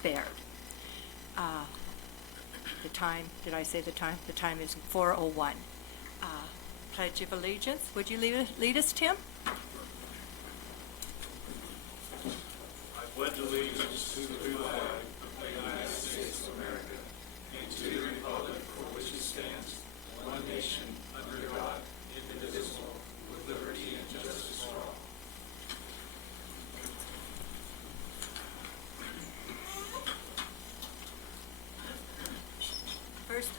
spared. The time, did I say the time? The time is 4:01. Pledge of Allegiance. Would you lead us, Tim? I pledge allegiance to the flag of the United States of America and to the republic for which it stands, one nation, under God, indivisible, with liberty and justice for all. First,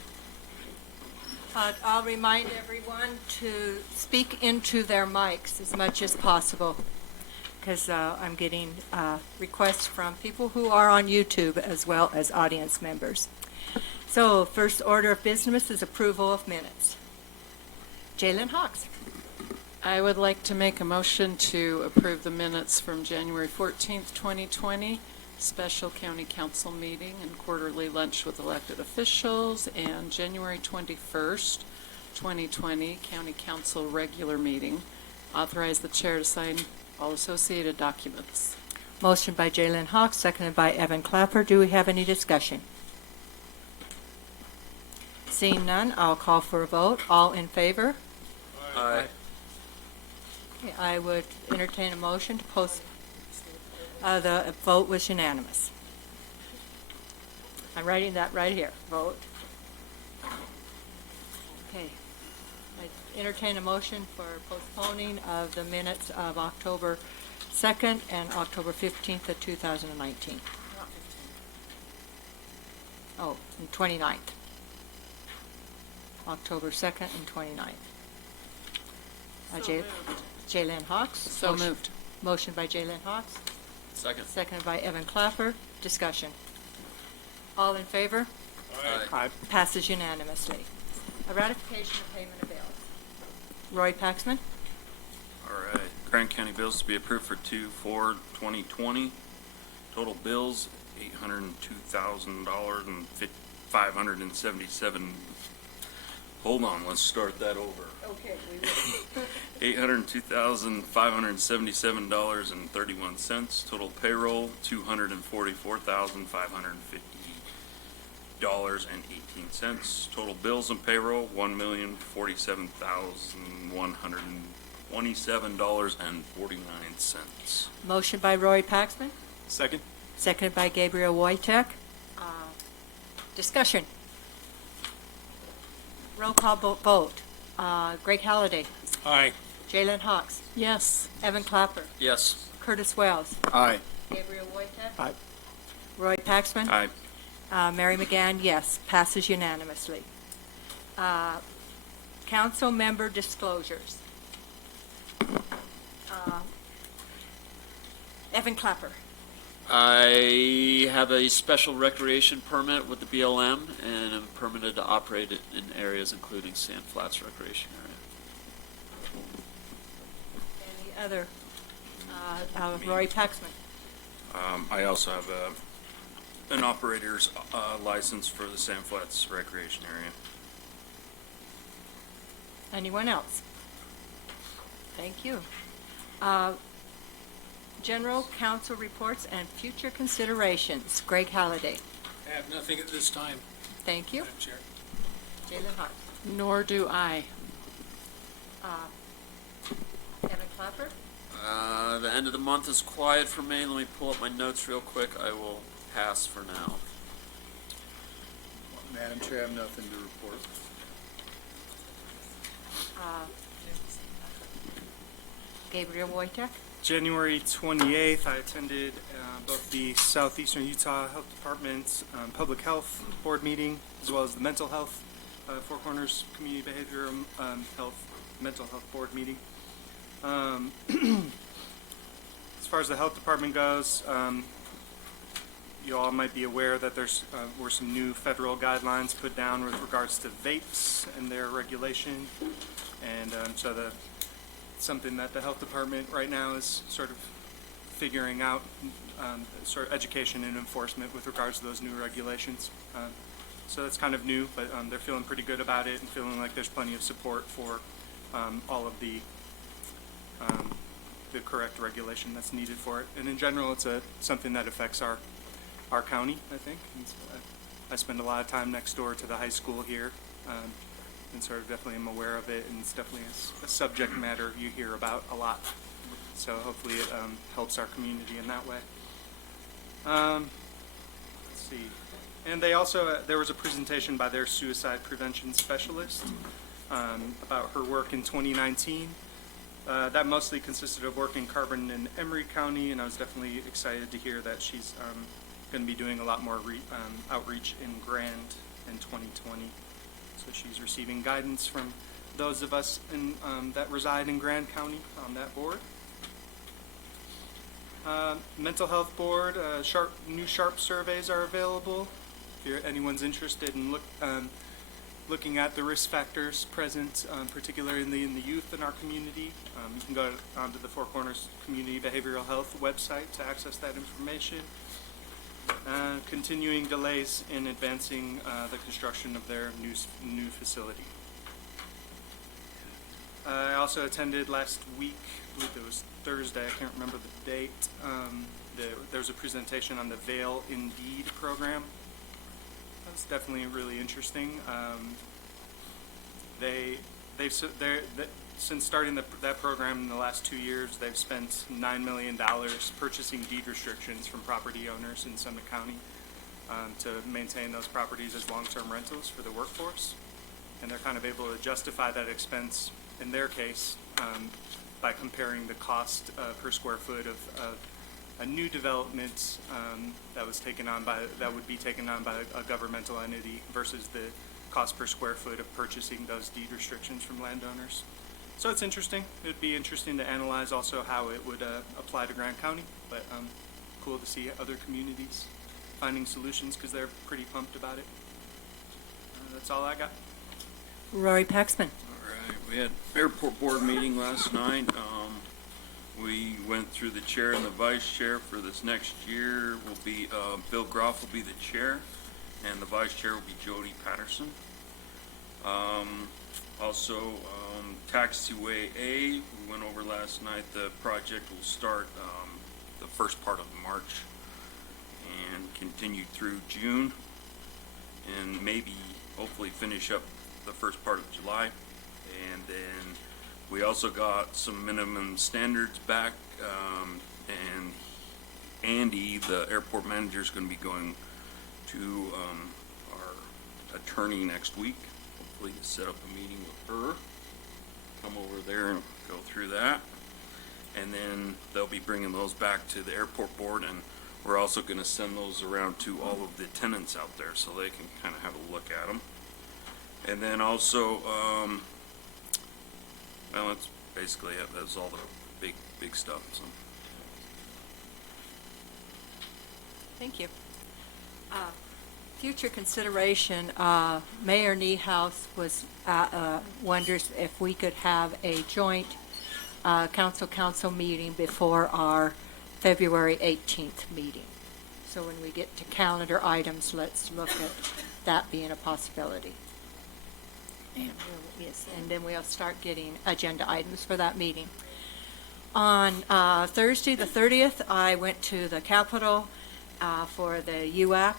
I'll remind everyone to speak into their mics as much as possible, because I'm getting requests from people who are on YouTube as well as audience members. So, first order of business is approval of minutes. Jalen Hawks. I would like to make a motion to approve the minutes from January 14th, 2020, special county council meeting and quarterly lunch with elected officials, and January 21st, 2020, county council regular meeting. Authorize the chair to sign all associated documents. Motion by Jalen Hawks, seconded by Evan Clapper. Do we have any discussion? Seeing none, I'll call for a vote. All in favor? Aye. Okay, I would entertain a motion to post. The vote was unanimous. I'm writing that right here. Vote. Okay. I entertain a motion for postponing of the minutes of October 2nd and October 15th of 2019. Oh, and 29th. October 2nd and 29th. Jalen Hawks. So moved. Motion by Jalen Hawks. Second. Seconded by Evan Clapper. Discussion. All in favor? Aye. Passes unanimously. A ratification of payment of bills. Roy Paxman. All right, Grant County bills to be approved for 2/4/2020. Total bills, $802,000 and $577. Hold on, let's start that over. Okay. $802,577.31. Total payroll, $244,550.18. Total bills and payroll, $1,047,127.49. Motion by Roy Paxman. Second. Seconded by Gabriel Wojtek. Discussion. Roll call vote. Greg Halliday. Aye. Jalen Hawks. Yes. Evan Clapper. Yes. Curtis Wells. Aye. Gabriel Wojtek. Aye. Roy Paxman. Aye. Mary McGann, yes. Passes unanimously. Council member disclosures. Evan Clapper. I have a special recreation permit with the BLM and am permitted to operate it in areas including Sand Flats Recreation Area. Any other? Roy Paxman. I also have an operator's license for the Sand Flats Recreation Area. Anyone else? Thank you. General council reports and future considerations. Greg Halliday. I have nothing at this time, Thank you. Madam Chair. Jalen Hart. Nor do I. Evan Clapper. The end of the month is quiet for me. Let me pull up my notes real quick. I will pass for now. Madam Chair, I have nothing to report. Gabriel Wojtek. January 28th, I attended both the Southeastern Utah Health Department's Public Health Board meeting, as well as the Mental Health, Four Corners Community Behavioral Mental Health Board meeting. As far as the Health Department goes, you all might be aware that there's were some new federal guidelines put down with regards to vapes and their regulation, and so something that the health department right now is sort of figuring out, sort of education and enforcement with regards to those new regulations. So that's kind of new, but they're feeling pretty good about it and feeling like there's plenty of support for all of the correct regulation that's needed for it. And in general, it's something that affects our our county, I think. And so I spend a lot of time next door to the high school here, and sort of definitely am aware of it, and it's definitely a subject matter you hear about a lot. So hopefully it helps our community in that way. Let's see. And they also, there was a presentation by their suicide prevention specialist about her work in 2019. That mostly consisted of work in Carbon and Emery County, and I was definitely excited to hear that she's going to be doing a lot more outreach in Grand in 2020. So she's receiving guidance from those of us in, that reside in Grand County on that board. Mental Health Board, new SHARP surveys are available. If anyone's interested in looking at the risk factors present, particularly in the youth in our community, you can go onto the Four Corners Community Behavioral Health website to access that information. Continuing delays in advancing the construction of their new facility. I also attended last week, I believe it was Thursday, I can't remember the date. There was a presentation on the Vail Indeed program. That's definitely really interesting. Since starting that program in the last 2 years, they've spent $9 million purchasing deed restrictions from property owners in Summit County to maintain those properties as long-term rentals for the workforce. And they're kind of able to justify that expense, in their case, by comparing the cost per square foot of a new development that would be taken on by a governmental entity versus the cost per square foot of purchasing those deed restrictions from landowners. So it's interesting. It'd be interesting to analyze also how it would apply to Grand County, but cool to see other communities finding solutions because they're pretty pumped about it. That's all I got. Rory Paxman. All right, we had airport board meeting last night. We went through the chair and the vice chair for this next year. Will be Bill Groff will be the chair, and the vice chair will be Jody Patterson. Also, Taxiway A, we went over last night. The project will start the first part of March and continue through June, and maybe hopefully finish up the first part of July. And then we also got some minimum standards back, and Andy, the airport manager, is going to be going to our attorney next week, hopefully to set up a meeting with her, come over there and go through that. And then they'll be bringing those back to the airport board, and we're also going to send those around to all of the tenants out there so they can kind of have a look at them. And then also, well, that's basically it. That's all the big stuff. So. Thank you. Future consideration, Mayor Niehaus wonders if we could have a joint council meeting before our February 18th meeting. So when we get to calendar items, let's look at that being a possibility. And then we'll start getting agenda items for that meeting. On Thursday, the 30th, I went to the Capitol for the UAC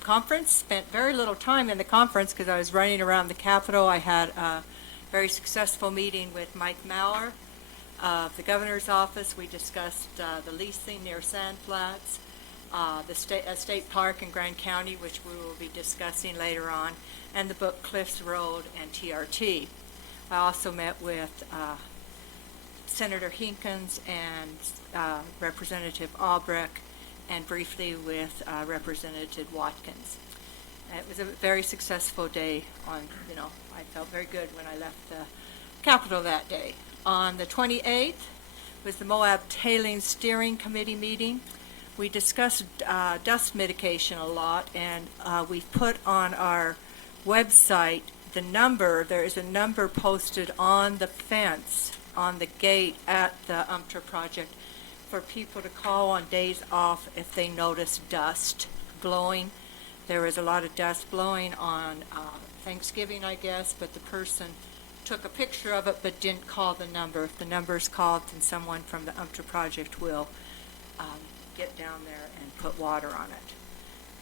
conference. Spent very little time in the conference because I was running around the Capitol. I had a very successful meeting with Mike Maurer of the governor's office. We discussed the leasing near Sand Flats, the state park in Grand County, which we will be discussing later on, and the book Cliffs Road and TRT. I also met with Senator Hinkins and Representative Albrecht, and briefly with Representative Watkins. It was a very successful day. I felt very good when I left the Capitol that day. On the 28th was the Moab Tailing Steering Committee meeting. We discussed dust mitigation a lot, and we've put on our website the number. There is a number posted on the fence on the gate at the UMTRA project for people to call on days off if they notice dust blowing. There was a lot of dust blowing on Thanksgiving, I guess, but the person took a picture of it but didn't call the number. If the number is called, then someone from the UMTRA project will get down there and put water on it.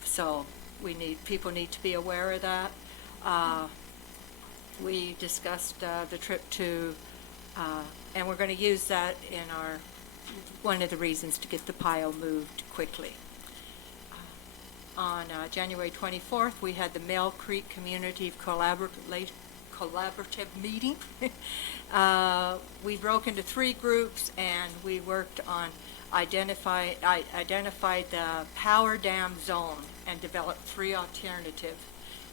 So people need to be aware of that. We discussed the trip to, and we're going to use that in one of the reasons to get the pile moved quickly. On January 24th, we had the Mill Creek Community Collaborative meeting. We broke into 3 groups, and we worked on identified the power dam zone and developed 3 alternative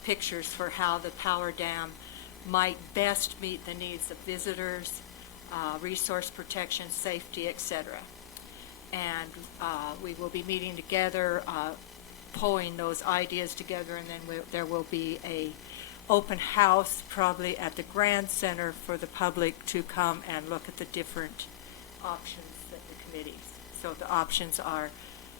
pictures for how the power dam might best meet the needs of visitors, resource protection, safety, etc. And we will be meeting together, pulling those ideas together, and then there will be a open house probably at the Grand Center for the public to come and look at the different options that the committees. So the options are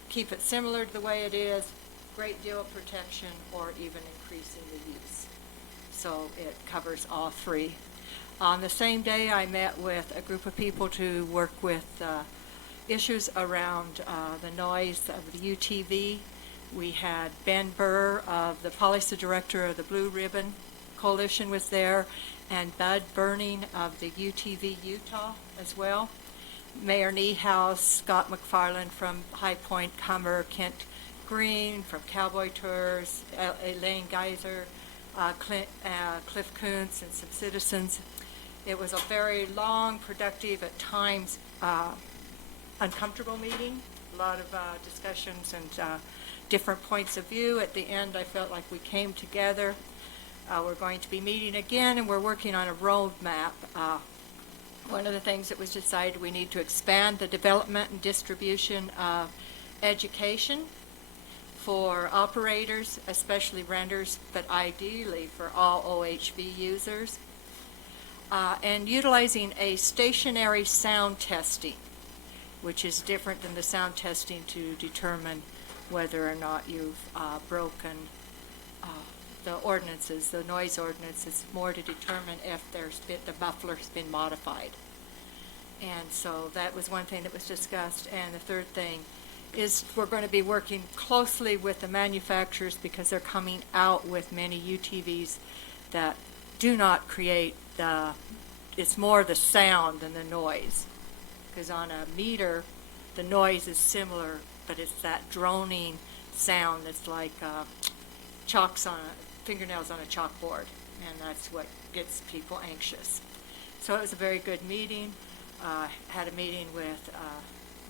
keep it similar to the way it is, great deal of protection, or even increasing the use. So it covers all 3. On the same day, I met with a group of people to work with issues around the noise of the UTV. We had Ben Burr, the policy director of the Blue Ribbon Coalition, was there, and Bud Burning of the UTV Utah as well. Mayor Niehaus, Scott McFarland from High Point Cummer, Kent Green from Cowboy Tours, Elaine Geiser, Cliff Kuntz, and some citizens. It was a very long, productive, at times uncomfortable meeting, a lot of discussions and different points of view. At the end, I felt like we came together. We're going to be meeting again, and we're working on a roadmap. One of the things that was decided, we need to expand the development and distribution of education for operators, especially renters, but ideally for all OHV users. And utilizing a stationary sound testing, which is different than the sound testing to determine whether or not you've broken the ordinances, the noise ordinances, more to determine if the muffler's been modified. And so that was one thing that was discussed. And the third thing is we're going to be working closely with the manufacturers, because they're coming out with many UTVs that do not create it's more the sound than the noise. Because on a meter, the noise is similar, but it's that droning sound that's like fingernails on a chalkboard, and that's what gets people anxious. So it was a very good meeting. Had a meeting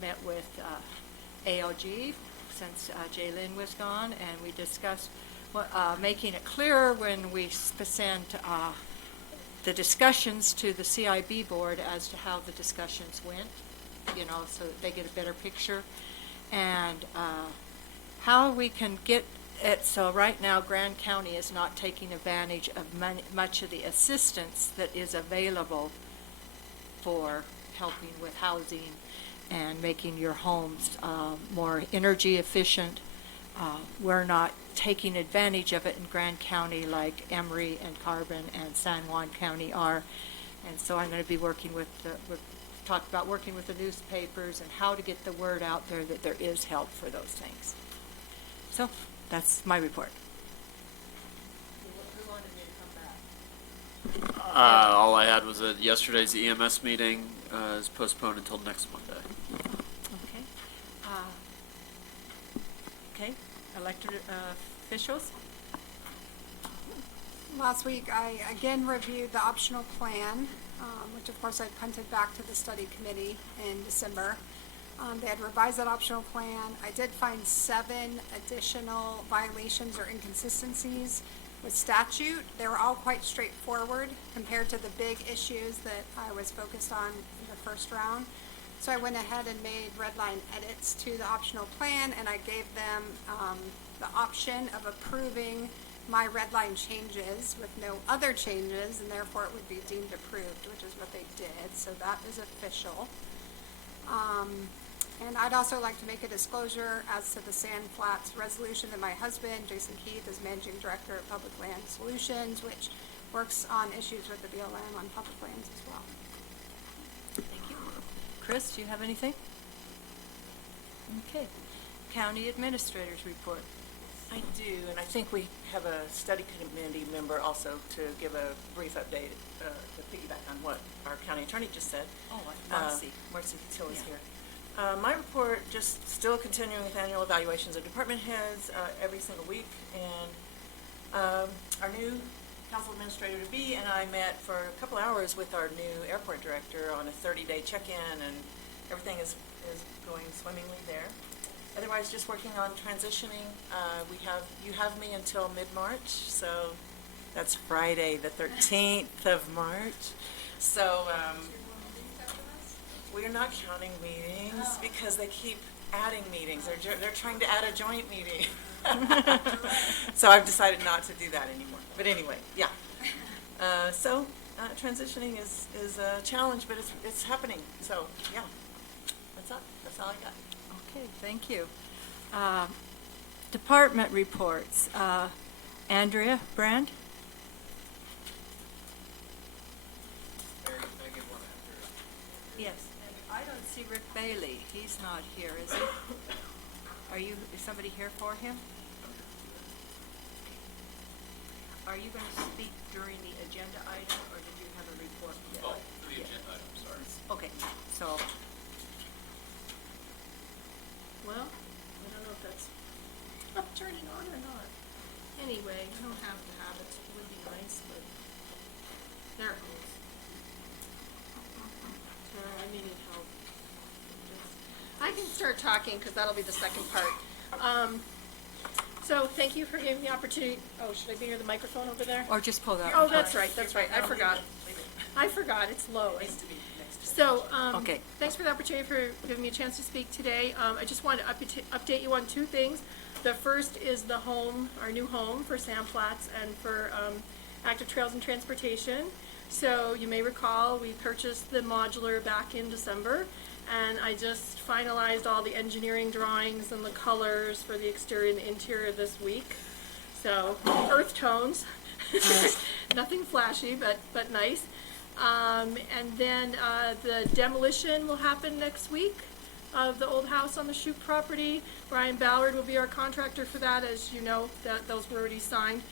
met with ALG since Jaylyn was gone, and we discussed making it clearer when we sent the discussions to the CIB board as to how the discussions went, so that they get a better picture, and how we can get it. So right now, Grand County is not taking advantage of much of the assistance that is available for helping with housing and making your homes more energy efficient. We're not taking advantage of it in Grand County like Emory and Carbon and San Juan County are. And so I'm going to be working with working with the newspapers and how to get the word out there that there is help for those things. So that's my report. Who wanted me to come back? All I had was that yesterday's EMS meeting is postponed until next Monday. Okay. Okay. Elected officials? Last week, I again reviewed the optional plan, which of course I punted back to the study committee in December. They had revised that optional plan. I did find 7 additional violations or inconsistencies with statute. They were all quite straightforward compared to the big issues that I was focused on in the first round. So I went ahead and made red line edits to the optional plan, and I gave them the option of approving my red line changes with no other changes, and therefore it would be deemed approved, which is what they did. So that is official. And I'd also like to make a disclosure as to the Sand Flats resolution that my husband, Jason Keith, is Managing Director of Public Land Solutions, which works on issues with the BLM on public lands as well. Thank you. Chris, do you have anything? Okay. County Administrators Report. I do, and I think we have a study committee member also to give a brief update, to piggyback on what our county attorney just said. Oh, Marcy. Marcy Till is Yeah. here. My report, just still continuing with annual evaluations of department heads every single week, and our new council administrator to be and I met for a couple hours with our new airport director on a 30-day check-in, and everything is going swimmingly there. Otherwise, just working on transitioning. You have me until mid-March, so that's Friday, the 13th of March. So we are not counting meetings because they keep adding meetings. They're trying to add a joint meeting. So I've decided not to do that anymore. But anyway, yeah. Transitioning is a challenge, but it's happening. So yeah, that's all I got. Okay, thank you. Department reports. Andrea Brand? Yes. And I don't see Rick Bailey. He's not here, is he? Is somebody here for him? Are you going to speak during the agenda item, or did you have a report? Oh, for the agenda item, sorry. Okay, so, Well, I don't know if that's up turning on or not. Anyway, I don't have to have it. It would be nice, but there it goes. Sorry, I needed help. I can start talking because that'll be the second part. So thank you for giving me the opportunity. Oh, should I be near the microphone over there? or just pull that. Oh, that's right. I forgot. I forgot. It's low. So, Okay. thanks for the opportunity for giving me a chance to speak today. I just wanted to update you on two things. The first is the home, our new home for Sand Flats and for Active Trails and Transportation. So you may recall, we purchased the modular back in December, and I just finalized all the engineering drawings and the colors for the exterior and the interior this week. So, earth tones, nothing flashy, but nice. And then the demolition will happen next week of the old house on the Shoup property. Brian Ballard will be our contractor for that, as you know, those were already signed.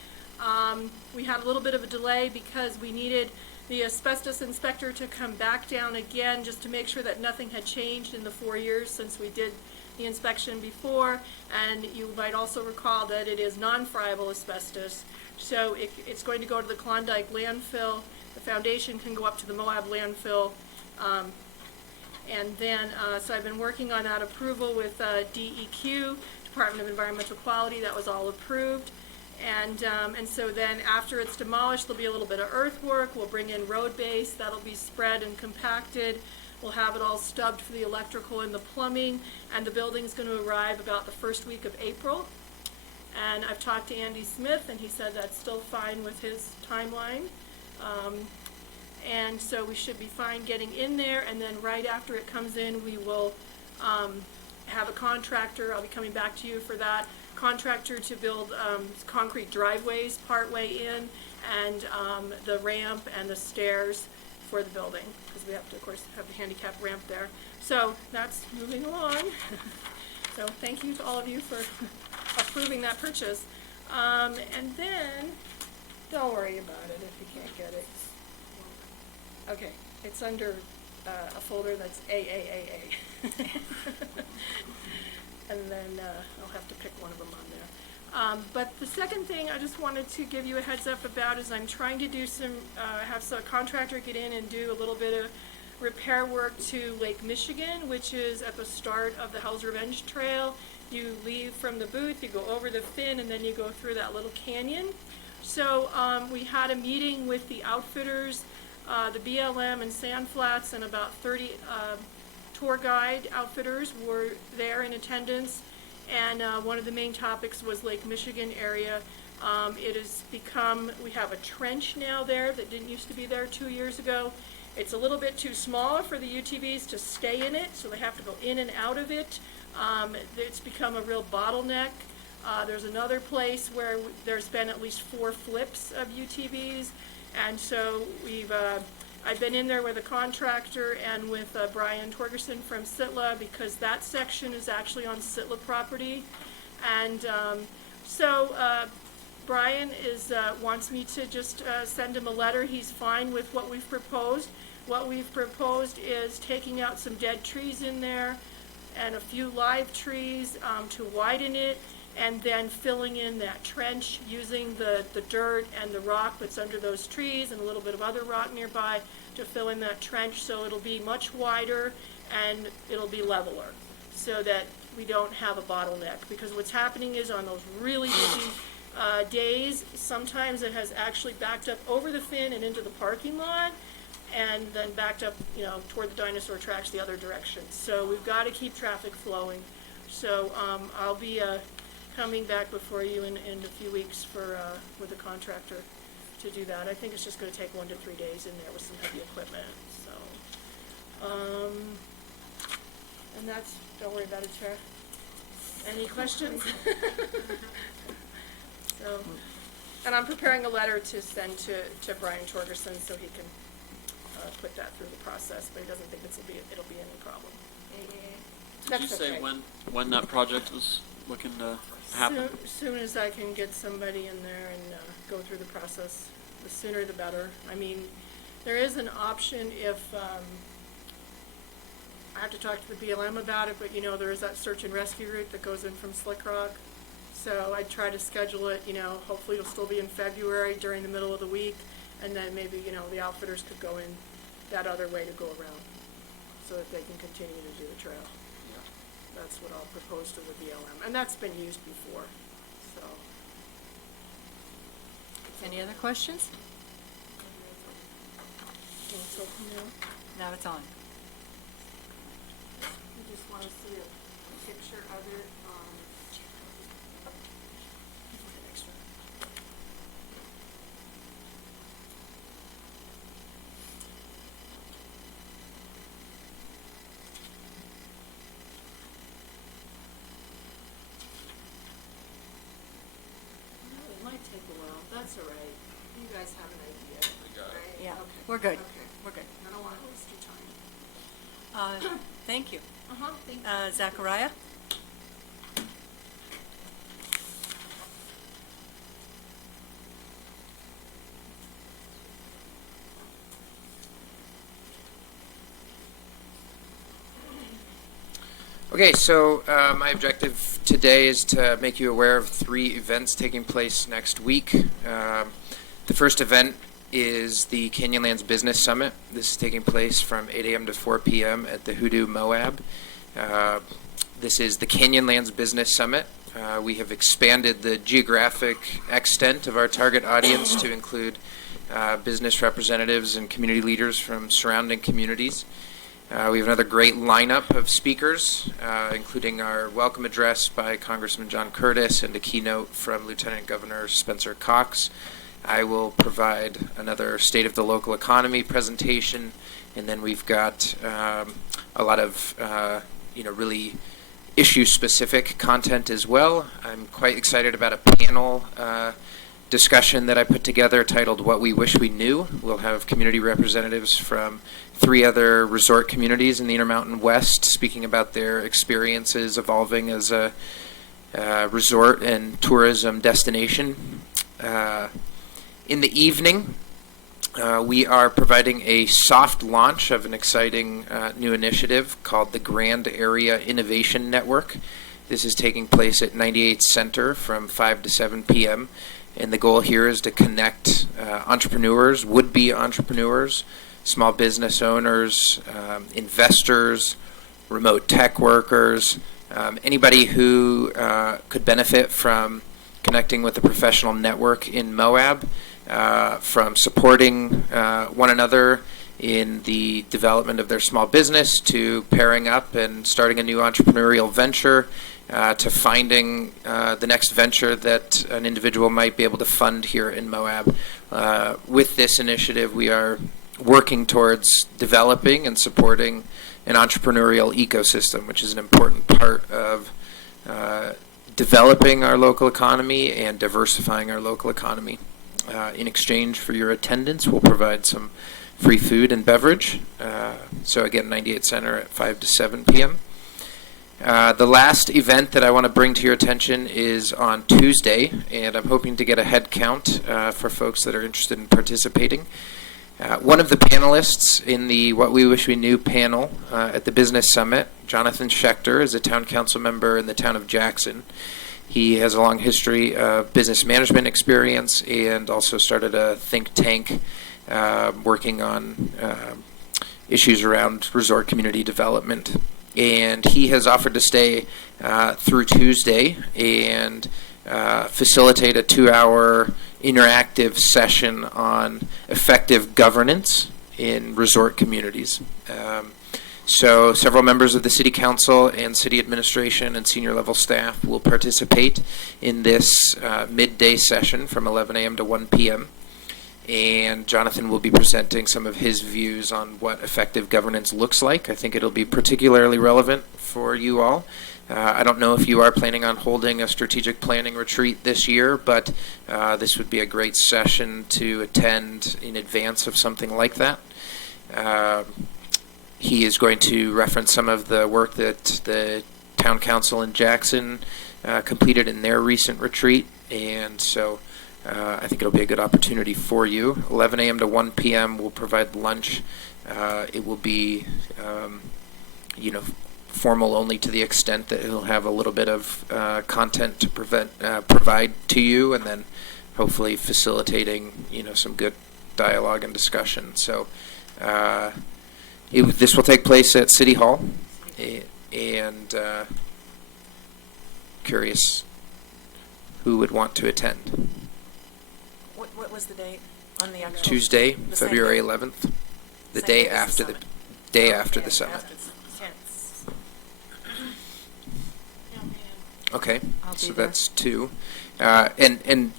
We had a little bit of a delay because we needed the asbestos inspector to come back down again just to make sure that nothing had changed in the 4 years since we did the inspection before. And you might also recall that it is non-friable asbestos, so it's going to go to the Klondike landfill. The foundation can go up to the Moab landfill. And then, so I've been working on that approval with DEQ, Department of Environmental Quality. That was all approved. And so then after it's demolished, there'll be a little bit of earthwork. We'll bring in road base. That'll be spread and compacted. We'll have it all stubbed for the electrical and the plumbing. And the building's going to arrive about the first week of April. And I've talked to Andy Smith, and he said that's still fine with his timeline. And so we should be fine getting in there, and then right after it comes in, we will have a contractor. I'll be coming back to you for that. Contractor to build concrete driveways partway in, and the ramp and the stairs for the building, because we have to, of course, have the handicap ramp there. So that's moving along. So thank you to all of you for approving that purchase. And then, don't worry about it if you can't get it. Okay, it's under a folder that's AAAA. And then I'll have to pick one of them on there. But the second thing I just wanted to give you a heads up about is I'm trying to do have some contractor get in and do a little bit of repair work to Lake Michigan, which is at the start of the Hell's Revenge Trail. You leave from the booth, you go over the fin, and then you go through that little canyon. So we had a meeting with the outfitters, the BLM and Sand Flats, and about 30 tour guide outfitters were there in attendance, and one of the main topics was Lake Michigan area. It has become, we have a trench now there that didn't used to be there 2 years ago. It's a little bit too small for the UTVs to stay in it, so they have to go in and out of it. It's become a real bottleneck. There's another place where there's been at least 4 flips of UTVs, and so we've I've been in there with a contractor and with Brian Torgerson from Sitla, because that section is actually on Sitla property. And Brian wants me to just send him a letter. He's fine with what we've proposed. What we've proposed is taking out some dead trees in there and a few live trees to widen it, and then filling in that trench using the dirt and the rock that's under those trees and a little bit of other rock nearby to fill in that trench, so it'll be much wider and it'll be leveler, so that we don't have a bottleneck. Because what's happening is, on those really busy days, sometimes it has actually backed up over the fin and into the parking lot, and then backed up, toward the dinosaur tracks the other direction. So we've got to keep traffic flowing. So I'll be coming back before you in a few weeks with a contractor to do that. I think it's just going to take 1 to 3 days in there with some heavy equipment. So, and that's, don't worry about it, Chair. Any questions? So, and I'm preparing a letter to send to Brian Torgerson so he can put that through the process, but he doesn't think it'll be any problem. Did you say when that project was looking to happen? Soon as I can get somebody in there and go through the process, the sooner the better. I mean, there is an option if, I have to talk to the BLM about it, but there is that search and rescue route that goes in from Slick Rock. So I'd try to schedule it, hopefully it'll still be in February during the middle of the week, and then maybe, the outfitters could go in that other way to go around so that they can continue to do the trail. That's what I'll propose to the BLM, and that's been used before, so. Any other questions? Now it's on. You just want to see a picture of it. It might take a while. That's all right. You guys have an idea. Right? Yeah, Okay. we're good. Okay. We're good. I don't want to waste your time. Thank you. Thank you. Zachariah? Okay, so my objective today is to make you aware of 3 events taking place next week. The first event is the Canyonlands Business Summit. This is taking place from 8 a.m. to 4 p.m. at the Hoodoo Moab. This is the Canyonlands Business Summit. We have expanded the geographic extent of our target audience to include business representatives and community leaders from surrounding communities. We have another great lineup of speakers, including our welcome address by Congressman John Curtis and a keynote from Lieutenant Governor Spencer Cox. I will provide another State of the Local Economy presentation, and then we've got a lot of really issue-specific content as well. I'm quite excited about a panel discussion that I put together titled What We Wish We Knew. We'll have community representatives from 3 other resort communities in the Intermountain West speaking about their experiences evolving as a resort and tourism destination. In the evening, we are providing a soft launch of an exciting new initiative called the Grand Area Innovation Network. This is taking place at 98 Center from 5 to 7 p.m. And the goal here is to connect entrepreneurs, would-be entrepreneurs, small business owners, investors, remote tech workers, anybody who could benefit from connecting with a professional network in Moab, from supporting one another in the development of their small business, to pairing up and starting a new entrepreneurial venture, to finding the next venture that an individual might be able to fund here in Moab. With this initiative, we are working towards developing and supporting an entrepreneurial ecosystem, which is an important part of developing our local economy and diversifying our local economy. In exchange for your attendance, we'll provide some free food and beverage. So again, 98 Center at 5 to 7 p.m. The last event that I want to bring to your attention is on Tuesday, and I'm hoping to get a head count for folks that are interested in participating. One of the panelists in the What We Wish We Knew panel at the Business Summit, Jonathan Schechter, is a town council member in the town of Jackson. He has a long history of business management experience and also started a think tank working on issues around resort community development. And he has offered to stay through Tuesday and facilitate a 2-hour interactive session on effective governance in resort communities. So several members of the City Council and City Administration and senior level staff will participate in this midday session from 11 a.m. to 1 p.m. And Jonathan will be presenting some of his views on what effective governance looks like. I think it'll be particularly relevant for you all. I don't know if you are planning on holding a strategic planning retreat this year, but this would be a great session to attend in advance of something like that. He is going to reference some of the work that the Town Council in Jackson completed in their recent retreat, and so I think it'll be a good opportunity for you. 11 a.m. to 1 p.m. we'll provide lunch. It will be, formal only to the extent that it'll have a little bit of content to provide to you, and then hopefully facilitating, some good dialogue and discussion. So this will take place at City Hall, and curious who would want to attend. What was the date on the actual? Tuesday, The same February day? 11th, the Same day day as the after the summit. day after Yeah, the summit. after the summit. Okay, I'll be so there. that's 2, and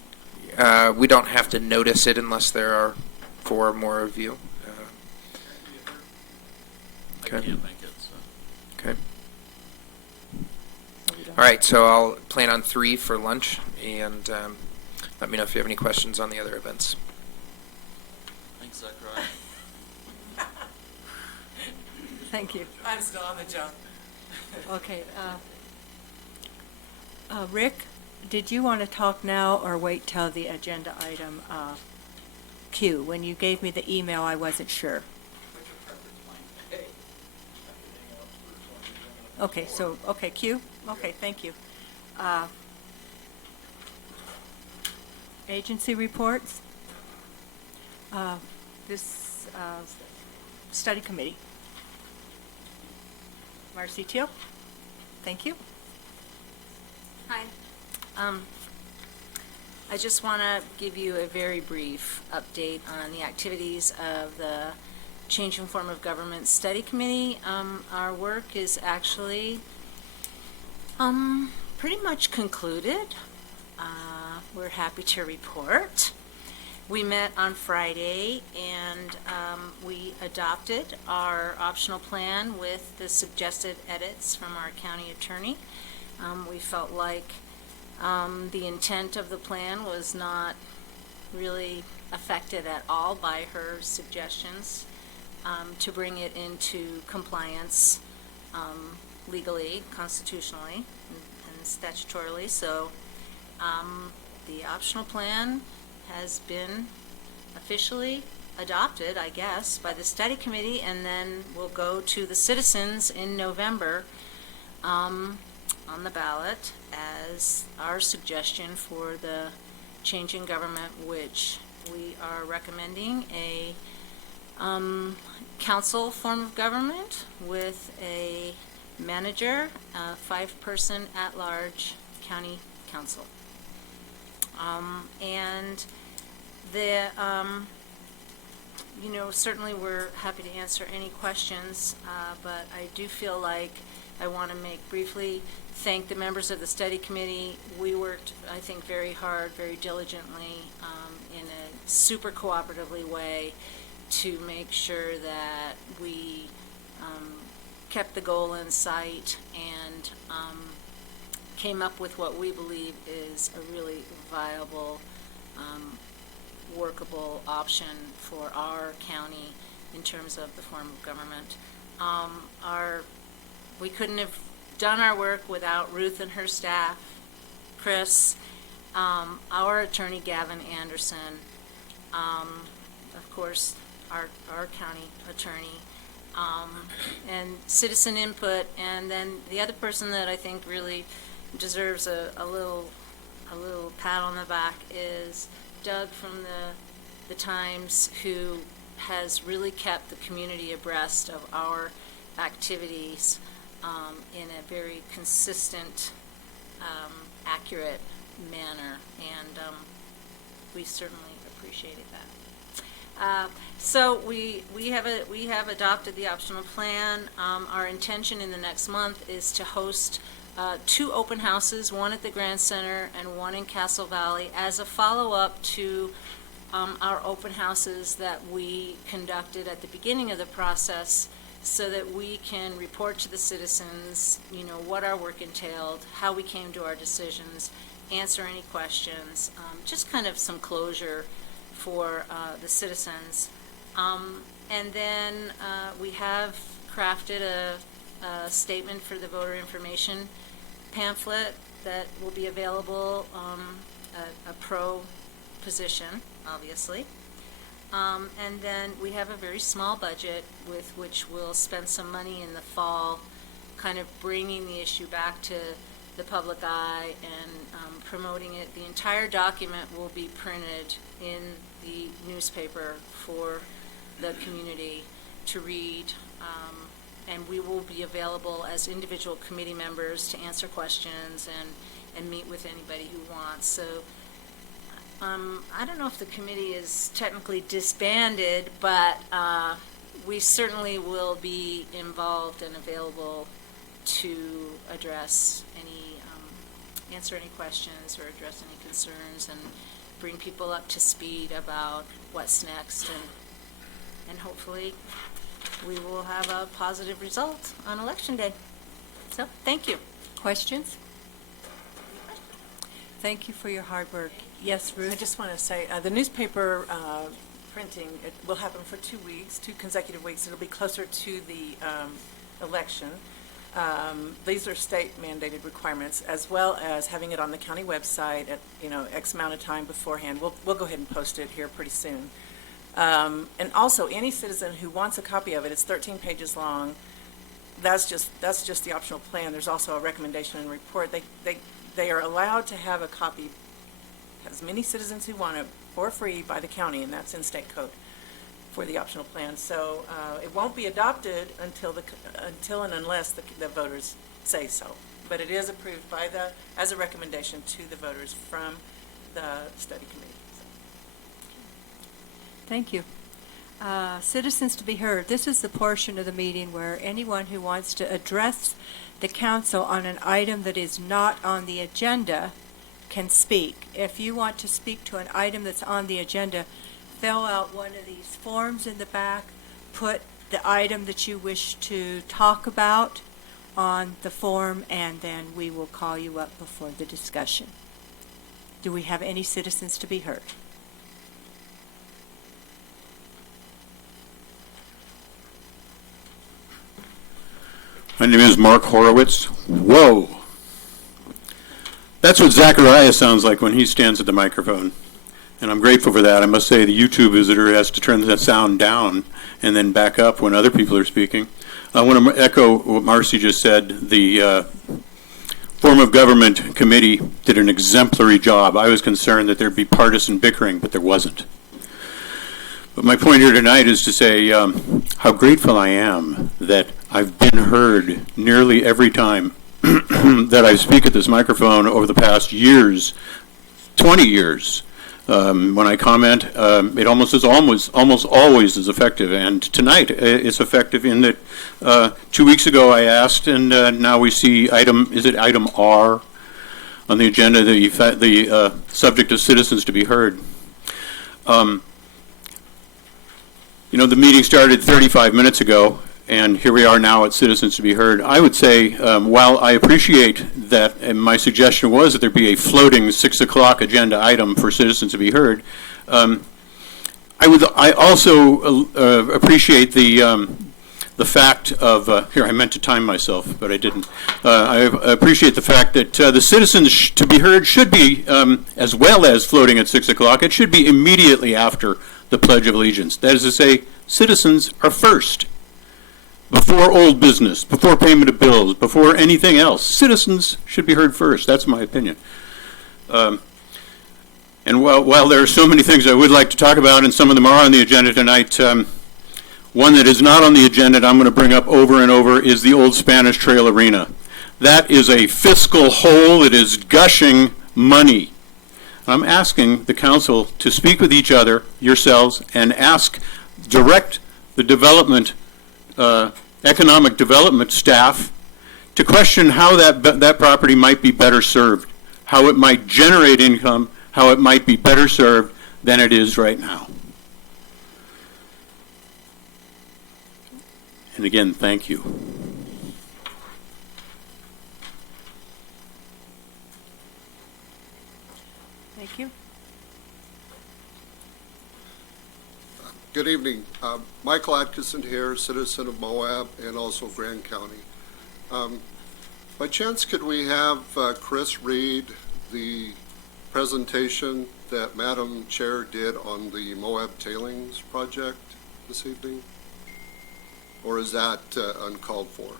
we don't have to notice it unless there are 4 or more of you. I Okay. can't make it, so. Okay. All right, so I'll plan on 3 for lunch, and let me know if you have any questions on the other events. Thanks, Zachariah. Thank you. I'm still on the jump. Okay. Rick, did you want to talk now or wait till the agenda item Q? When you gave me the email, I wasn't sure. Okay, Q? Okay, thank you. Agency reports. This study committee. Marcy Teal, thank you. Hi. I just want to give you a very brief update on the activities of the Changing Form of Government Study Committee. Our work is actually pretty much concluded. We're happy to report. We met on Friday and we adopted our optional plan with the suggested edits from our county attorney. We felt like the intent of the plan was not really affected at all by her suggestions to bring it into compliance legally, constitutionally, and statutorily. So the optional plan has been officially adopted, I guess, by the study committee, and then will go to the citizens in November on the ballot as our suggestion for the change in government, which we are recommending a council form of government with a manager, a 5-person at-large county council. And the, certainly we're happy to answer any questions, but I do feel like I want to briefly thank the members of the study committee. We worked, I think, very hard, very diligently, in a super cooperatively way to make sure that we kept the goal in sight and came up with what we believe is a really viable workable option for our county in terms of the form of government. We couldn't have done our work without Ruth and her staff, Chris, our attorney Gavin Anderson, of course, our county attorney, and citizen input, and then the other person that I think really deserves a little pat on the back is Doug from the Times, who has really kept the community abreast of our activities in a very consistent, accurate manner, and we certainly appreciated that. So we have adopted the optional plan. Our intention in the next month is to host 2 open houses, one at the Grand Center and one in Castle Valley, as a follow-up to our open houses that we conducted at the beginning of the process, so that we can report to the citizens, what our work entailed, how we came to our decisions, answer any questions, just kind of some closure for the citizens. And then we have crafted a statement for the voter information pamphlet that will be available, a pro position, obviously. And then we have a very small budget with which we'll spend some money in the fall, kind of bringing the issue back to the public eye and promoting it. The entire document will be printed in the newspaper for the community to read, and we will be available as individual committee members to answer questions and meet with anybody who wants. So I don't know if the committee is technically disbanded, but we certainly will be involved and available to address answer any questions or address any concerns and bring people up to speed about what's next, and hopefully we will have a positive result on Election Day. So, thank you. Questions? Thank you for your hard work. Yes, Ruth? I just want to say, the newspaper printing, it will happen for 2 weeks, 2 consecutive weeks. It'll be closer to the election. These are state mandated requirements, as well as having it on the county website at, X amount of time beforehand. We'll go ahead and post it here pretty soon. And also, any citizen who wants a copy of it, it's 13 pages long. That's just the optional plan. There's also a recommendation and report. They are allowed to have a copy, as many citizens who want it, for free by the county, and that's in state code for the optional plan. So it won't be adopted until and unless the voters say so. But it is approved as a recommendation to the voters from the study committee. Thank you. Citizens to be heard. This is the portion of the meeting where anyone who wants to address the council on an item that is not on the agenda can speak. If you want to speak to an item that's on the agenda, fill out one of these forms in the back, put the item that you wish to talk about on the form, and then we will call you up before the discussion. Do we have any citizens to be heard? My name is Mark Horowitz. Whoa. That's what Zachariah sounds like when he stands at the microphone. And I'm grateful for that. I must say the YouTube visitor has to turn the sound down and then back up when other people are speaking. I want to echo what Marcy just said. The Form of Government Committee did an exemplary job. I was concerned that there'd be partisan bickering, but there wasn't. But my point here tonight is to say how grateful I am that I've been heard nearly every time that I speak at this microphone over the past years, 20 years. When I comment, it almost always is effective. And tonight it's effective in that 2 weeks ago I asked, and now we see item R on the agenda, the subject of citizens to be heard. The meeting started 35 minutes ago, and here we are now at Citizens to be Heard. I would say, while I appreciate that, and my suggestion was that there be a floating 6 o'clock agenda item for Citizens to be Heard, I also appreciate the fact of, here, I meant to time myself, but I didn't. I appreciate the fact that the citizens to be heard should be, as well as floating at 6 o'clock, it should be immediately after the Pledge of Allegiance. That is to say, citizens are first. Before old business, before payment of bills, before anything else. Citizens should be heard first. That's my opinion. And while there are so many things I would like to talk about, and some of them are on the agenda tonight, one that is not on the agenda that I'm going to bring up over and over is the Old Spanish Trail Arena. That is a fiscal hole. It is gushing money. I'm asking the council to speak with each other, yourselves, and direct the development, economic development staff to question how that property might be better served, how it might generate income, how it might be better served than it is right now. And again, thank you. Thank you. Good evening. Michael Atkinson here, citizen of Moab and also Grand County. By chance, could we have Chris read the presentation that Madam Chair did on the Moab Tailings Project this evening? Or is that uncalled for?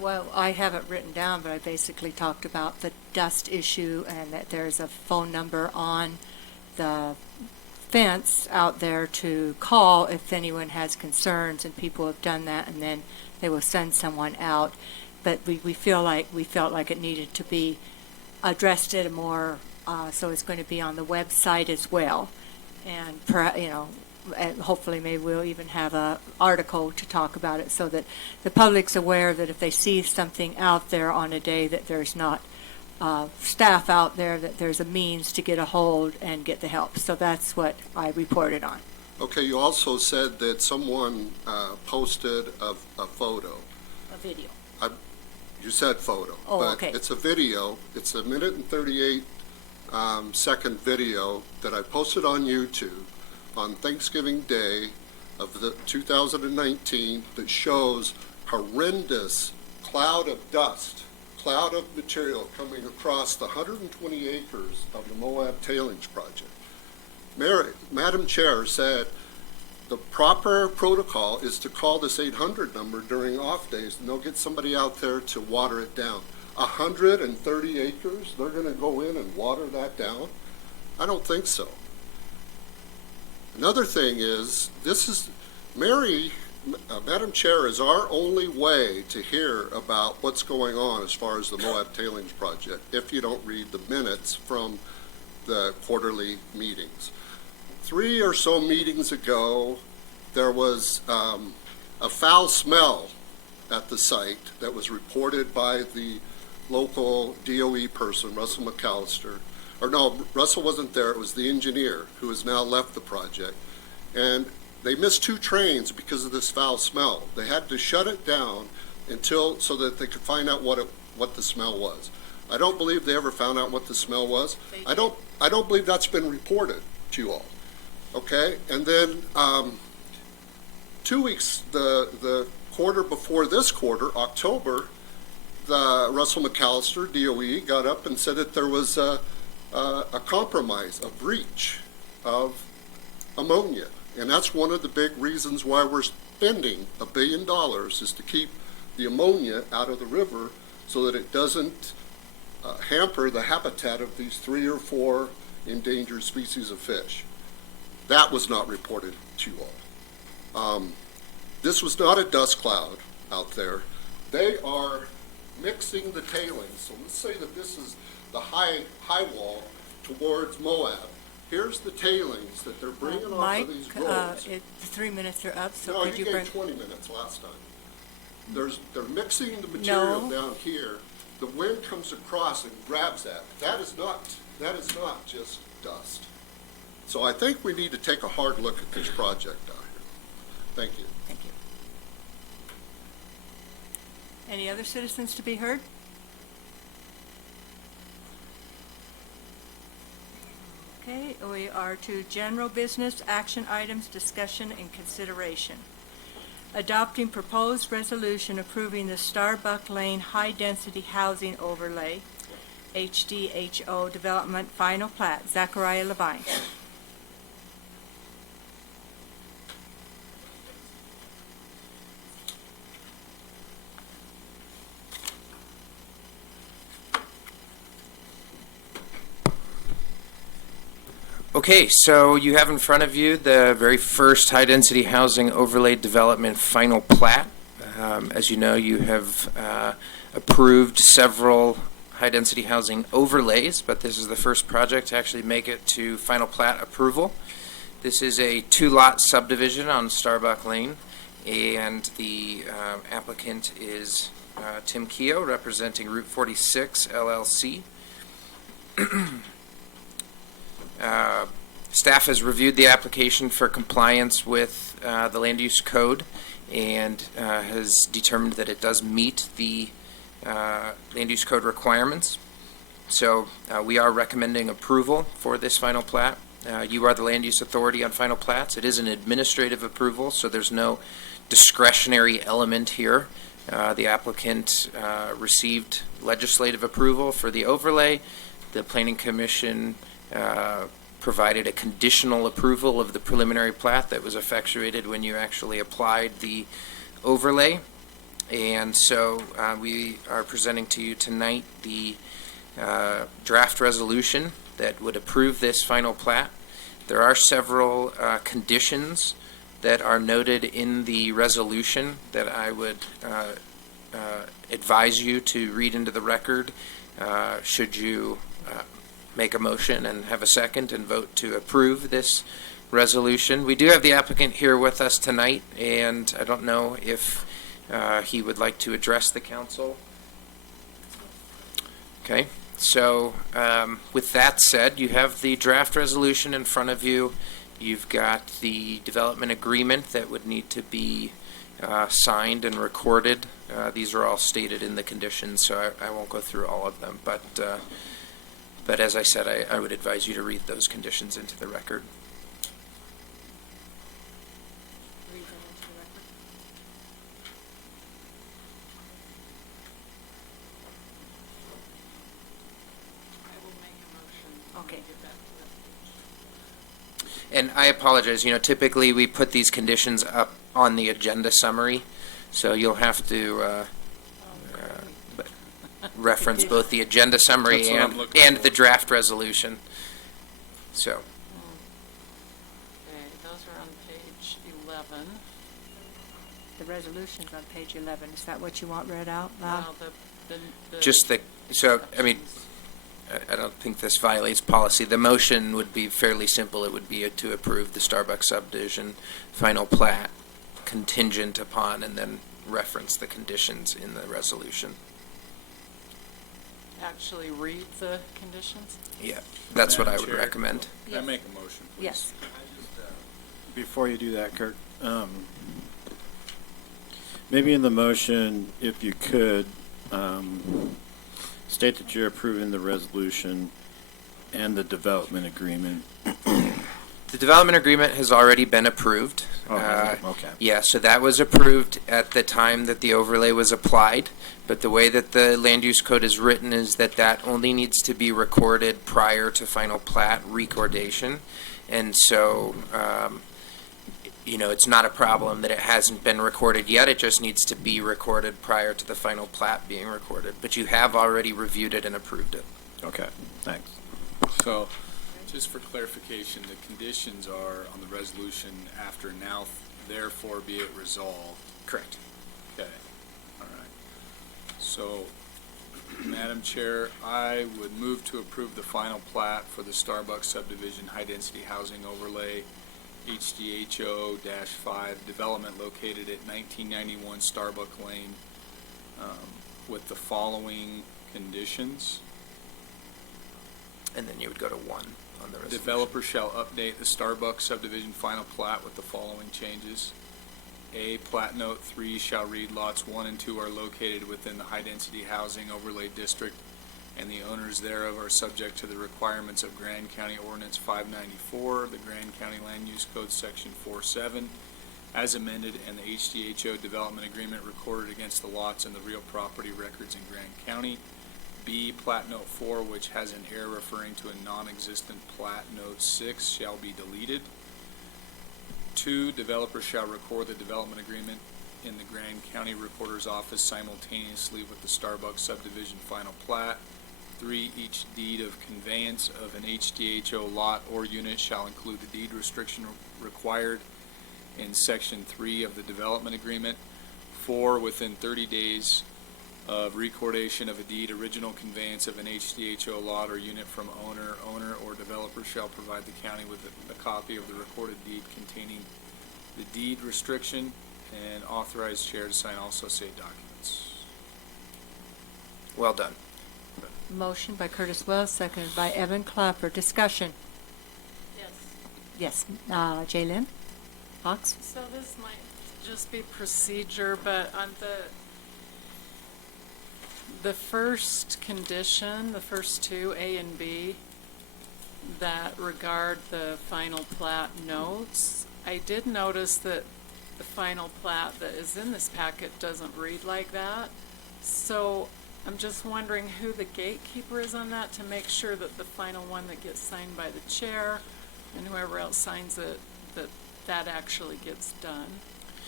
Well, I have it written down, but I basically talked about the dust issue and that there's a phone number on the fence out there to call if anyone has concerns, and people have done that, and then they will send someone out. But we felt like it needed to be addressed at a more, so it's going to be on the website as well. And, and hopefully maybe we'll even have an article to talk about it so that the public's aware that if they see something out there on a day that there's not staff out there, that there's a means to get a hold and get the help. So that's what I reported on. Okay, you also said that someone posted a photo. A video. You said photo. Oh, but okay. It's a video. It's a 1:38 second video that I posted on YouTube on Thanksgiving Day of the 2019 that shows horrendous cloud of dust, cloud of material coming across the 120 acres of the Moab Tailings Project. Madam Chair said the proper protocol is to call this 800 number during off days, and they'll get somebody out there to water it down. 130 acres, they're going to go in and water that down? I don't think so. Another thing is, Madam Chair, is our only way to hear about what's going on as far as the Moab Tailings Project if you don't read the minutes from the quarterly meetings. 3 or so meetings ago, there was a foul smell at the site that was reported by the local DOE person, Russell McAllister. Or no, Russell wasn't there, it was the engineer who has now left the project. And they missed 2 trains because of this foul smell. They had to shut it down so that they could find out what the smell was. I don't believe they ever found out what the smell was. I don't believe that's been reported to you all. Okay, and then 2 weeks, the quarter before this quarter, October, the Russell McAllister, DOE, got up and said that there was a compromise, a breach of ammonia. And that's one of the big reasons why we're spending $1 billion is to keep the ammonia out of the river so that it doesn't hamper the habitat of these 3 or 4 endangered species of fish. That was not reported to you all. This was not a dust cloud out there. They are mixing the tailings. So let's say that this is the high wall towards Moab. Here's the tailings that they're bringing off of these roads. The 3 minutes are up, so No, could you you bring... gave 20 minutes last time. They're mixing the material No. down here. The wind comes across and grabs that. That is not just dust. So I think we need to take a hard look at this project down here. Thank you. Thank you. Any other citizens to be heard? Okay, we are to general business, action items, discussion, and consideration. Adopting proposed resolution approving the Starbuck Lane High-Density Housing Overlay, HDHO Development Final Plat. Zachariah Levine. Okay, so you have in front of you the very first high-density housing overlay development final plat. As you know, you have approved several high-density housing overlays, but this is the first project to actually make it to final plat approval. This is a two-lot subdivision on Starbuck Lane, and the applicant is Tim Keogh, representing Route 46 LLC. Staff has reviewed the application for compliance with the land use code and has determined that it does meet the land use code requirements. So we are recommending approval for this final plat. You are the land use authority on final plats. It is an administrative approval, so there's no discretionary element here. The applicant received legislative approval for the overlay. The Planning Commission provided a conditional approval of the preliminary plat that was effectuated when you actually applied the overlay. And so we are presenting to you tonight the draft resolution that would approve this final plat. There are several conditions that are noted in the resolution that I would advise you to read into the record should you make a motion and have a second and vote to approve this resolution. We do have the applicant here with us tonight, and I don't know if he would like to address the council. Okay, so with that said, you have the draft resolution in front of you. You've got the development agreement that would need to be signed and recorded. These are all stated in the conditions, so I won't go through all of them, but as I said, I would advise you to read those conditions into the record. Okay. And I apologize, typically we put these conditions up on the agenda summary, so you'll have to reference both the agenda summary That's what I'm looking and for. the draft resolution. So, Okay, those are on page 11. The resolution's on page 11. Is that what you want read out loud? Well, the just I don't think this violates policy. The motion would be fairly simple. It would be to approve the Starbucks subdivision final plat contingent upon, and then reference the conditions in the resolution. actually read the conditions? Yeah, that's what I Madam would Chair, recommend. Can I make a motion, please? Yes. Before you do that, Kirk, maybe in the motion, if you could, state that you're approving the resolution and the development agreement. The development agreement has already been approved. Okay. Yeah, so that was approved at the time that the overlay was applied, but the way that the land use code is written is that that only needs to be recorded prior to final plat recordation. And so, it's not a problem that it hasn't been recorded yet. It just needs to be recorded prior to the final plat being recorded. But you have already reviewed it and approved it. Okay, thanks. So, just for clarification, the conditions are on the resolution after now, therefore be it resolved. Correct. Okay, all right. So, Madam Chair, I would move to approve the final plat for the Starbucks subdivision high-density housing overlay, HDHO-5, development located at 1991 Starbuck Lane, with the following conditions. And then you would go to 1 on the resolution. Developer shall update the Starbucks subdivision final plat with the following changes. A, plat note 3 shall read lots 1 and 2 are located within the high-density housing overlay district and the owners thereof are subject to the requirements of Grand County Ordinance 594, the Grand County Land Use Code Section 47, as amended, and the HDHO development agreement recorded against the lots in the real property records in Grand County. B, Plat Note 4, which has an error referring to a non-existent Plat Note 6, shall be deleted. 2, developer shall record the development agreement in the Grand County Recorder's Office simultaneously with the Starbucks subdivision final plat. 3, each deed of conveyance of an HDHO lot or unit shall include the deed restriction required in Section 3 of the development agreement. 4, within 30 days of recordation of a deed, original conveyance of an HDHO lot or unit from owner or developer shall provide the county with a copy of the recorded deed containing the deed restriction and authorize chair to sign all associated documents. Well done. Motion by Curtis Wells, seconded by Evan Clapper. Discussion. Yes. Yes. Jaylen? Fox? So this might just be procedure, but on the first condition, the first two, A and B, that regard the final plat notes, I did notice that the final plat that is in this packet doesn't read like that. So I'm just wondering who the gatekeeper is on that to make sure that the final one that gets signed by the chair and whoever else signs it, that actually gets done.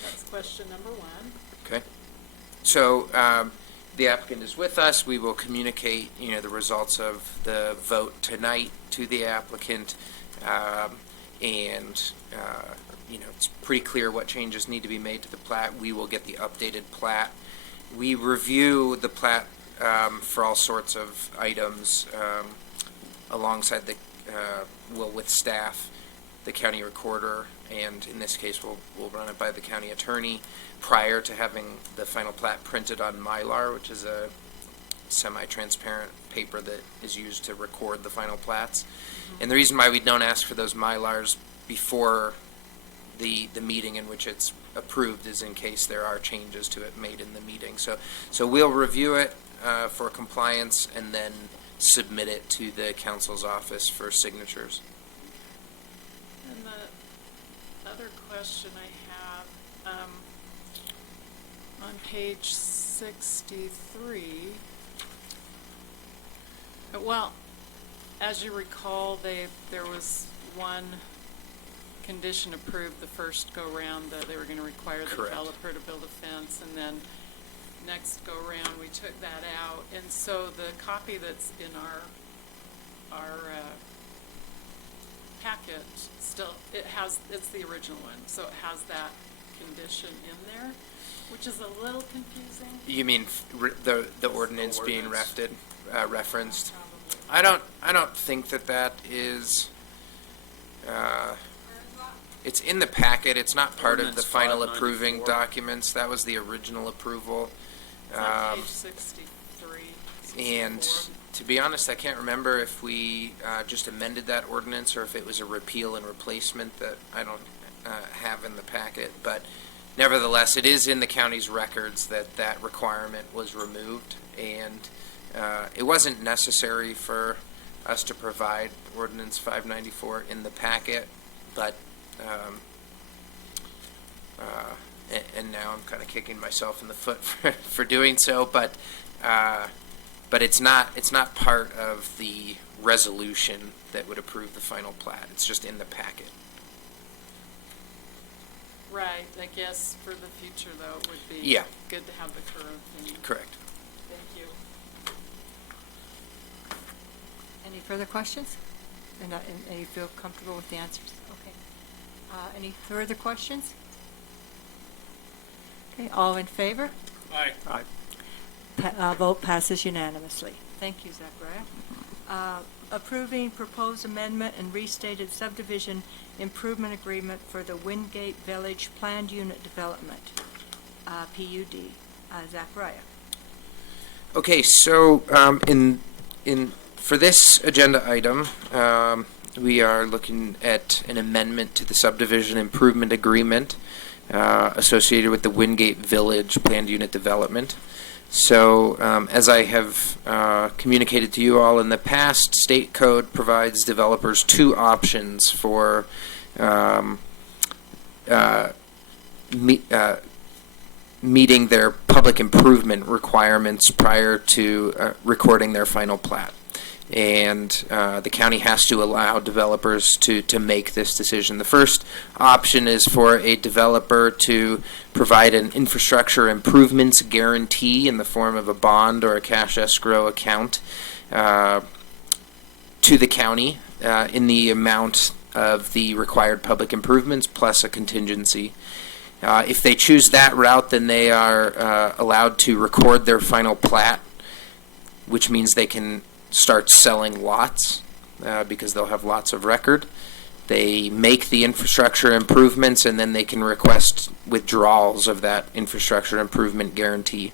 That's question number one. Okay. So the applicant is with us. We will communicate, the results of the vote tonight to the applicant, and it's pretty clear what changes need to be made to the plat. We will get the updated plat. We review the plat for all sorts of items alongside with staff, the county recorder, and in this case we'll run it by the county attorney prior to having the final plat printed on Mylar, which is a semi-transparent paper that is used to record the final plats. And the reason why we don't ask for those Mylars before the meeting in which it's approved is in case there are changes to it made in the meeting. So we'll review it for compliance and then submit it to the council's office for signatures. And the other question I have, on page 63, well, as you recall, there was one condition approved the first go-round that they were going to require the developer to build a fence, and then next go-round we took that out. And so the copy that's in our packet still, it's the original one, so it has that condition in there, which is a little confusing. You mean the ordinance being referenced? I don't think that is. It's in the packet. It's not part of the final approving documents. That was the original approval. It's on page 63. And to be honest, I can't remember if we just amended that ordinance or if it was a repeal and replacement that I don't have in the packet. But nevertheless, it is in the county's records that requirement was removed, and it wasn't necessary for us to provide Ordinance 594 in the packet, but and now I'm kind of kicking myself in the foot for doing so, but it's not part of the resolution that would approve the final plat. It's just in the packet. Right. I guess for the future, though, it would be good to have the current thing. Correct. Thank you. Any further questions? And you feel comfortable with the answers? Okay. Any further questions? Okay, all in favor? Aye. Aye. Vote passes unanimously. Thank you, Zachariah. Approving proposed amendment and restated subdivision improvement agreement for the Wingate Village Planned Unit Development, PUD. Zachariah. Okay, so for this agenda item, we are looking at an amendment to the subdivision improvement agreement associated with the Wingate Village Planned Unit Development. So, as I have communicated to you all in the past, state code provides developers two options for meeting their public improvement requirements prior to recording their final plat. And the county has to allow developers to make this decision. The first option is for a developer to provide an infrastructure improvements guarantee in the form of a bond or a cash escrow account to the county in the amount of the required public improvements plus a contingency. If they choose that route, then they are allowed to record their final plat, which means they can start selling lots because they'll have lots of record. They make the infrastructure improvements, and then they can request withdrawals of that infrastructure improvement guarantee.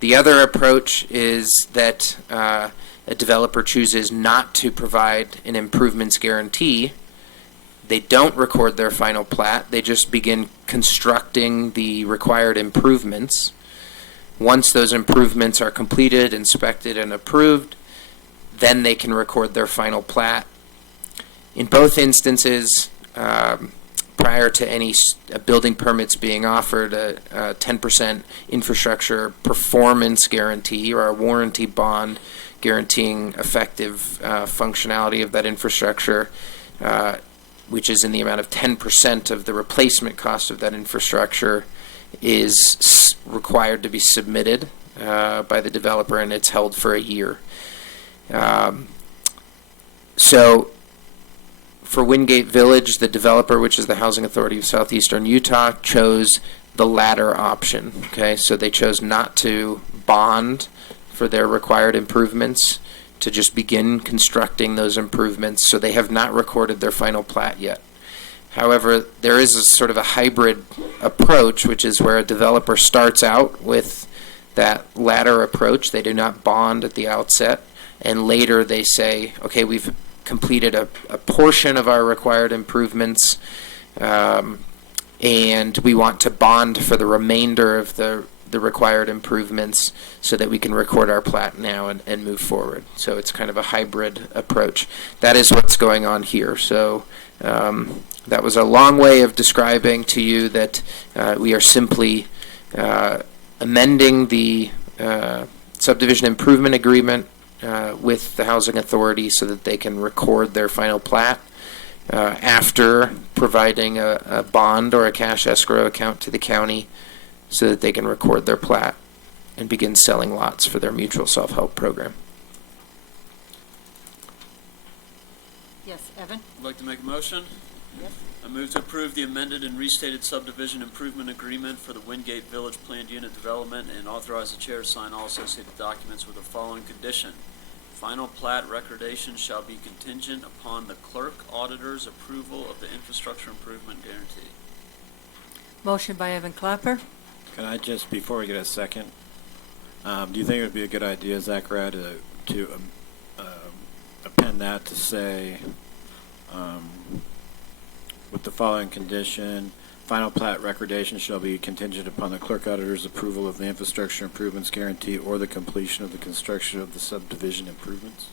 The other approach is that a developer chooses not to provide an improvements guarantee. They don't record their final plat. They just begin constructing the required improvements. Once those improvements are completed, inspected, and approved, then they can record their final plat. In both instances, prior to any building permits being offered, a 10% infrastructure performance guarantee or a warranty bond guaranteeing effective functionality of that infrastructure, which is in the amount of 10% of the replacement cost of that infrastructure, is required to be submitted by the developer, and it's held for a year. So for Wingate Village, the developer, which is the Housing Authority of Southeastern Utah, chose the latter option. Okay, so they chose not to bond for their required improvements, to just begin constructing those improvements. So they have not recorded their final plat yet. However, there is a sort of a hybrid approach, which is where a developer starts out with that latter approach. They do not bond at the outset, and later they say, okay, we've completed a portion of our required improvements, and we want to bond for the remainder of the required improvements so that we can record our plat now and move forward. So it's kind of a hybrid approach. That is what's going on here. So that was a long way of describing to you that we are simply amending the subdivision improvement agreement with the Housing Authority so that they can record their final plat after providing a bond or a cash escrow account to the county so that they can record their plat and begin selling lots for their mutual self-help program. Yes, Evan? I'd like to make a motion. Yes. I move to approve the amended and restated subdivision improvement agreement for the Wingate Village Planned Unit Development and authorize the chair to sign all associated documents with the following condition. Final plat recordation shall be contingent upon the clerk auditor's approval of the infrastructure improvement guarantee. Motion by Evan Clapper. Can I just, before we get a second, do you think it would be a good idea, Zachariah, to append that to say, with the following condition, final plat recordation shall be contingent upon the clerk auditor's approval of the infrastructure improvements guarantee or the completion of the construction of the subdivision improvements?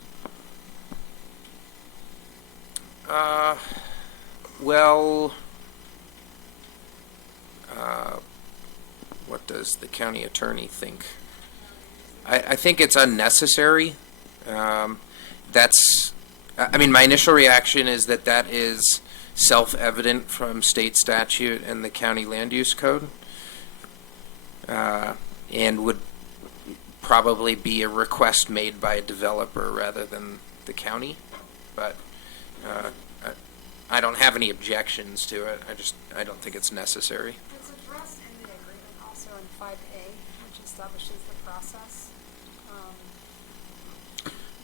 What does the county attorney think? I think it's unnecessary. My initial reaction is that is self-evident from state statute and the county land use code, and would probably be a request made by a developer rather than the county. But I don't have any objections to it. I don't think it's necessary. It's addressed in the agreement also in 5A, which establishes the process.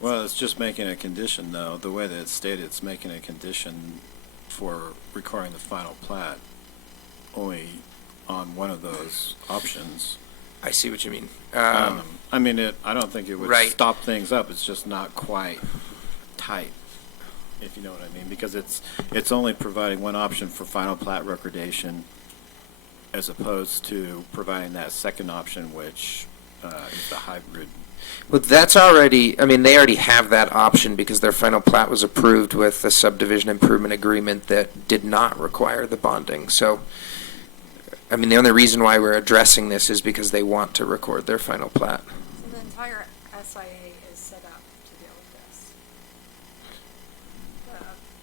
Well, it's just making a condition, though. The way that it's stated, it's making a condition for recording the final plat only on one of those options. I see what you mean. I don't think it would stop things up. It's just not quite tight, if you know what I mean, because it's only providing one option for final plat recordation as opposed to providing that second option, which if the hybrid. Well, that's already, I mean, they already have that option because their final plat was approved with a subdivision improvement agreement that did not require the bonding. So, I mean, the only reason why we're addressing this is because they want to record their final plat. So the entire SIA is set up to deal with this.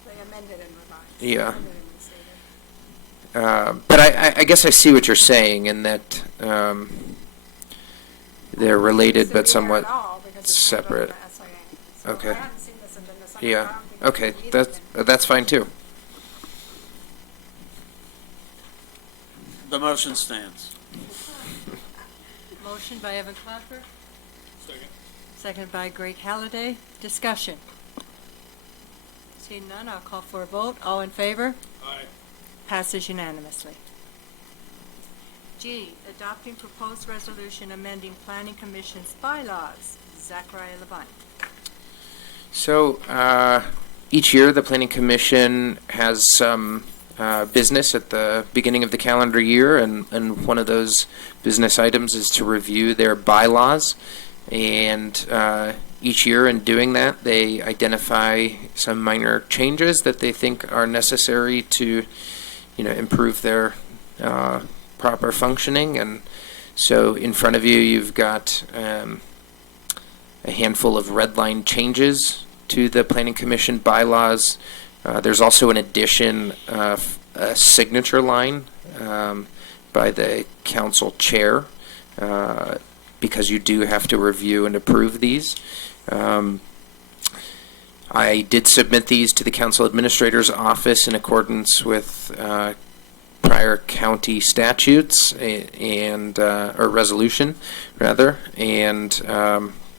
They amended and revised. Yeah. Amended and restated. But I guess I see what you're saying in that they're related Shouldn't but be there somewhat at all because it's part of separate. the SIA. So Okay. I hadn't seen this in December. Yeah. I don't think Okay. it's needed. That's fine too. The motion stands. Motion by Evan Clapper. Second by Greg Halliday. Discussion. Seeing none, I'll call for a vote. All in favor? Aye. Passes unanimously. G, adopting proposed resolution amending Planning Commission's bylaws. Zachariah Levine. So, each year, the Planning Commission has some business at the beginning of the calendar year, and one of those business items is to review their bylaws. And each year in doing that, they identify some minor changes that they think are necessary to, improve their proper functioning. And so in front of you, you've got a handful of red line changes to the Planning Commission bylaws. There's also an addition of a signature line by the council chair, because you do have to review and approve these. I did submit these to the council administrator's office in accordance with prior county statutes and or resolution rather, and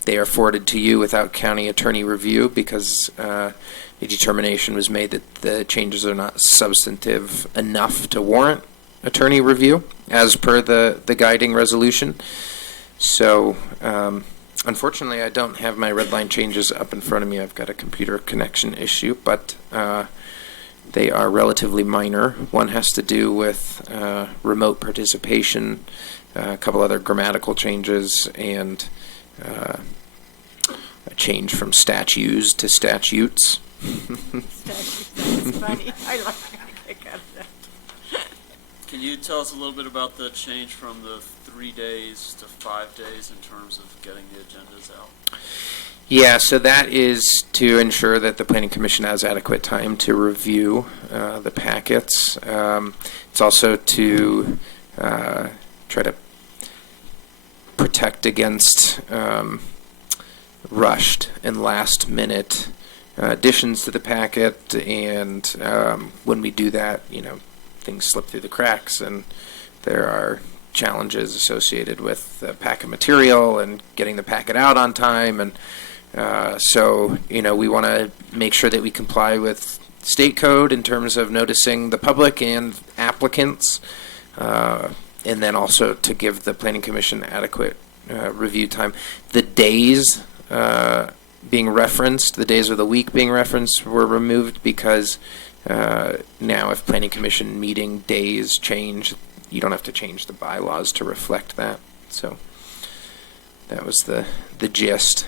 they are forwarded to you without county attorney review because a determination was made that the changes are not substantive enough to warrant attorney review as per the guiding resolution. So unfortunately, I don't have my red line changes up in front of me. I've got a computer connection issue, but they are relatively minor. One has to do with remote participation, a couple other grammatical changes, and a change from statues to statutes. That's funny. I like the kick out of that. Can you tell us a little bit about the change from the 3 days to 5 days in terms of getting the agendas out? Yeah, so that is to ensure that the Planning Commission has adequate time to review the packets. It's also to try to protect against rushed and last-minute additions to the packet, and when we do that, things slip through the cracks, and there are challenges associated with the packet material and getting the packet out on time, and so we want to make sure that we comply with state code in terms of noticing the public and applicants, and then also to give the Planning Commission adequate review time. The days being referenced, the days of the week being referenced were removed because now if Planning Commission meeting days change, you don't have to change the bylaws to reflect that. So that was the gist.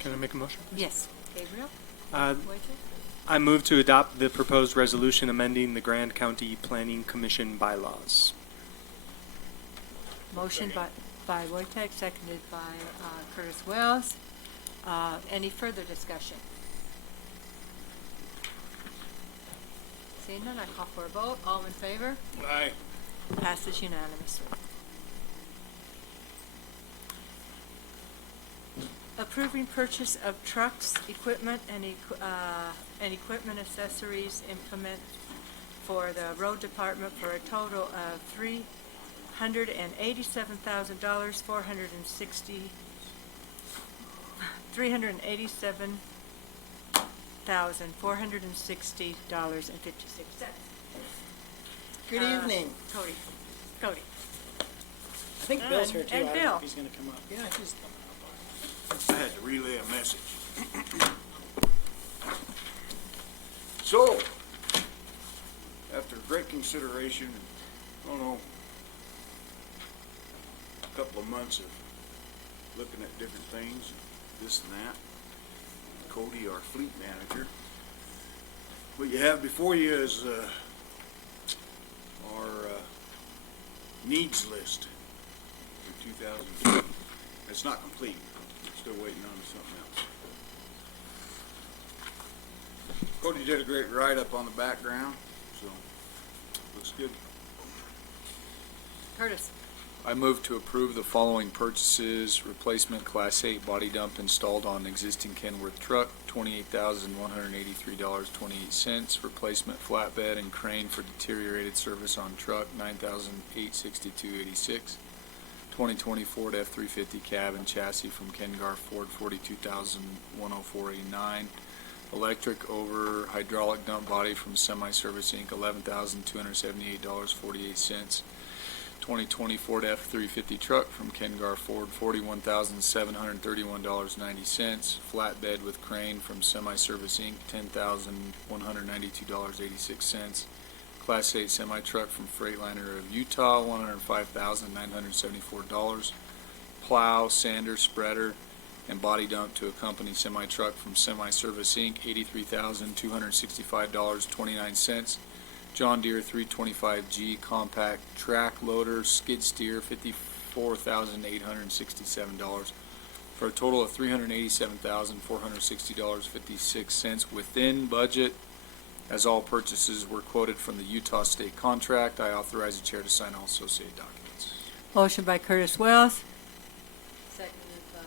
Can I make a motion? Yes. Gabriel? Uh, Wojciech? I move to adopt the proposed resolution amending the Grand County Planning Commission bylaws. Motion by Wojtek, seconded by Curtis Wells. Any further discussion? Seeing none, I call for a vote. All in favor? Aye. Passes unanimously. Approving purchase of trucks, equipment, and equipment accessories implement for the road department for a total of $387,460. $387,460.56. Good evening. Cody. I think Bill's here too. And I don't know Bill. if he's going to come up. Yeah, he's coming up. I had to relay a message. So, after great consideration, I don't know, a couple of months of looking at different things, this and that, Cody, our fleet manager, what you have before you is our needs list for 2020. It's not complete. We're still waiting on something else. Cody did a great write-up on the background, so looks good. Curtis. I move to approve the following purchases: replacement Class 8 body dump installed on existing Kenworth truck, $28,183.28. Replacement flatbed and crane for deteriorated service on truck, $9,862.86. 2020 Ford F-350 cab and chassis from Kengar Ford, $42,104.89. Electric over hydraulic dump body from Semi-Service Inc., $11,278.48. 2020 Ford F-350 truck from Kengar Ford, $41,731.90. Flatbed with crane from Semi-Service Inc., $10,192.86. Class 8 semi-truck from Freightliner of Utah, $105,974. Plow, sander, spreader, and body dump to a company semi-truck from Semi-Service Inc., $83,265.29. John Deere 325G compact track loader skid steer, $54,867, for a total of $387,460.56 within budget. As all purchases were quoted from the Utah State contract, I authorize the chair to sign all associated documents. Motion by Curtis Wells. Seconded by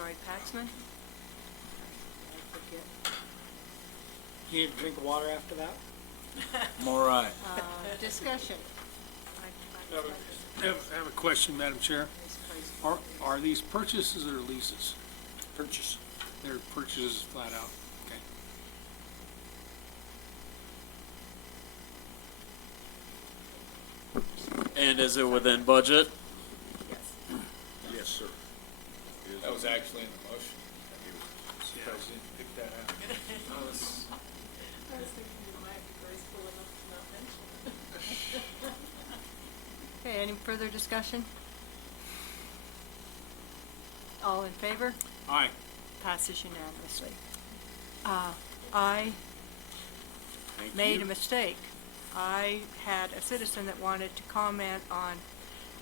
Roy Paxman. You need a drink of water after that? I'm all right. Discussion. I have a question, Madam Chair. Are these purchases or leases? Purchase. They're purchases flat out. And is it within budget? Yes, sir. That was actually in the motion. Surprised you didn't pick that out. I was thinking you might be graceful enough to not mention it. Okay, any further discussion? All in favor? Aye. Passes unanimously. I Thank made you. a mistake. I had a citizen that wanted to comment on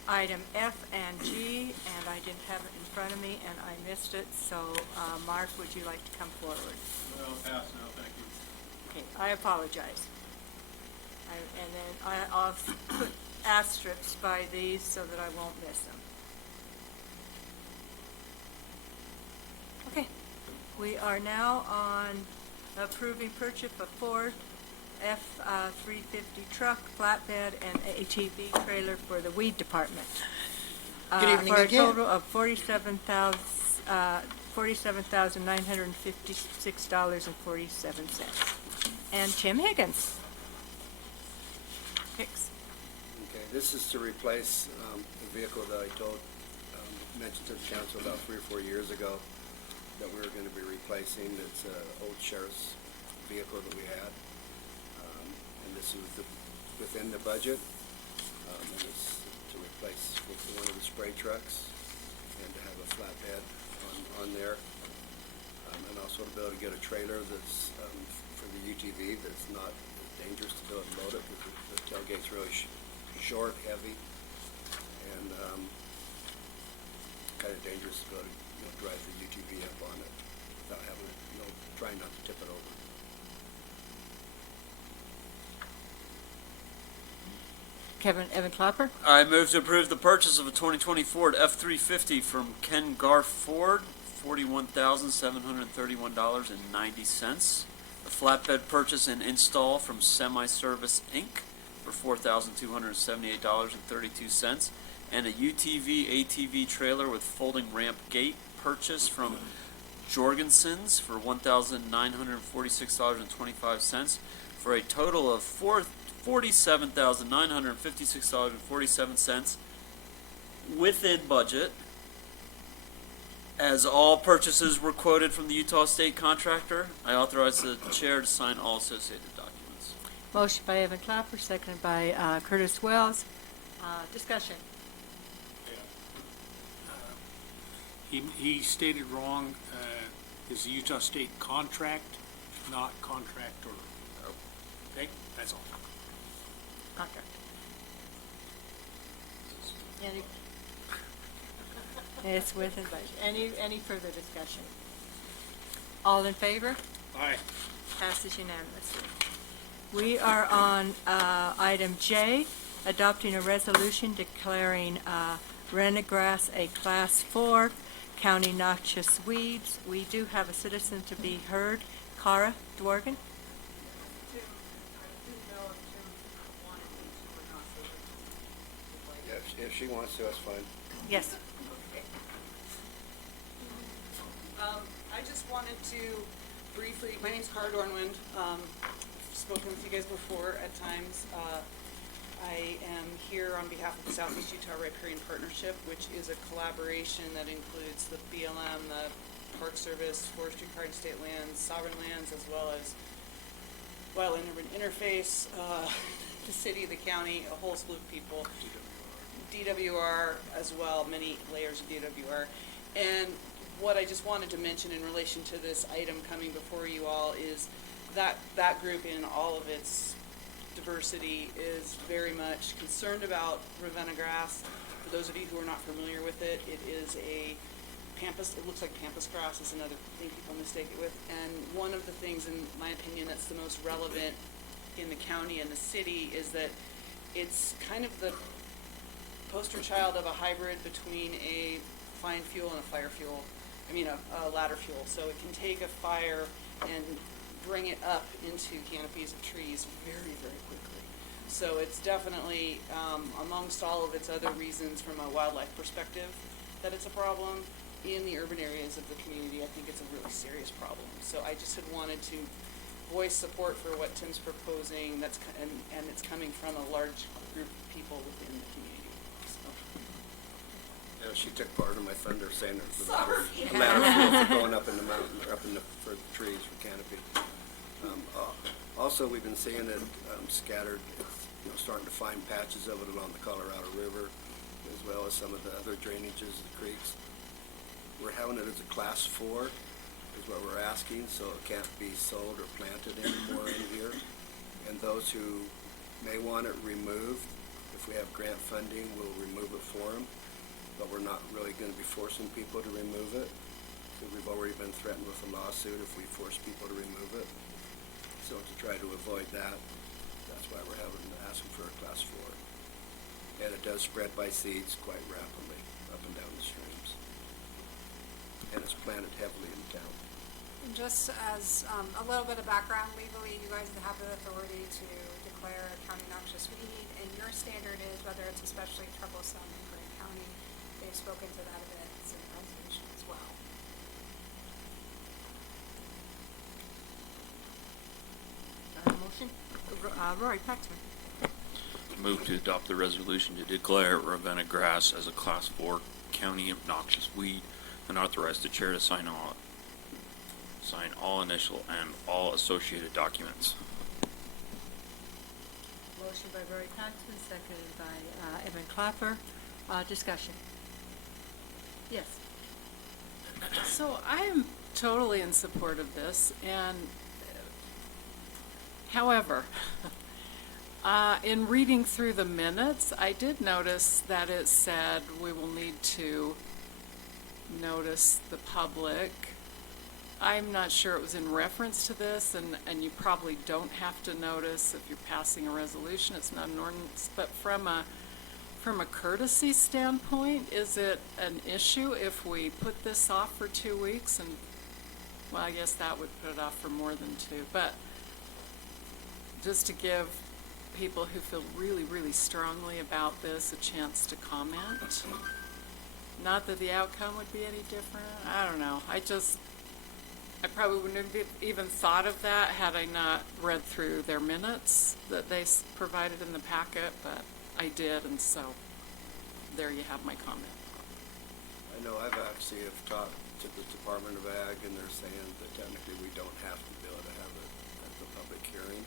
item F and G, and I didn't have it in front of me, and I missed it. So, Mark, would you like to come forward? No, pass now, thank you. Okay, I apologize. And then I'll put asterisks by these so that I won't miss them. Okay, we are now on approving purchase of Ford F-350 truck, flatbed, and ATV trailer for the weed department. Good evening For a again. total of $47,956.47. And Tim Higgins. Hicks. Okay, this is to replace the vehicle that I mentioned to the council about 3 or 4 years ago that we were going to be replacing. It's an old sheriff's vehicle that we had. And this is within the budget. And it's to replace one of the spray trucks and to have a flatbed on there. And also to be able to get a trailer that's for the UTV that's not dangerous to be able to load it because the tailgate's really short, heavy, and kind of dangerous to be able to drive the UTV up on it without having it, trying not to tip it over. Evan Klopper. I move to approve the purchase of a 2020 Ford F-350 from Ken Garf Ford, $41,731.90. A flatbed purchase and install from Semi-Service Inc. for $4,278.32. And a UTV ATV trailer with folding ramp gate purchase from Jorgensen's for $1,946.25 for a total of $47,956.47 within budget, As all purchases were quoted from the Utah State contractor, I authorize the chair to sign all associated documents. Motion by Evan Clapper, seconded by Curtis Wells. Discussion. He stated wrong, is the Utah State contract, not contractor. Okay, that's all. Contract. It's within budget. Any further discussion? All in favor? Aye. Passes unanimously. We are on item J, adopting a resolution declaring Renegras a Class 4 County Noxious Weeds. We do have a citizen to be heard. Cara Dworgan? Yeah, if she wants to, that's fine. Yes. I just wanted to briefly, my name's Cara Dornwind. I've spoken with you guys before at times. I am here on behalf of the Southeast Utah Riparian Partnership, which is a collaboration that includes the BLM, the Park Service, Forestry, Garden State Lands, Sovereign Lands, as well as Wildland Urban Interface, the city, the county, a whole slew of people. DWR as well, many layers of DWR. And what I just wanted to mention in relation to this item coming before you all is that that group in all of its diversity is very much concerned about Ravenna grass. For those of you who are not familiar with it, it is a pampas, it looks like pampas grass is another thing people mistake it with. And one of the things, in my opinion, that's the most relevant in the county and the city is that it's kind of the poster child of a hybrid between a fine fuel and a fire fuel. I mean, a ladder fuel. So it can take a fire and bring it up into canopies of trees very, very quickly. So it's definitely, amongst all of its other reasons from a wildlife perspective, that it's a problem. In the urban areas of the community, I think it's a really serious problem. So I just had wanted to voice support for what Tim's proposing, and it's coming from a large group of people within the community. Yeah, she took part of my thunder saying there's a ladder Sorry. fuel for going up in the mountain, or up in the, for the trees, for canopy. Also, we've been seeing it scattered, starting to find patches of it along the Colorado River, as well as some of the other drainages of the creeks. We're having it as a Class 4, is what we're asking, so it can't be sold or planted anymore in here. And those who may want it removed, if we have grant funding, we'll remove it for them. But we're not really going to be forcing people to remove it. We've already been threatened with a lawsuit if we force people to remove it. So to try to avoid that, that's why we're asking for a Class 4. And it does spread by seeds quite rapidly up and down the streams. And it's planted heavily in town. And just as a little bit of background, legally, you guys have the authority to declare a county noxious weed, and your standard is whether it's especially troublesome in Grant County. They've spoken to that a bit, it's in the resolution as well. Motion? Rory Paxman. Move to adopt the resolution to declare Ravenna grass as a Class 4 county noxious weed and authorize the chair to sign all initial and all associated documents. Motion by Rory Paxman, seconded by Evan Clapper. Discussion. Yes. So I'm totally in support of this, and however, in reading through the minutes, I did notice that it said we will need to notice the public. I'm not sure it was in reference to this, and you probably don't have to notice if you're passing a resolution. It's not an ordinance, but from a courtesy standpoint, is it an issue if we put this off for 2 weeks? And, well, I guess that would put it off for more than 2, but just to give people who feel really, really strongly about this a chance to comment. Not that the outcome would be any different. I don't know. I probably wouldn't have even thought of that had I not read through their minutes that they provided in the packet, but I did, and so there you have my comment. I know I've actually have talked to the Department of Ag, and they're saying that technically we don't have to be able to have it at the public hearing,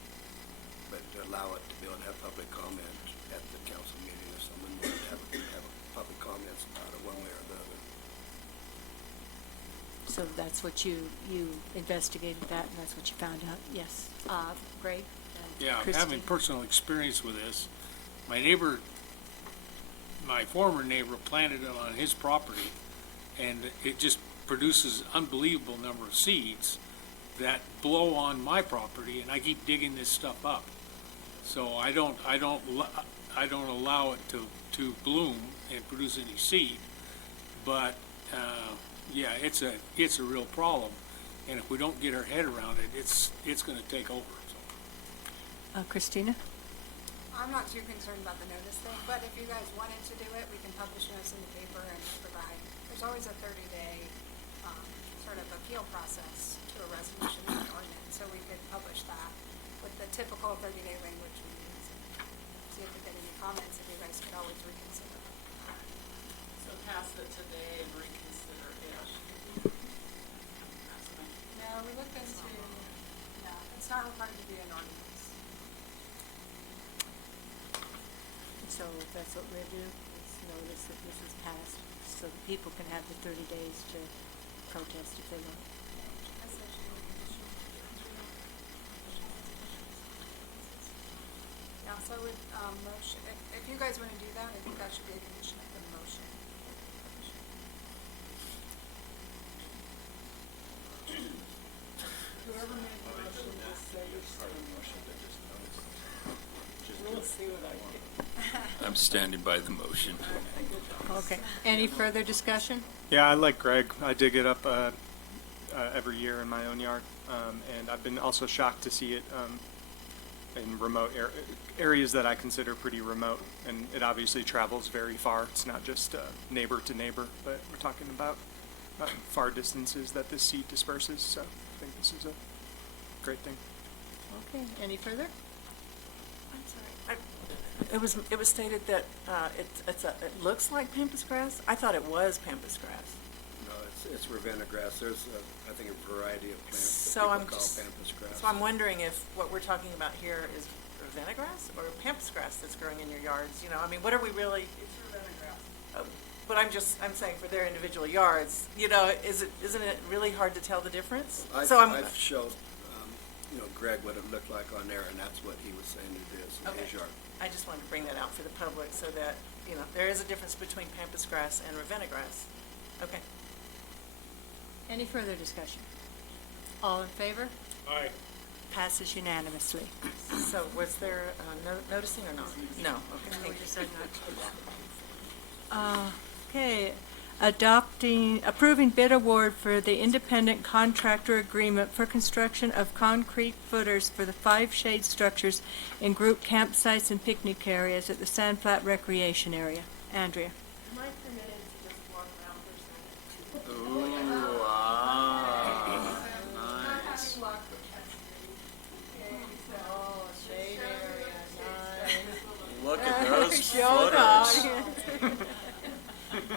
but to allow it to be able to have public comment at the council meeting if someone wanted to have public comments about it one way or the other. So that's what you investigated that, and that's what you found out? Yes. Greg? Yeah, I'm Christine? having personal experience with this. My neighbor, my former neighbor planted it on his property, and it just produces unbelievable number of seeds that blow on my property, and I keep digging this stuff up. So I don't allow it to bloom and produce any seed. But, yeah, it's a real problem. And if we don't get our head around it, it's gonna take over, so. Christina? I'm not too concerned about the notice thing, but if you guys wanted to do it, we can publish notice in the paper and provide. There's always a 30-day sort of appeal process to a resolution in the ordinance, so we could publish that with the typical 30-day language we use. See if we get any comments, if you guys could always reconsider. So pass it today and reconsider it. No, we looked into, no, it's not required to be an ordinance. So that's what we'll do, is notice that this is passed, so that people can have the 30 days to protest if they want. Yeah, so with, motion, if you guys wanna do that, I think that should be a condition of the motion. Whoever made the motion, just say we'll see what I get. I'm standing by the motion. Okay. Any further discussion? Yeah, I like Greg. I dig it up every year in my own yard, and I've been also shocked to see it in remote areas that I consider pretty remote. And it obviously travels very far. It's not just neighbor to neighbor, but we're talking about far distances that this seed disperses. So I think this is a great thing. Okay. Any further? I'm sorry. It was stated that it looks like pampas grass. I thought it was pampas grass. No, it's Ravenna grass. There's, I think, a variety of plants So that I'm people call just, pampas grass. so I'm wondering if what we're talking about here is Ravenna grass or pampas grass that's growing in your yards. You know, I mean, what are we really? It's Ravenna grass. But I'm saying for their individual yards, you know, isn't it really hard to tell the difference? I've showed, Greg what it looked like on there, and that's what he was saying it is in his yard. I just wanted to bring that out for the public so that, you know, there is a difference between pampas grass and Ravenna grass. Okay. Any further discussion? All in favor? Aye. Passes unanimously. So was there noticing or not? No. Okay. We just said not to do that. Okay. Approving bid award for the independent contractor agreement for construction of concrete footers for the 5 shade structures in group campsites and picnic areas at the Sand Flat Recreation Area. Andrea. Am I permitted to just walk around for a second? Ooh, nice. Oh, shade area, Look at those Show the footers.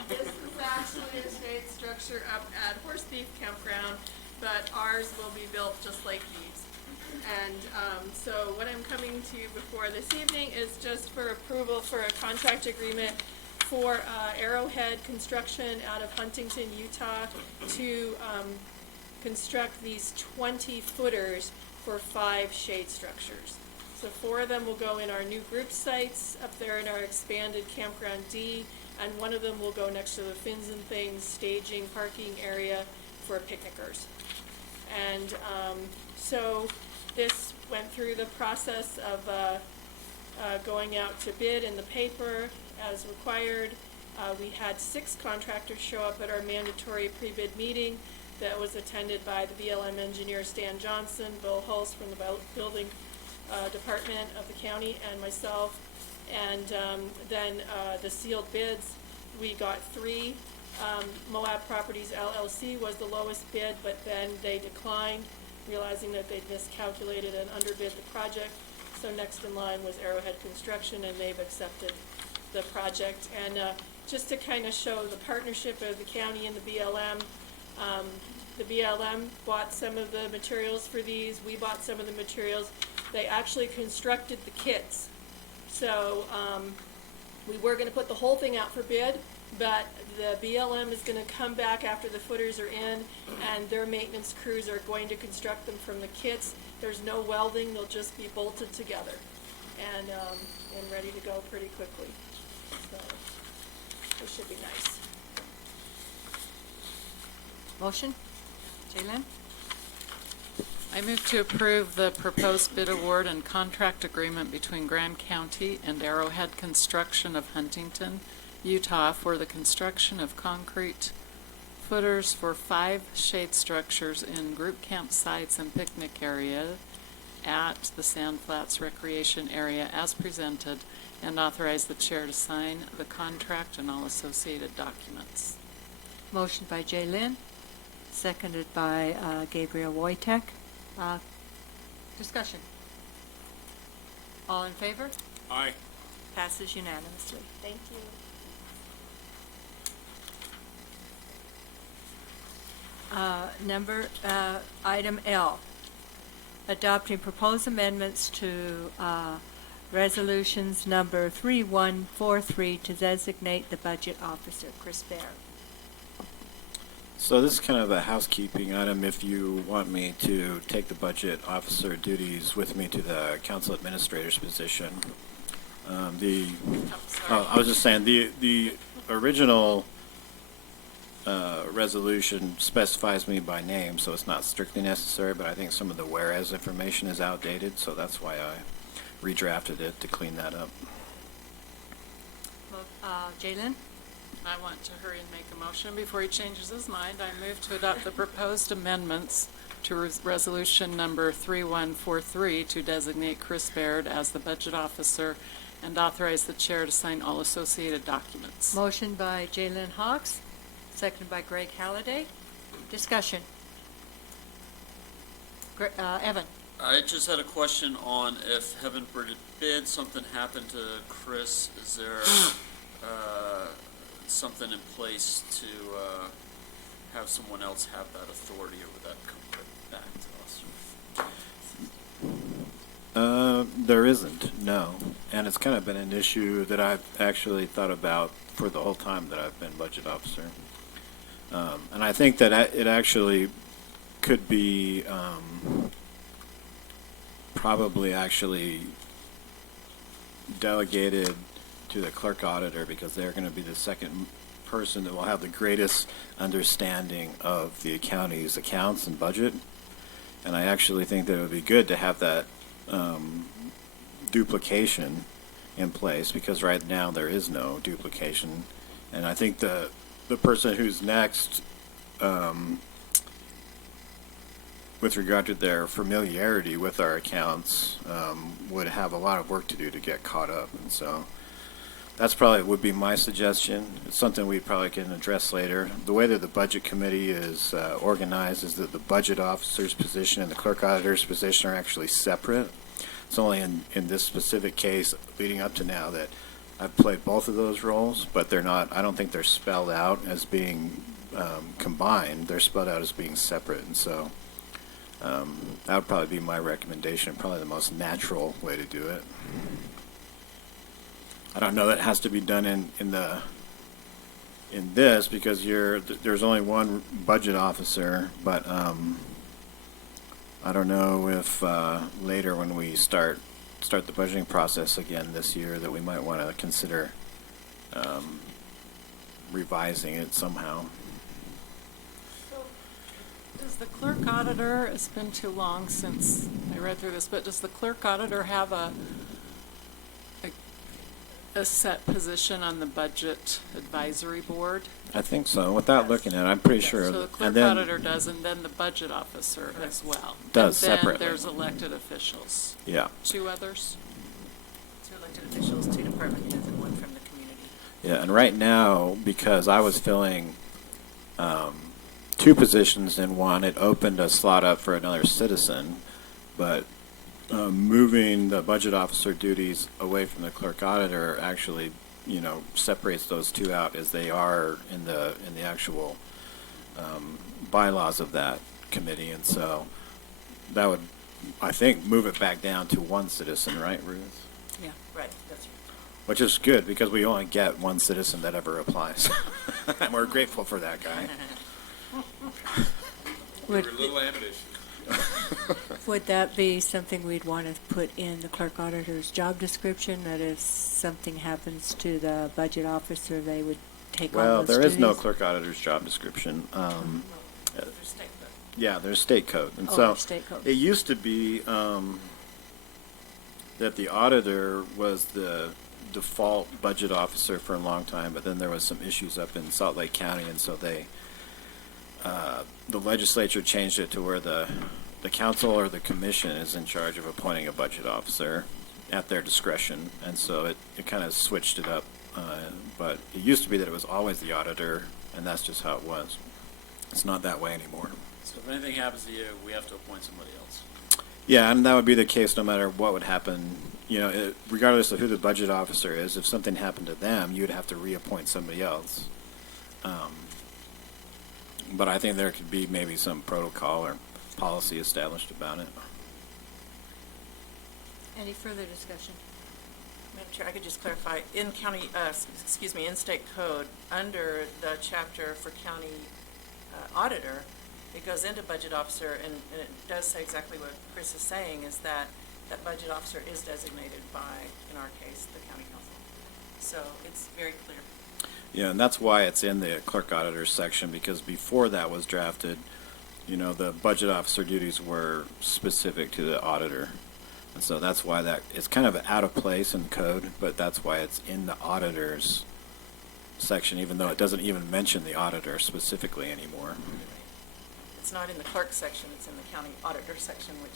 This is actually a shade structure up at Horse Thief Campground, but ours will be built just like these. And so what I'm coming to you before this evening is just for approval for a contract agreement for Arrowhead Construction out of Huntington, Utah, to construct these 20 footers for 5 shade structures. So 4 of them will go in our new group sites up there in our expanded Campground D, and 1 of them will go next to the Fins and Things staging parking area for picnickers. And so this went through the process of going out to bid in the paper as required. We had 6 contractors show up at our mandatory pre-bid meeting that was attended by the BLM engineer Stan Johnson, Bill Hulse from the building department of the county, and myself. And then the sealed bids, we got 3. Moab Properties LLC was the lowest bid, but then they declined, realizing that they'd miscalculated and underbid the project. So next in line was Arrowhead Construction, and they've accepted the project. And just to kind of show the partnership of the county and the BLM, the BLM bought some of the materials for these. We bought some of the materials. They actually constructed the kits. So we were going to put the whole thing out for bid, but the BLM is going to come back after the footers are in, and their maintenance crews are going to construct them from the kits. There's no welding. They'll just be bolted together and ready to go pretty quickly. So it should be nice. Motion? Jaylen? I move to approve the proposed bid award and contract agreement between Grand County and Arrowhead Construction of Huntington, Utah for the construction of concrete footers for 5 shade structures in group campsites and picnic area at the Sand Flats Recreation Area as presented, and authorize the chair to sign the contract and all associated documents. Motion by Jaylen, seconded by Gabriel Wojtek. Discussion. All in favor? Aye. Passes unanimously. Thank you. Item L, adopting proposed amendments to resolutions number 3143 to designate the budget officer. Chris Baird. So this is kind of a housekeeping item. If you want me to take the budget officer duties with me to the council administrator's position, I was just saying the original resolution specifies me by name, so it's not strictly necessary. But I think some of the whereas information is outdated, so that's why I redrafted it to clean that up. Jaylen? I want to hurry and make a motion before he changes his mind. I move to adopt the proposed amendments to resolution number 3143 to designate Chris Baird as the budget officer and authorize the chair to sign all associated documents. Motion by Jaylen Hawks, seconded by Greg Halliday. Discussion. Evan? I just had a question on if heaven forbid something happened to Chris, is there something in place to have someone else have that authority, or would that come back to us? There isn't, no. And it's kind of been an issue that I've actually thought about for the whole time that I've been budget officer. And I think that it actually could be probably actually delegated to the clerk auditor, because they're going to be the second person that will have the greatest understanding of the county's accounts and budget. And I actually think that it would be good to have that duplication in place, because right now there is no duplication. And I think the person who's next, with regard to their familiarity with our accounts, would have a lot of work to do to get caught up. And so that's probably would be my suggestion. It's something we probably can address later. The way that the budget committee is organized is that the budget officer's position and the clerk auditor's position are actually separate. It's only in this specific case leading up to now that I've played both of those roles, but they're not, I don't think they're spelled out as being combined. They're spelled out as being separate. And so that would probably be my recommendation, probably the most natural way to do it. I don't know that it has to be done in this, because there's only one budget officer, but I don't know if later when we start the budgeting process again this year that we might want to consider revising it somehow. Does the clerk auditor, it's been too long since I read through this, but does the clerk auditor have a set position on the budget advisory board? I think so. Without looking at it, I'm pretty sure. So the clerk and then auditor does, and then the budget officer as well. Does and then separately. There's elected officials. Yeah. 2 others. 2 elected officials, 2 department heads, and 1 from the community. Yeah, and right now, because I was filling 2 positions in one, it opened a slot up for another citizen, but moving the budget officer duties away from the clerk auditor actually separates those two out as they are in the actual bylaws of that committee. And so that would, I think, move it back down to one citizen, right, Ruth? Yeah, right, that's right. Which is good, because we only get one citizen that ever applies. And we're grateful for that guy. We were a little ambitious. Would that be something we'd want to put in the clerk auditor's job description, that if something happens to the budget officer, they would take on Well, those there is no duties? clerk auditor's job description. There's state code. Yeah, there's state code. And Oh, so there's state code. it used to be that the auditor was the default budget officer for a long time, but then there was some issues up in Salt Lake County, and so the legislature changed it to where the council or the commission is in charge of appointing a budget officer at their discretion, and so it kind of switched it up. But it used to be that it was always the auditor, and that's just how it was. It's not that way anymore. So if anything happens to you, we have to appoint somebody else. Yeah, and that would be the case no matter what would happen. Regardless of who the budget officer is, if something happened to them, you'd have to reappoint somebody else. But I think there could be maybe some protocol or policy established about it. Any further discussion? Madam Chair, I could just clarify, in county, in state code, under the chapter for county auditor, it goes into budget officer, and it does say exactly what Chris is saying, is that that budget officer is designated by, in our case, the county council. So it's very clear. Yeah, and that's why it's in the clerk auditor section, because before that was drafted, the budget officer duties were specific to the auditor. And so that's why that it's kind of out of place in code, but that's why it's in the auditor's section, even though it doesn't even mention the auditor specifically anymore. It's not in the clerk section, it's in the county auditor section, which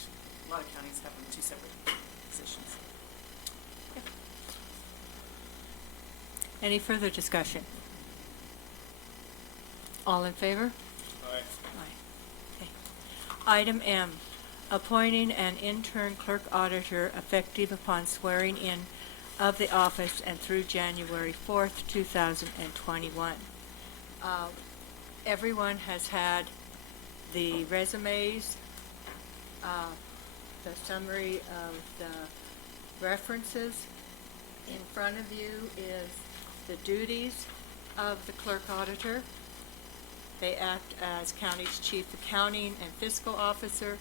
a lot of counties have in two separate positions. Any further discussion? All in favor? Aye. Aye. Okay. Item M, appointing an intern clerk auditor effective upon swearing in of the office and through January 4th, 2021. Everyone has had the resumes, the summary of the references. In front of you is the duties of the clerk auditor. They act as county's chief accounting and fiscal officer,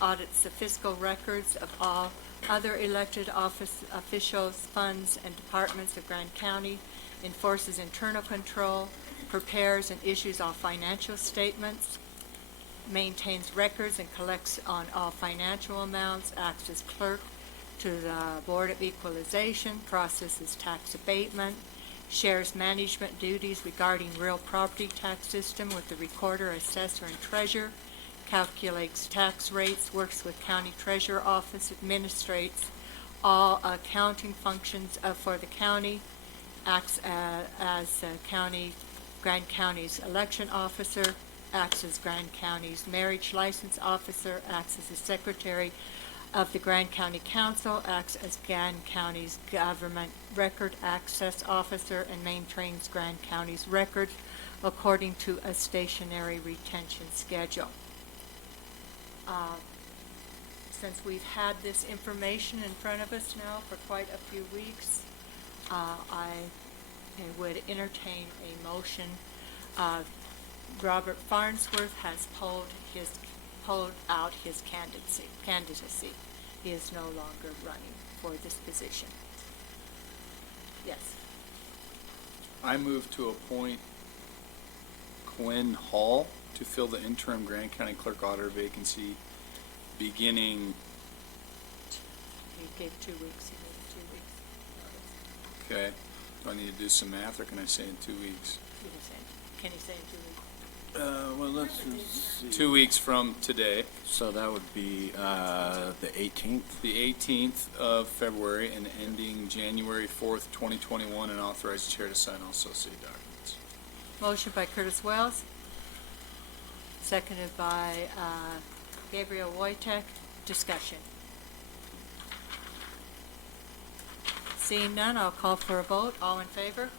audits the fiscal records of all other elected office officials, funds, and departments of Grand County, enforces internal control, prepares and issues all financial statements, maintains records and collects on all financial amounts, acts as clerk to the Board of Equalization, processes tax abatement, shares management duties regarding real property tax system with the recorder, assessor, and treasurer, calculates tax rates, works with county treasurer office, administrates all accounting functions for the county, acts as Grand County's election officer, acts as Grand County's marriage license officer, acts as the secretary of the Grand County Council, acts as Grand County's government record access officer, and maintains Grand County's records according to a stationary retention schedule. Since we've had this information in front of us now for quite a few weeks, I would entertain a motion. Robert Farnsworth has pulled out his candidacy. He is no longer running for this position. Yes. I move to appoint Quinn Hall to fill the interim Grand County Clerk Auditor vacancy beginning, He gave 2 weeks. He gave 2 weeks. okay, do I need to do some math, or can I say in 2 weeks? Can he say in 2 weeks? Well, let's see. 2 weeks from today. So that would be the 18th. The 18th of February and ending January 4th, 2021, and authorize the chair to sign all associated documents. Motion by Curtis Wells, seconded by Gabriel Wojtek. Discussion. Seeing none, I'll call for a vote. All in favor?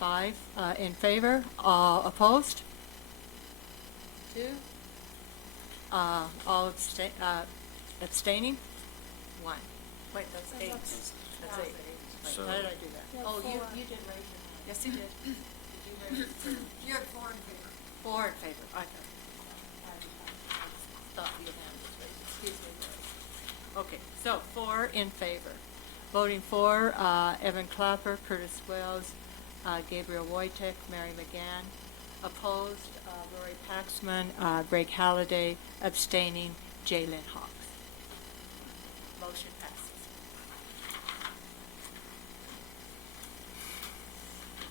5 in favor. All opposed? 2. All abstaining? 1. Wait, that's 8. That's 8. So- How did I do that? Oh, you did raise your hand. Yes, you did. Did you raise it? You had 4 in favor. 4 in favor. I thought you had was raised. Excuse me. Okay, so 4 in favor. Voting for, Evan Clapper, Curtis Wells, Gabriel Wojtek, Mary McGann. Opposed, Lori Paxman, Greg Halliday. Abstaining, Jalen Hawks. Motion passes.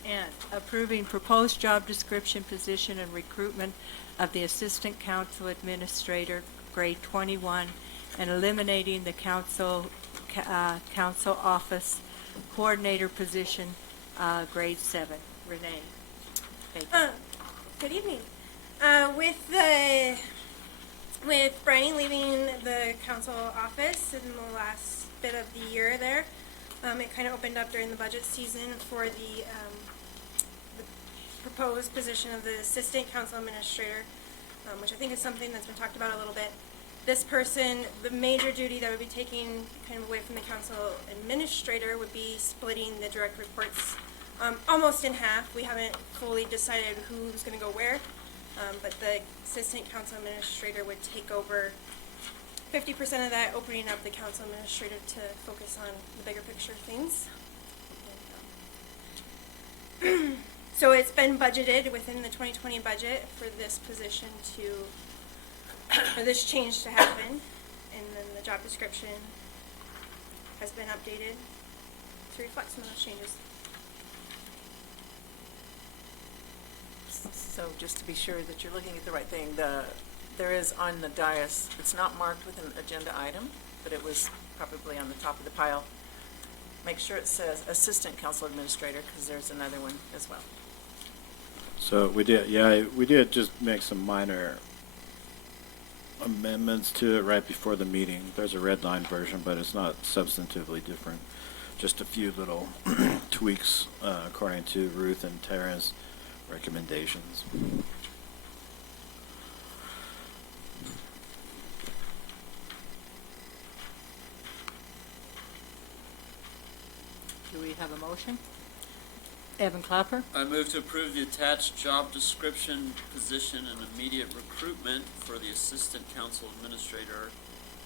And approving proposed job description, position, and recruitment of the Assistant Council Administrator, grade 21, and eliminating the council office coordinator position, grade 7. Renee. Baker. Good evening. With Brian leaving the council office in the last bit of the year there, it kind of opened up during the budget season for the proposed position of the assistant council administrator, which I think is something that's been talked about a little bit. This person, the major duty that would be taking kind of away from the council administrator would be splitting the direct reports almost in half. We haven't fully decided who's going to go where, but the assistant council administrator would take over 50% of that, opening up the council administrator to focus on the bigger picture things. So it's been budgeted within the 2020 budget for this position for this change to happen, and then the job description has been updated to reflect some of those changes. So just to be sure that you're looking at the right thing, there is on the dais, it's not marked with an agenda item, but it was probably on the top of the pile. Make sure it says Assistant Council Administrator, because there's another one as well. So we did just make some minor amendments to it right before the meeting. There's a red line version, but it's not substantively different. Just a few little tweaks according to Ruth and Tara's recommendations. Do we have a motion? Evan Clapper? I move to approve the attached job description, position, and immediate recruitment for the Assistant Council Administrator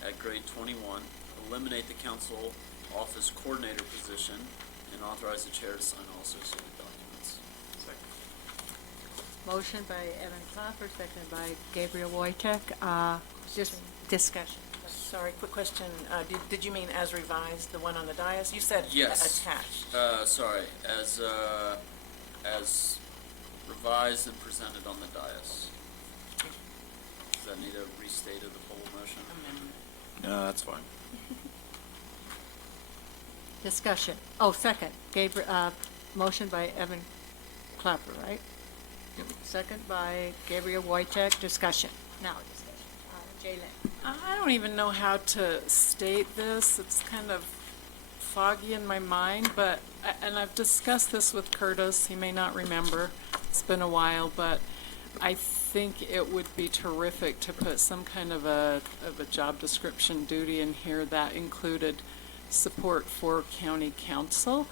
at grade 21, eliminate the Council Office Coordinator position, and authorize the Chair to sign all associated documents. Motion by Evan Clapper, seconded by Gabriel Wojtek. Just discussion. Sorry, quick question. Did you mean as revised, the one on the dais? You said Yes. attached. Sorry, as revised and presented on the dais. Does that need a restate of the full motion? No, that's fine. Discussion. Oh, second. Motion by Evan Clapper, right? Second by Gabriel Wojtek. Discussion. Now discussion. Jalen. I don't even know how to state this. It's kind of foggy in my mind, but, and I've discussed this with Curtis. He may not remember. It's been a while, but I think it would be terrific to put some kind of a job description duty in here that included support for county council,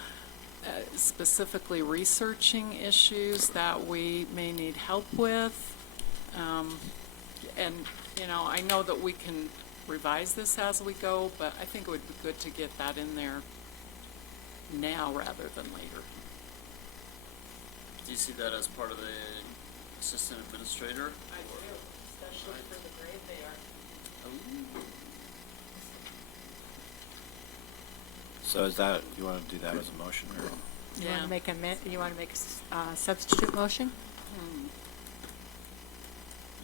specifically researching issues that we may need help with. And, you know, I know that we can revise this as we go, but I think it would be good to get that in there now rather than later. Do you see that as part of the Assistant Administrator? I do, especially for the grade they are. So is that, you want to do that as a motion, or? You want to make a substitute motion?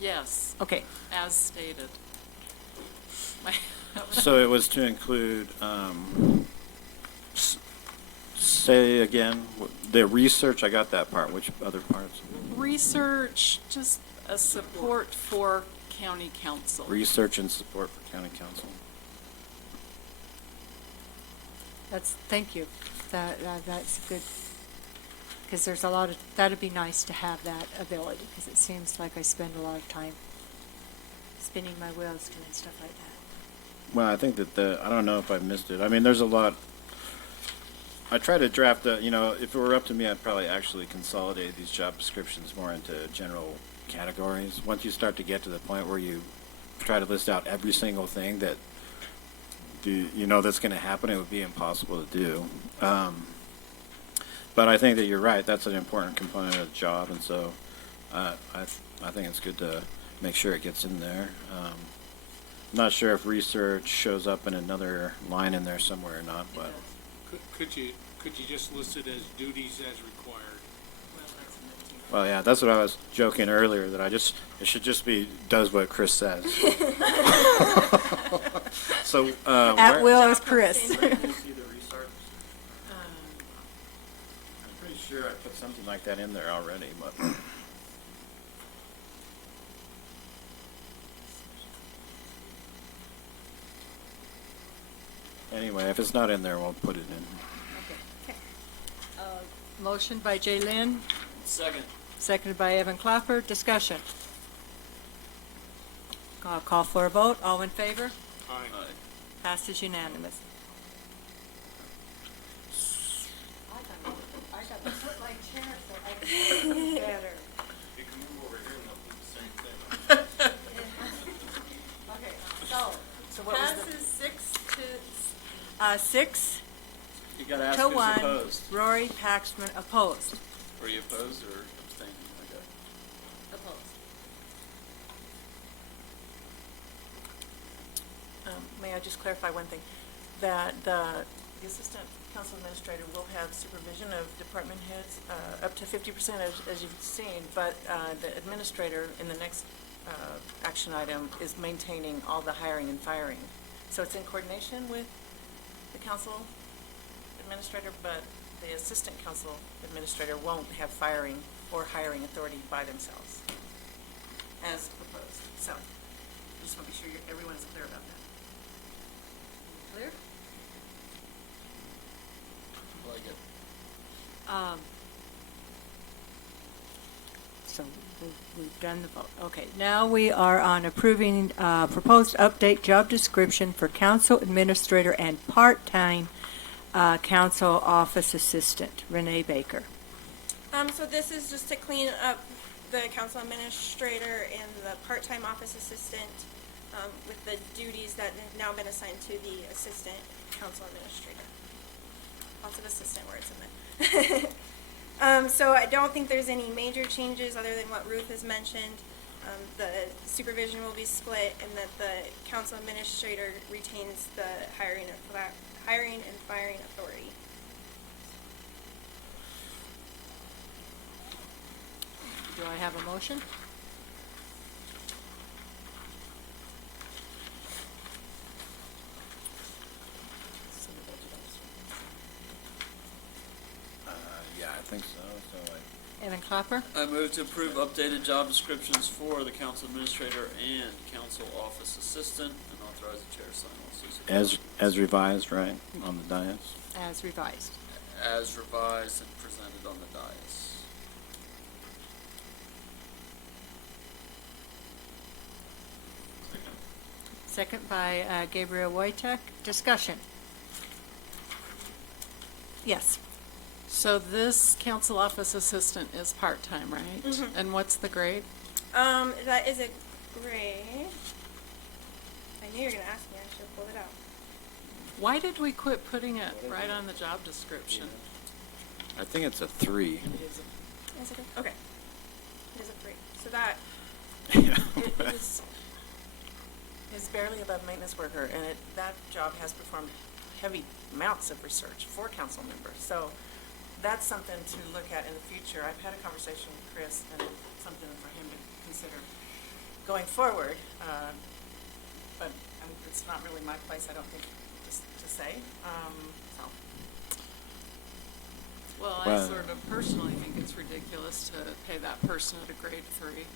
Yes. Okay. As stated. So it was to include, say again, the research, I got that part, which other parts? Research, just a support for county council. Research and support for county council. Thank you. That's good. Because there's a lot of, that'd be nice to have that ability, because it seems like I spend a lot of time spinning my wheels doing stuff like that. Well, I think that I don't know if I missed it. I mean, there's a lot. I try to draft if it were up to me, I'd probably actually consolidate these job descriptions more into general categories. Once you start to get to the point where you try to list out every single thing that that's going to happen, it would be impossible to do. But I think that you're right. That's an important component of the job, and so I think it's good to make sure it gets in there. I'm not sure if research shows up in another line in there somewhere or not, but Could you just list it as duties as required? well, yeah, that's what I was joking earlier, that it should just be does what Chris says. So At will as Chris. I'm pretty sure I put something like that in there already, but. Anyway, if it's not in there, we'll put it in. Motion by Jay Lynn, Second. seconded by Evan Clapper. Discussion. I'll call for a vote. All in favor? Aye. Passes unanimous. I got to put my chair so I can see better. You can move over here and they'll do the same thing. Okay, So what was the? passes 6 You gotta ask to who's 1. opposed. Rory Paxman opposed. Were you opposed or abstaining? Okay. Opposed. May I just clarify one thing? That the assistant council administrator will have supervision of department heads, up to 50% as you've seen, but the administrator in the next action item is maintaining all the hiring and firing. So it's in coordination with the council administrator, but the assistant council administrator won't have firing or hiring authority by themselves, as proposed. So, I just want to be sure everyone is clear about that. Clear? Like it. So we've done the vote. Okay, now we are on approving proposed update job description for council administrator and part-time council office assistant, Renee Baker. So this is just to clean up the council administrator and the part-time office assistant with the duties that have now been assigned to the assistant council administrator. Lots of assistant words in there. So I don't think there's any major changes other than what Ruth has mentioned. The supervision will be split, and that the council administrator retains the hiring and firing authority. Do I have a motion? Yeah, I think so. Evan Clapper? I move to approve updated job descriptions for the council administrator and council office assistant, and authorize the chair to sign all associated As revised, right, on the dais? As revised. as revised and presented on the dais. Second by Gabriel Wojtek. Discussion. Yes. So this council office assistant is part-time, right? Mhm. And what's the grade? That is a grade. I knew you were gonna ask me, I should have pulled it out. Why did we quit putting it right on the job description? I think it's a 3. Is it okay? It is a 3. So that It is barely above maintenance worker, and that job has performed heavy amounts of research for council members. So that's something to look at in the future. I've had a conversation with Chris, and something for him to consider going forward. But it's not really my place, I don't think, to say. So. Well, I Well- sort of personally think it's ridiculous to pay that person at a grade 3.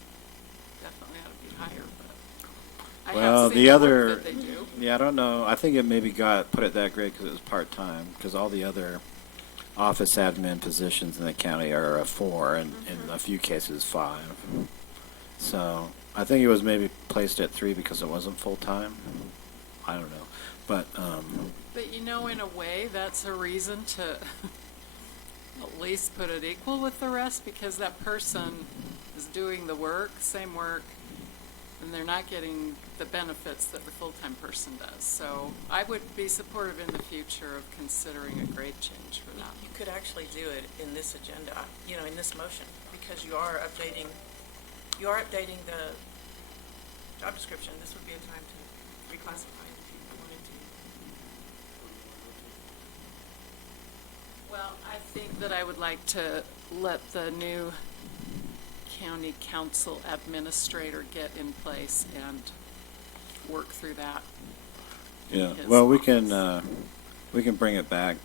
Definitely ought to be higher, but. I Well, have seen the work other, that they do. yeah, I don't know. I think it maybe got put at that grade because it was part-time, because all the other office admin positions in the county are a 4, and in a few cases 5. So I think it was maybe placed at 3 because it wasn't full-time. I don't know. But, But you know, in a way, that's a reason to at least put it equal with the rest, because that person is doing the work, same work, and they're not getting the benefits that the full-time person does. So I would be supportive in the future of considering a grade change for that. You could actually do it in this agenda, you know, in this motion, because you are updating the job description. This would be a time to reclassify if you wanted to. Well, I think that I would like to let the new county council administrator get in place and work through that. yeah, His well, we office. can bring it back.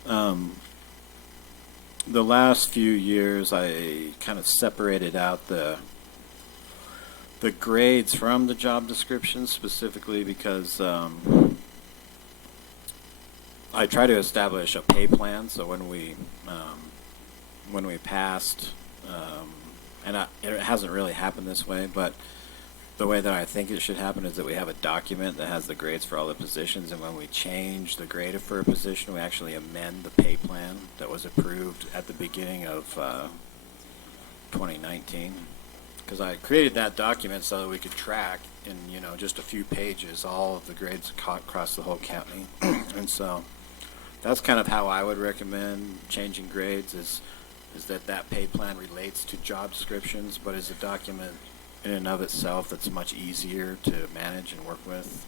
The last few years, I kind of separated out the grades from the job descriptions, specifically because I try to establish a pay plan. So when we passed, and it hasn't really happened this way, but the way that I think it should happen is that we have a document that has the grades for all the positions, and when we change the grade for a position, we actually amend the pay plan that was approved at the beginning of 2019. Because I created that document so that we could track in, just a few pages all of the grades across the whole county. And so that's kind of how I would recommend changing grades is that pay plan relates to job descriptions, but is a document in and of itself that's much easier to manage and work with.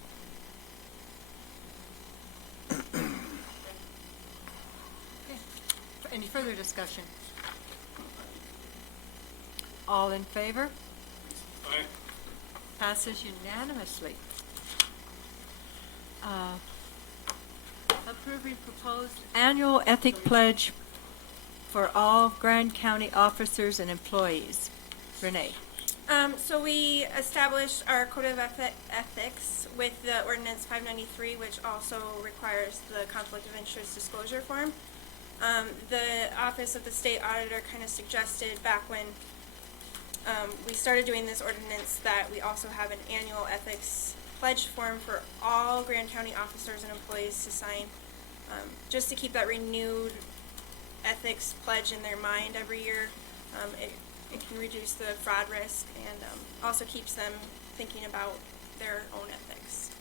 Any further discussion? All in favor? Aye. Passes unanimously. Approving proposed annual ethic pledge for all Grand County officers and employees. Renee? So we established our code of ethics with the ordinance 593, which also requires the conflict of interest disclosure form. The Office of the State Auditor kind of suggested back when we started doing this ordinance that we also have an annual ethics pledge form for all Grand County officers and employees to sign, just to keep that renewed ethics pledge in their mind every year. It can reduce the fraud risk and also keeps them thinking about their own ethics.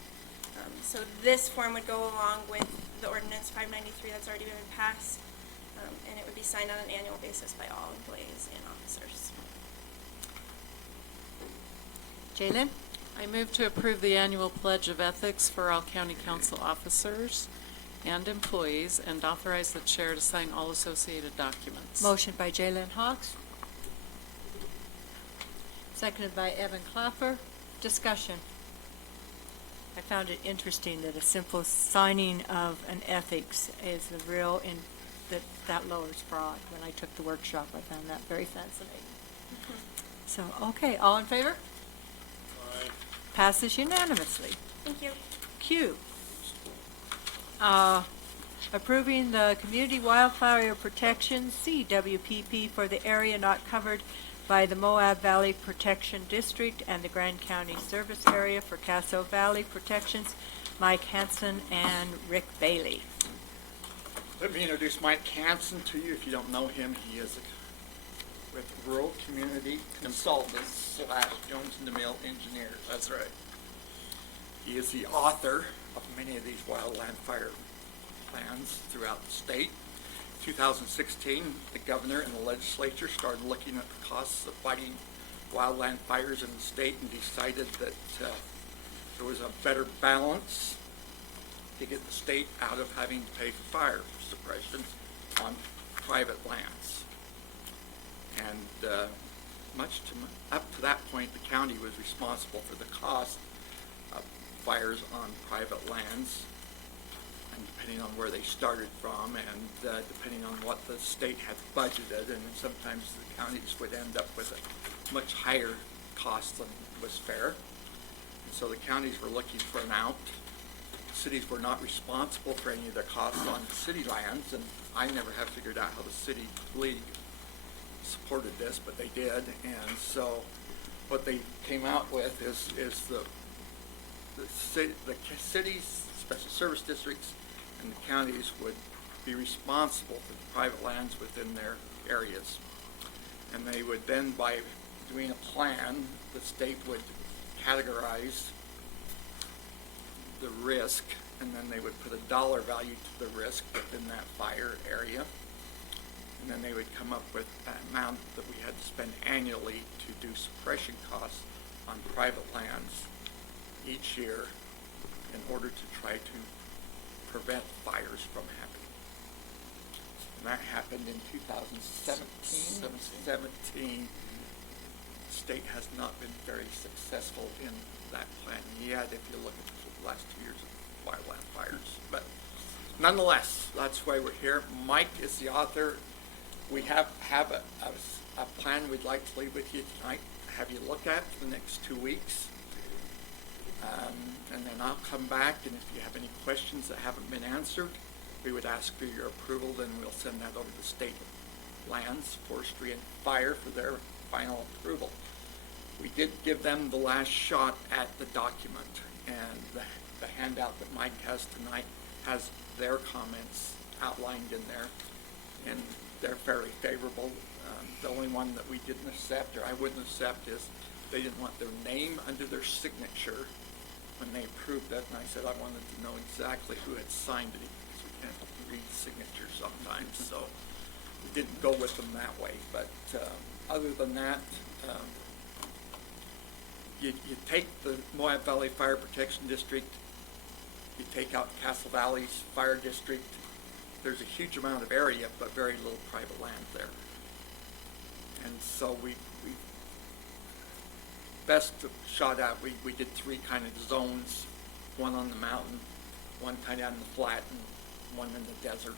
So this form would go along with the ordinance 593 that's already been passed, and it would be signed on an annual basis by all employees and officers. Jalen? I move to approve the annual pledge of ethics for all county council officers and employees and authorize the chair to sign all associated documents. Motion by Jalen Hawks. Seconded by Evan Clapper. Discussion. I found it interesting that a simple signing of an ethics is the real, that lowers fraud. When I took the workshop, I found that very fascinating. So, okay, all in favor? Aye. Passes unanimously. Thank you. Q. Approving the Community Wildfire Protection, CWPP, for the area not covered by the Moab Valley Protection District and the Grand County Service Area for Casso Valley Protections, Mike Hanson and Rick Bailey. Let me introduce Mike Hanson to you. If you don't know him, he is with Rural Community Consultants / Jones and DeMille Engineers. That's right. He is the author of many of these wildland fire plans throughout the state. 2016, the governor and the legislature started looking at the costs of fighting wildland fires in the state and decided that there was a better balance to get the state out of having to pay for fire suppression on private lands. And up to that point, the county was responsible for the cost of fires on private lands, and depending on where they started from and depending on what the state had budgeted, and sometimes the counties would end up with a much higher cost than was fair. And so the counties were looking for an out. Cities were not responsible for any of the costs on city lands, and I never have figured out how the city league supported this, but they did. And so what they came out with is the cities, special service districts, and the counties would be responsible for the private lands within their areas. And they would then, by doing a plan, the state would categorize the risk, and then they would put a dollar value to the risk within that fire area. And then they would come up with an amount that we had to spend annually to do suppression costs on private lands each year in order to try to prevent fires from happening. And that happened in 2017. 17. The state has not been very successful in that plan yet if you look at the last 2 years of wildland fires. But nonetheless, that's why we're here. Mike is the author. We have a plan we'd like to leave with you tonight, have you look at for the next 2 weeks. And then I'll come back, and if you have any questions that haven't been answered, we would ask for your approval, then we'll send that over to State Lands, Forestry, and Fire for their final approval. We did give them the last shot at the document, and the handout that Mike has tonight has their comments outlined in there, and they're fairly favorable. The only one that we didn't accept, or I wouldn't accept, is they didn't want their name under their signature when they approved it, and I said I wanted to know exactly who had signed it, because we can't read signatures sometimes, so we didn't go with them that way. But other than that, you take the Moab Valley Fire Protection District, you take out Castle Valley's Fire District, there's a huge amount of area, but very little private land there. And so we best shot out, we did 3 kind of zones, one on the mountain, one kind of out in the flat, and one in the desert,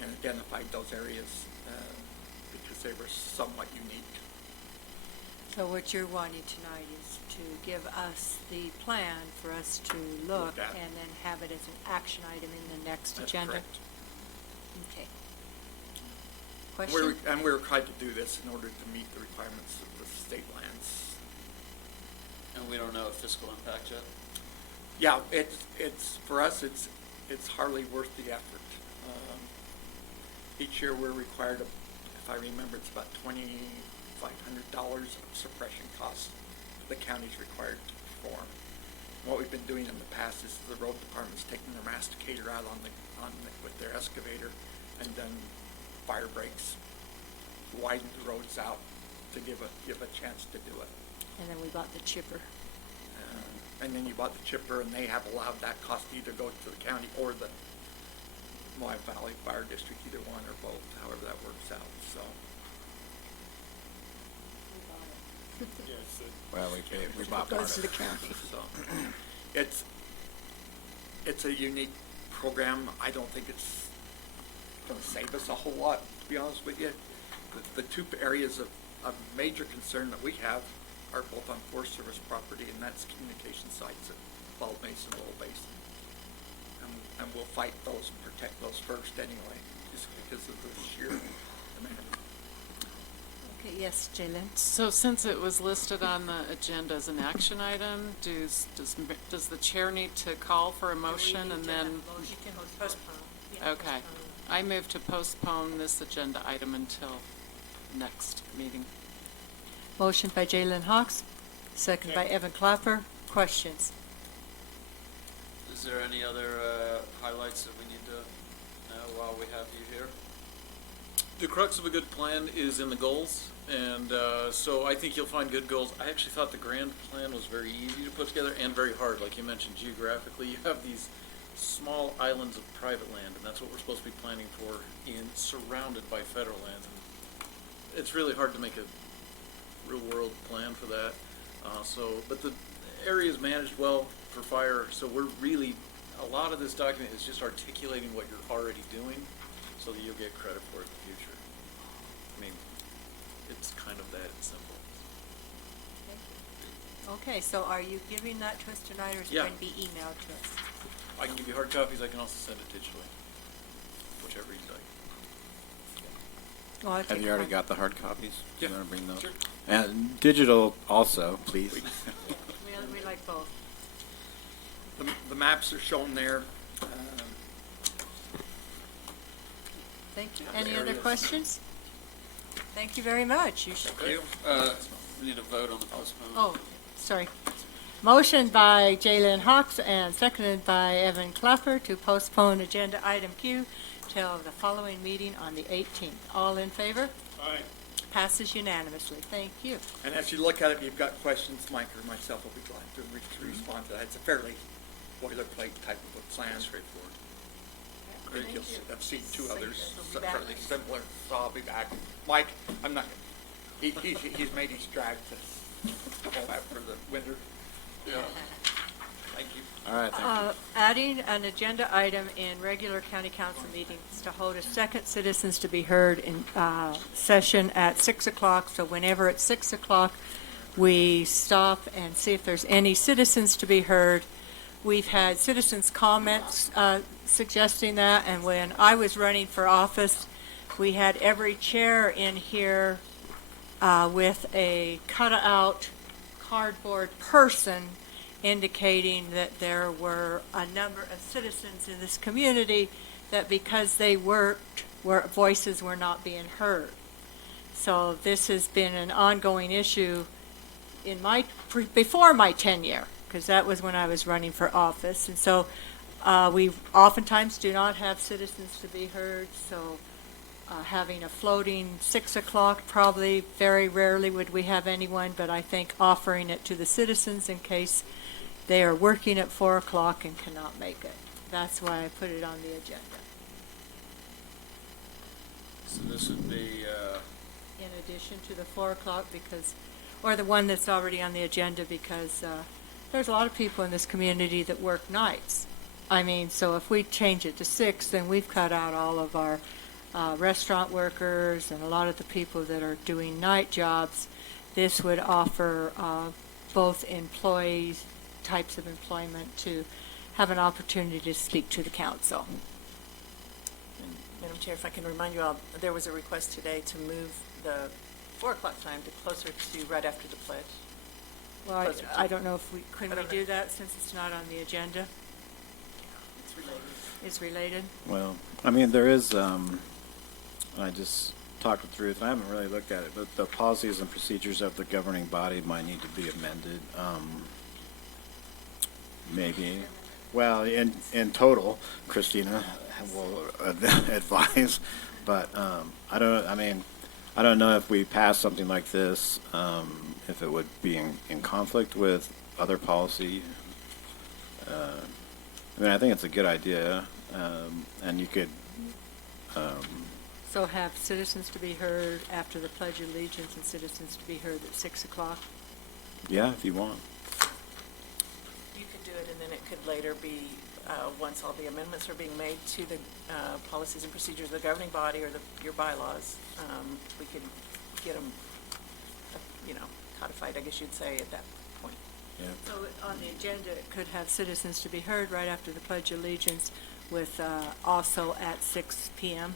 and identified those areas because they were somewhat unique. So what you're wanting tonight is to give us the plan for us to look at. and then have it as an action item in the next That's agenda? correct. Okay. Question? We were trying to do this in order to meet the requirements of the state lands. And we don't know fiscal impact yet? Yeah, it's for us, it's hardly worth the effort. Each year we're required, if I remember, it's about $2,500 of suppression costs the county's required to perform. What we've been doing in the past is the road department's taking their masticator out with their excavator and done fire breaks, widened the roads out to give a chance to do it. And then we bought the chipper. And then you bought the chipper, and they have allowed that cost to either go to the county or the Moab Valley Fire District, either one or both, however that works out, so. Well, we bought part Goes of to it. the county. So, it's a unique program. I don't think it's gonna save us a whole lot, to be honest with you. The 2 areas of major concern that we have are both on Forest Service property, and that's communication sites at Bald Mesa and Little Basin. And we'll fight those and protect those first anyway, just because of the sheer demand. Okay, yes, Jalen? So since it was listed on the agenda as an action item, does the chair need to call for a motion and then? Postpone. Okay. I move to postpone this agenda item until next meeting. Motion by Jalen Hawks, second by Evan Clapper. Questions? Is there any other highlights that we need to know while we have you here? The crux of a good plan is in the goals, and so I think you'll find good goals. I actually thought the grand plan was very easy to put together and very hard. Like you mentioned, geographically, you have these small islands of private land, and that's what we're supposed to be planning for, surrounded by federal lands. And it's really hard to make a real-world plan for that. But the area is managed well for fire, so we're really, a lot of this document is just articulating what you're already doing so that you'll get credit for it in the future. I mean, it's kind of that simple. Okay, so are you giving that to us tonight, or is it Yeah. going to be emailed to us? I can give you hard copies, I can also send it digitally, whichever you'd like. Well, I'll Have take you already one. got the hard copies? Yeah, You want to bring those? sure. And digital also, please. We like both. The maps are shown there. Thank you. Any other questions? Thank you very much. You should. We need a vote on the postponement. Oh, sorry. Motion by Jalen Hawks and seconded by Evan Clapper to postpone agenda item Q till the following meeting on the 18th. All in favor? Aye. Passes unanimously. Thank you. And as you look at it, if you've got questions, Mike or myself will be glad to respond to that. It's a fairly boilerplate type of a plan. Straightforward. I think you'll have seen two others You'll be back. fairly similar, so I'll be back. Mike, I'm not, he's made his drag to go after the winter. Yeah. Thank you. All right, thank you. Adding an agenda item in regular county council meetings to hold a second citizens to be heard in session at 6 o'clock. So whenever it's 6 o'clock, we stop and see if there's any citizens to be heard. We've had citizens' comments suggesting that, and when I was running for office, we had every chair in here with a cut-out cardboard person indicating that there were a number of citizens in this community that because they worked, voices were not being heard. So this has been an ongoing issue in before my tenure, because that was when I was running for office. And so we oftentimes do not have citizens to be heard, so having a floating 6 o'clock, probably very rarely would we have anyone, but I think offering it to the citizens in case they are working at 4 o'clock and cannot make it. That's why I put it on the agenda. So this would be, In addition to the 4 o'clock, or the one that's already on the agenda, because there's a lot of people in this community that work nights. I mean, so if we change it to 6, then we've cut out all of our restaurant workers and a lot of the people that are doing night jobs. This would offer both employees, types of employment, to have an opportunity to speak to the council. Madam Chair, if I can remind you all, there was a request today to move the 4 o'clock time to closer to right after the pledge. Well, Closer to- I don't know if can I we don't do that since it's not on the agenda? It's related. It's related? Well, I mean, there is, I just talked with Ruth, I haven't really looked at it, but the policies and procedures of the governing body might need to be amended. Maybe, well, in total, Christina will advise, but I don't know if we pass something like this, if it would be in conflict with other policy. I mean, I think it's a good idea, and you could, So have citizens to be heard after the Pledge of Allegiance and citizens to be heard at 6 o'clock? yeah, if you want. You could do it, and then it could later be, once all the amendments are being made to the policies and procedures of the governing body or your bylaws, we could get them, codified, I guess you'd say, at that point. Yeah. So on the agenda, it could have citizens to be heard right after the Pledge of Allegiance with also at 6 p.m.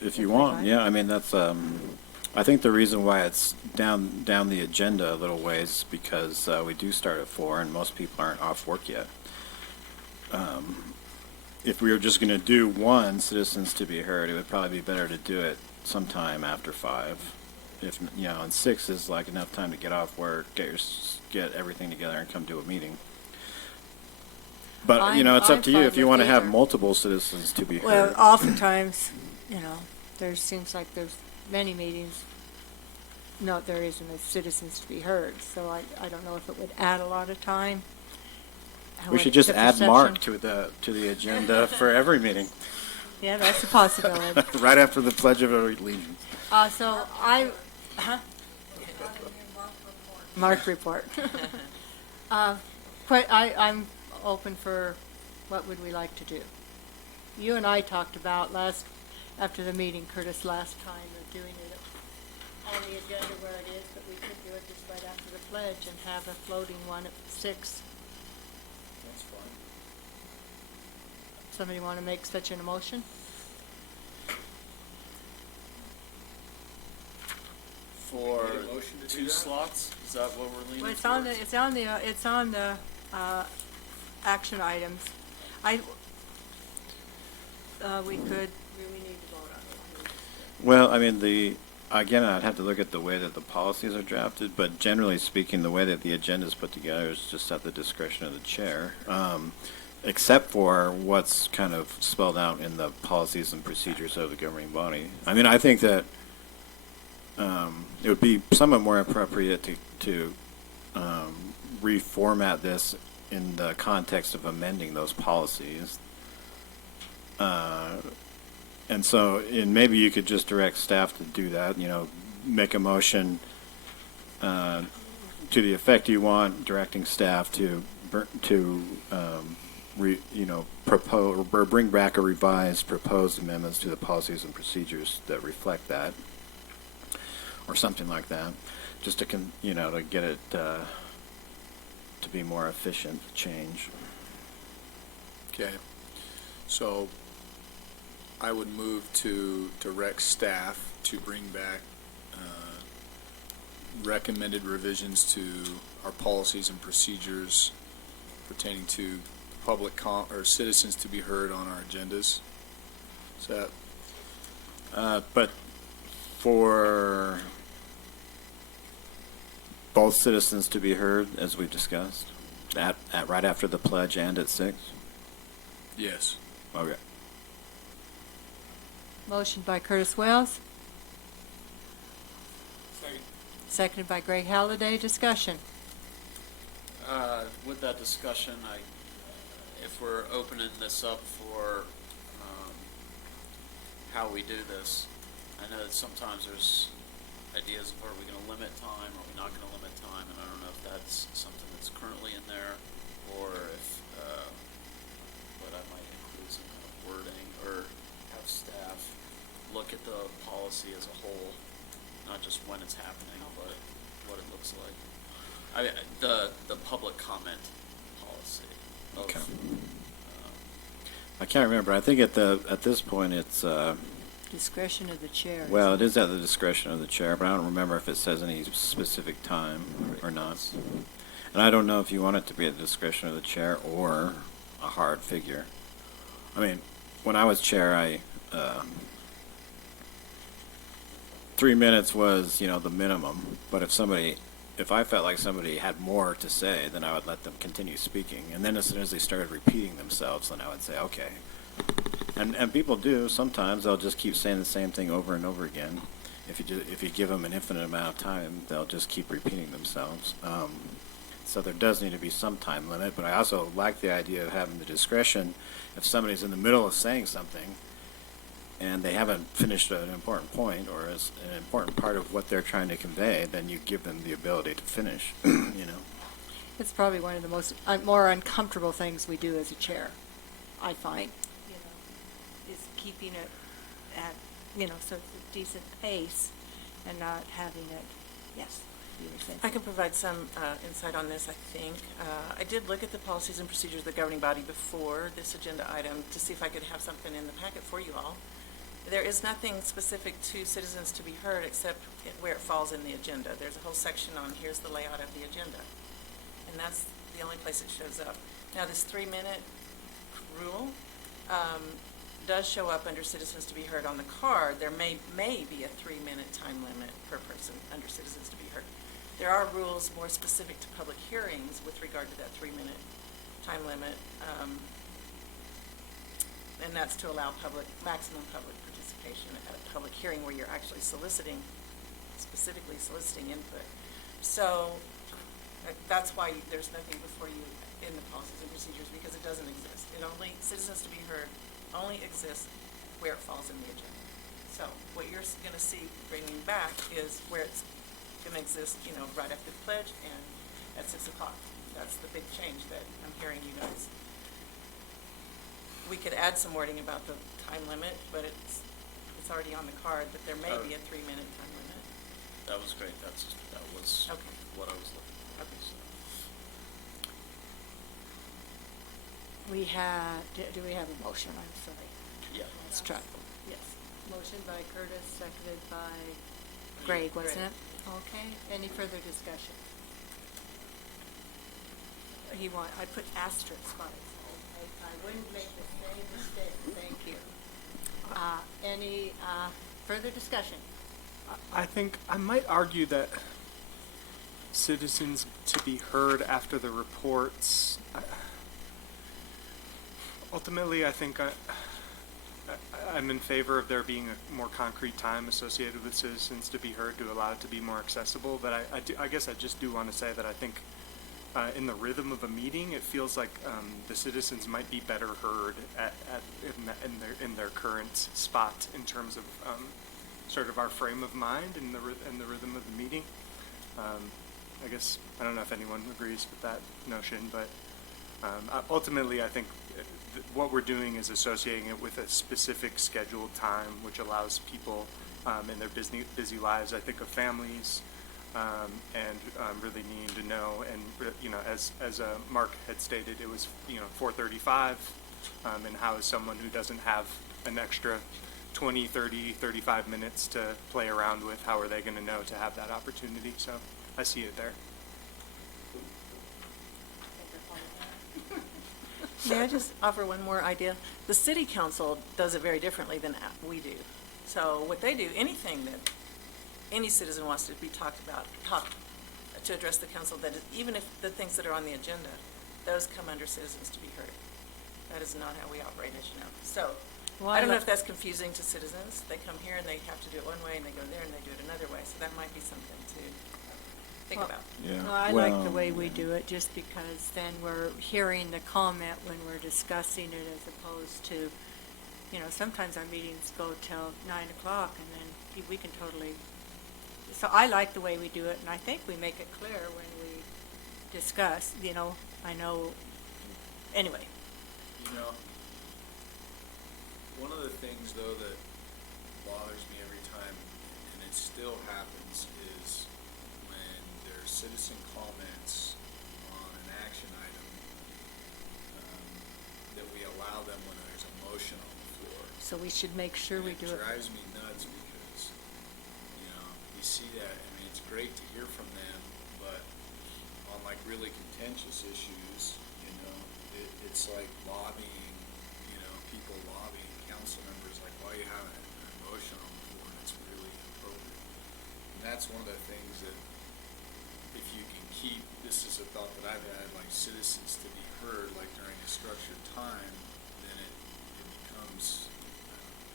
If you want, yeah, I mean, that's, I think the reason why it's down the agenda a little ways, because we do start at 4 and most people aren't off work yet. If we were just gonna do one citizens to be heard, it would probably be better to do it sometime after 5. If, and 6 is like enough time to get off work, get everything together and come to a meeting. But, it's up to you if you want to have multiple citizens to be heard. Well, oftentimes, there seems like there's many meetings. No, there isn't a citizens to be heard, so I don't know if it would add a lot of time. We should just add Mark to the agenda for every meeting. Yeah, that's a possibility. Right after the Pledge of Allegiance. Mark report. I'm open for what would we like to do. You and I talked about after the meeting, Curtis, last time of doing it on the agenda where it is, but we could do it just right after the pledge and have a floating one at 6. That's fine. Somebody want to make such an motion? For Need a motion to do two that? slots, is that what we're leaning Well, towards? it's on the action items. We could, We need to vote on it. Well, I mean, again, I'd have to look at the way that the policies are drafted, but generally speaking, the way that the agenda is put together is just at the discretion of the chair, except for what's kind of spelled out in the policies and procedures of the governing body. I mean, I think that it would be somewhat more appropriate to reformat this in the context of amending those policies. And so, and maybe you could just direct staff to do that, make a motion to the effect you want, directing staff to propose or bring back a revised proposed amendments to the policies and procedures that reflect that, or something like that, just to to get it to be more efficient change. Okay. So I would move to direct staff to bring back recommended revisions to our policies and procedures pertaining to public or citizens to be heard on our agendas. Is that? But for both citizens to be heard, as we've discussed, at right after the pledge and at 6? Yes. Okay. motion by Curtis Wells, Second. seconded by Greg Halliday. Discussion. With that discussion, if we're opening this up for how we do this, I know that sometimes there's ideas of are we going to limit time, are we not going to limit time, and I don't know if that's something that's currently in there, or if what I might include some kind of wording, or have staff look at the policy as a whole, not just when it's happening, but what it looks like. The public comment policy. Okay. I can't remember. I think at this point it's Discretion of the chair. well, it is at the discretion of the chair, but I don't remember if it says any specific time or not. And I don't know if you want it to be at the discretion of the chair or a hard figure. I mean, when I was chair, 3 minutes was, the minimum. But if I felt like somebody had more to say, then I would let them continue speaking. And then as soon as they started repeating themselves, then I would say, okay. And people do sometimes. They'll just keep saying the same thing over and over again. If you give them an infinite amount of time, they'll just keep repeating themselves. So there does need to be some time limit. But I also like the idea of having the discretion. If somebody's in the middle of saying something and they haven't finished an important point or is an important part of what they're trying to convey, then you give them the ability to finish. It's probably one of the more uncomfortable things we do as a chair, I find, is keeping it at, so it's a decent pace and not having it, yes. you were saying I can provide some insight on this, I think. I did look at the policies and procedures of the governing body before this agenda item to see if I could have something in the packet for you all. There is nothing specific to citizens to be heard except where it falls in the agenda. There's a whole section on here's the layout of the agenda. And that's the only place it shows up. Now, this 3-minute rule does show up under citizens to be heard on the card. There may be a 3-minute time limit per person under citizens to be heard. There are rules more specific to public hearings with regard to that 3-minute time limit. And that's to allow maximum public participation at a public hearing where you're actually specifically soliciting input. So that's why there's nothing before you in the policies and procedures, because it doesn't exist. Citizens to be heard only exists where it falls in the agenda. So what you're going to see bringing back is where it's going to exist, right after the pledge and at 6 o'clock. That's the big change that I'm hearing you guys. We could add some wording about the time limit, but it's already on the card, but there may be a 3-minute time limit. That was great. That was Okay. what I was looking for. Okay. So. We have, do we have a motion? I'm sorry. Yeah. Let's try. Yes. Motion by Curtis, seconded by Greg, wasn't it? Okay, any further discussion? I put asterisks on it. I wouldn't make the same mistake, thank you. Any further discussion? I think I might argue that citizens to be heard after the reports. Ultimately, I think I'm in favor of there being a more concrete time associated with citizens to be heard to allow it to be more accessible. But I guess I just do want to say that I think in the rhythm of a meeting, it feels like the citizens might be better heard in their current spot in terms of sort of our frame of mind and the rhythm of the meeting. I guess I don't know if anyone agrees with that notion, but ultimately, I think what we're doing is associating it with a specific scheduled time, which allows people in their busy lives. I think of families and really needing to know. And as Mark had stated, it was 4:35, and how is someone who doesn't have an extra 20, 30, 35 minutes to play around with, how are they going to know to have that opportunity? So I see it there. May I just offer one more idea? The city council does it very differently than we do. So what they do, anything that any citizen wants to be talked about, to address the council, that is, even if the things that are on the agenda, those come under citizens to be heard. That is not how we operate, as you know. So I don't know if that's confusing to citizens. They come here and they have to do it one way, and they go there and they do it another way. So that might be something to think about. Yeah. Well, I like the way we do it, just because then we're hearing the comment when we're discussing it, as opposed to, sometimes our meetings go till 9 o'clock, and then we can totally. So I like the way we do it, and I think we make it clear when we discuss. I know. Anyway. One of the things, though, that bothers me every time, and it still happens, is when there's citizen comments on an action item, that we allow them when there's a motion on the floor. So we should make sure we do it. It drives me nuts because, you see that, it's great to hear from them, but on really contentious issues, it's like lobbying, people lobbying council members, like, why you have an motion on the floor, and it's really inappropriate. And that's one of the things that, if you can keep, this is a thought that I've had, like citizens to be heard, like during a structured time, then it becomes,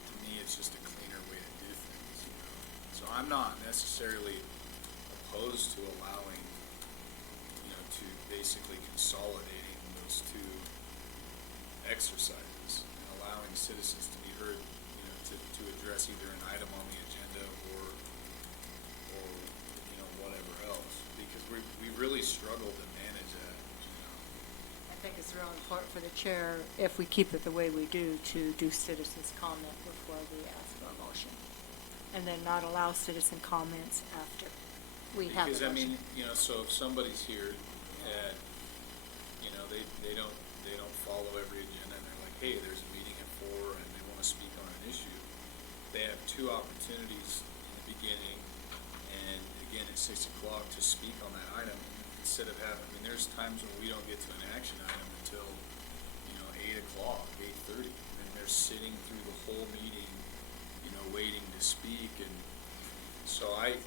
to me, it's just a cleaner way to do things, So I'm not necessarily opposed to allowing, to basically consolidating those two exercises and allowing citizens to be heard, to address either an item on the agenda or whatever else, because we really struggle to manage that. I think it's real important for the chair, if we keep it the way we do, to do citizens' comment before we ask for a motion, and then not allow citizen comments after we have a Because, motion. so if somebody's here and, they don't follow every agenda, and they're like, hey, there's a meeting at 4 and they want to speak on an issue, they have 2 opportunities in the beginning and again at 6 o'clock to speak on that item, instead of having, there's times when we don't get to an action item until, 8 o'clock, 8:30, and they're sitting through the whole meeting, waiting to speak. And so I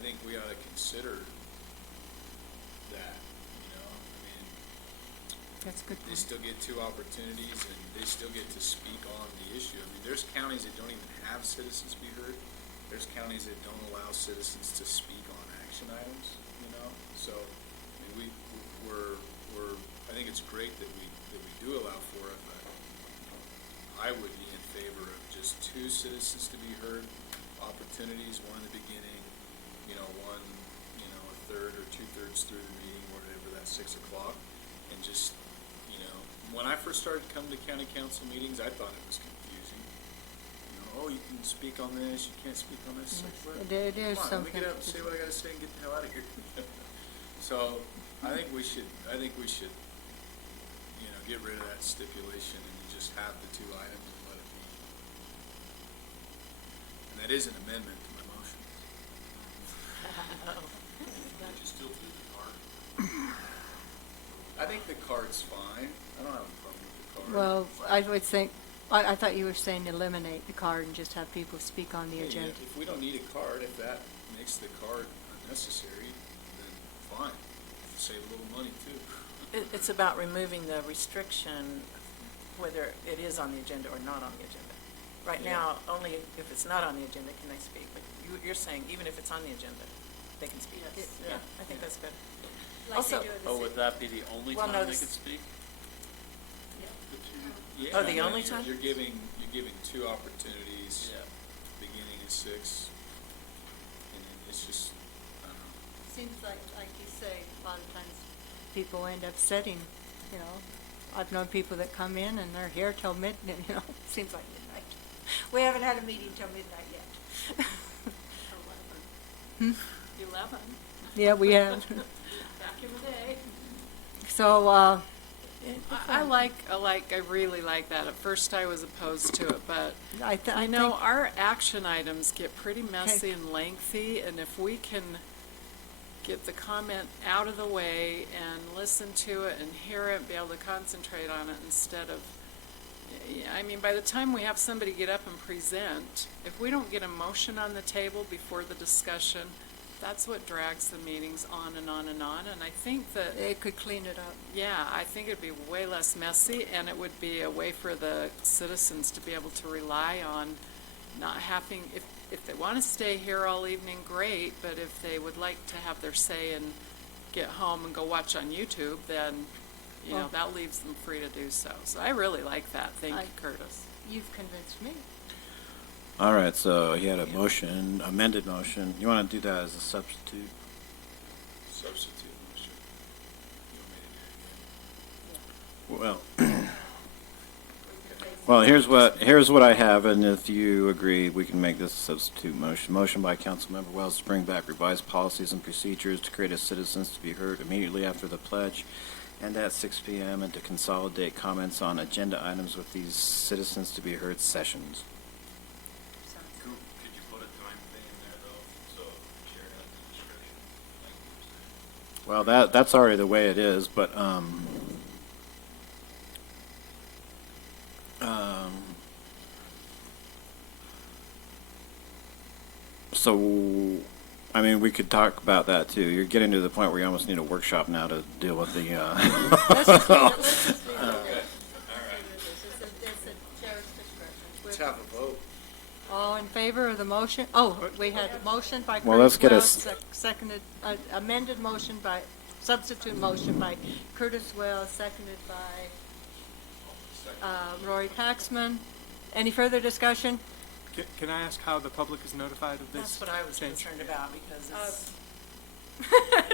think we ought to consider that, That's good. They still get 2 opportunities, and they still get to speak on the issue. There's counties that don't even have citizens be heard. There's counties that don't allow citizens to speak on action items, So, I think it's great that we do allow for it, but I would be in favor of just 2 citizens to be heard opportunities, one in the beginning, one, a third or 2/3 through the meeting, whatever, that's 6 o'clock, and just, when I first started coming to county council meetings, I thought it was confusing. oh, you can speak on this, you can't speak on this. It's like, It is come on, something. let me get up and say what I gotta say and get the hell out of here. So, I think we should, you know, get rid of that stipulation and just have the two items and let it be. And that is an amendment to my motion. Just still do the card. I think the card's fine. I don't have a problem with the card. Well, I would think, I thought you were saying eliminate the card and just have people speak on the Yeah, agenda. if we don't need a card, if that makes the card unnecessary, then fine. Save a little money too. It's about removing the restriction, whether it is on the agenda or not on the agenda. Right Yeah. now, only if it's not on the agenda can they speak, but you're saying even if it's on the agenda, they can speak. Yes. Yeah, I think that's good. Like Also, they do at the Oh, would that be the only Well, time no, they this- could speak? Yeah, Oh, the yeah, only you're- time? You're giving two opportunities, Yeah. beginning at 6, and then it's just, I don't know. Seems like you say, a lot of times people end up sitting, you know. I've known people that come in and they're here till midnight, you know, seems like midnight. We haven't had a meeting till midnight yet. 11, Yeah, we have. back in the day. So, I really like that. At first I was opposed to it, but I you know, think- our action items get pretty messy and lengthy, and if we can get the comment out of the way and listen to it and hear it, be able to concentrate on it instead of, I mean, by the time we have somebody get up and present, if we don't get a motion on the table before the discussion, that's what drags the meetings on and on and on, and I think that, it could clean it up. yeah, I think it'd be way less messy, and it would be a way for the citizens to be able to rely on not having, if they want to stay here all evening, great, but if they would like to have their say and get home and go watch on YouTube, then, you know, Well- that leaves them free to do so. So I really like that. Thank you, Curtis. You've convinced me. All right, so he had a motion, amended motion. You want to do that as a substitute? Substitute motion. You want me to do it again? Well, here's what I have, and if you agree, we can make this a substitute motion. Motion by Councilmember Wells to bring back revised policies and procedures to create a citizens to be heard immediately after the pledge and at 6 p.m. and to consolidate comments on agenda items with these citizens to be heard sessions. Could you put a time thing in there though, so the chair has the discretion? Like you were saying? Well, that's already the way it is, but so, I mean, we could talk about that too. You're getting to the point where you almost need a workshop now to deal with the. Let's just leave it, let's just leave it. It's a chair's discretion. Let's have a vote. All in favor of the motion? Oh, we had a motion by Well, let's Curtis get Wells, us- seconded, amended motion by, substitute motion by Curtis Wells, seconded by Rory Paxman. Any further discussion? Can I ask how the public is notified of this? That's what I was change? concerned about, because it's,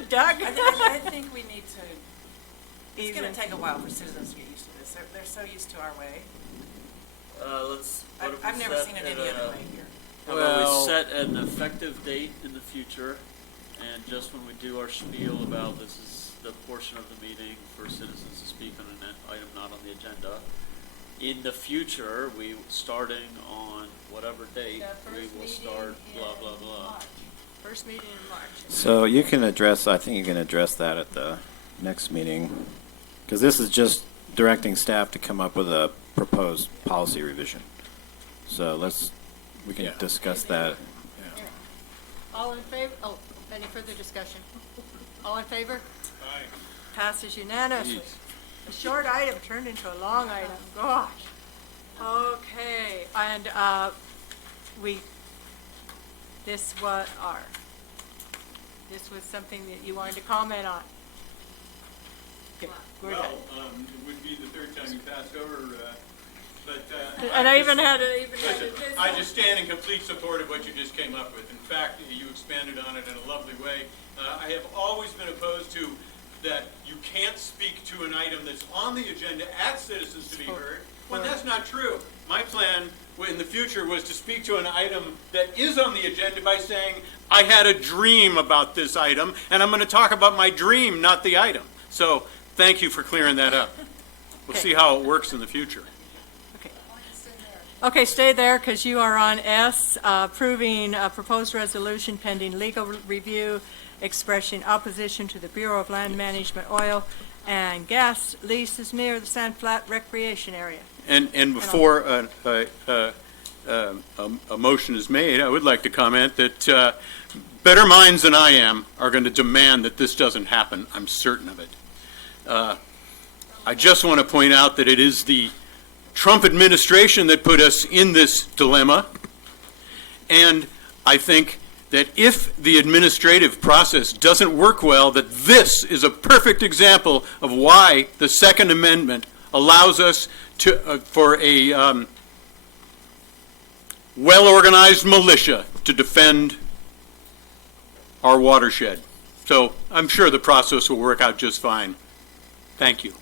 Doug? I think we need to, it's gonna Even- take a while for citizens to get used to this. They're so used to our way. Let's, what if we I've never set seen it at any other a- way here. How about Well- we set an effective date in the future, and just when we do our spiel about this is the portion of the meeting for citizens to speak on an item not on the agenda, in the future, we, starting on whatever date, The we first will meeting start blah, in blah, blah. March. First meeting in March. So you can address, I think you can address that at the next meeting, because this is just directing staff to come up with a proposed policy revision. So we can Yeah. discuss that. All in favor? Oh, any further discussion? All in favor? Aye. Passes unanimously. A short item turned into a long item, gosh. Okay, and, this was something that you wanted to comment on. Okay, we're done. Well, it would be the third time you passed over, but. And I even just- had Listen, I just stand in complete support of what you just came up with. In fact, you expanded on it in a lovely way. I have always been opposed to that you can't speak to an item that's on the agenda at citizens to be heard. Well, that's not true. My plan in the future was to speak to an item that is on the agenda by saying, I had a dream about this item, and I'm going to talk about my dream, not the item. So thank you for clearing that up. We'll see how it works in the future. Okay, stay there, because you are on S, approving a proposed resolution pending legal review, expressing opposition to the Bureau of Land Management oil and gas leases near the Sand Flat Recreation Area. And before a motion is made, I would like to comment that better minds than I am are going to demand that this doesn't happen. I'm certain of it. I just want to point out that it is the Trump administration that put us in this dilemma, and I think that if the administrative process doesn't work well, that this is a perfect example of why the Second Amendment allows us to, for a well-organized militia to defend our watershed. So I'm sure the process will work out just fine. Thank you.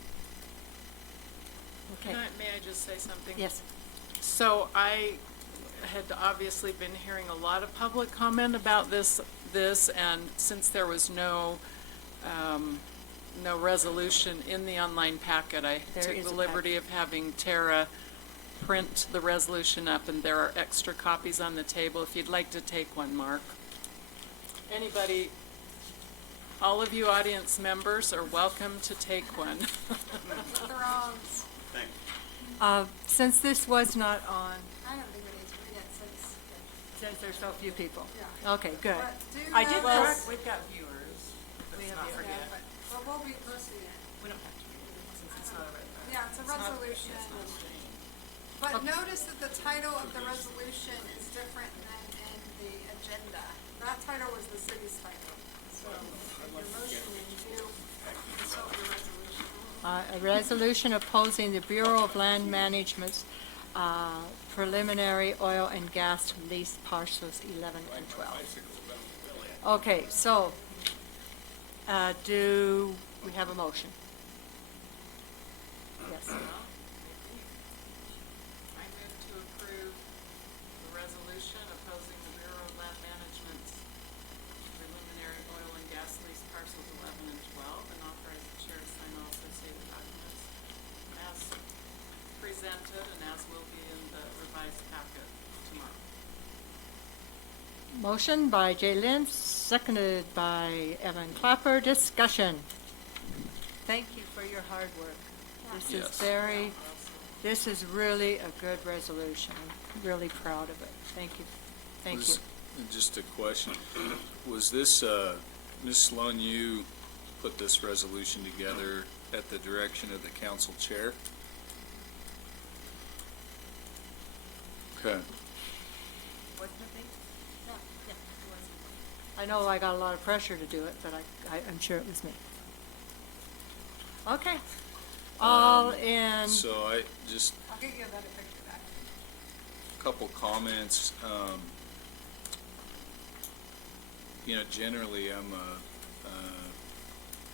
Okay. May I just say something? Yes. So I had obviously been hearing a lot of public comment about this, and since there was no resolution in the online packet, I took the liberty of having Tara print the resolution up, and there are extra copies on the table if you'd like to take one, Mark. Anybody, all of you audience members are welcome to take one. Since this was not on, I don't think we need to read it since there's so few people. Okay, good. But do I did have correct. We've got viewers. Let's not forget. But we'll be posting it. We don't have to read it since it's not a resolution. Yeah, it's a resolution. But notice that the title of the resolution is different than in the agenda. That title was the city's title. So your motion, you consult your resolution. A resolution opposing the Bureau of Land Management's preliminary oil and gas lease parcels 11 and 12. Okay, so do we have a motion? Yes. I move to approve the resolution opposing the Bureau of Land Management's preliminary oil and gas lease parcels 11 and 12, and authorize the chair to sign all associated documents as presented and as will be in the revised packet tomorrow. Motion by Jay Lynch, seconded by Evan Clapper. Discussion. Thank you for your hard work. This is really a good resolution. I'm really proud of it. Thank you. Thank you. Just a question. Was this, Ms. Sloan, you put this resolution together at the direction of the council chair? Okay. I know I got a lot of pressure to do it, but I'm sure it was me. Okay. All in. So I just, I'll get you a better picture back. a couple comments. You know, generally, I'm a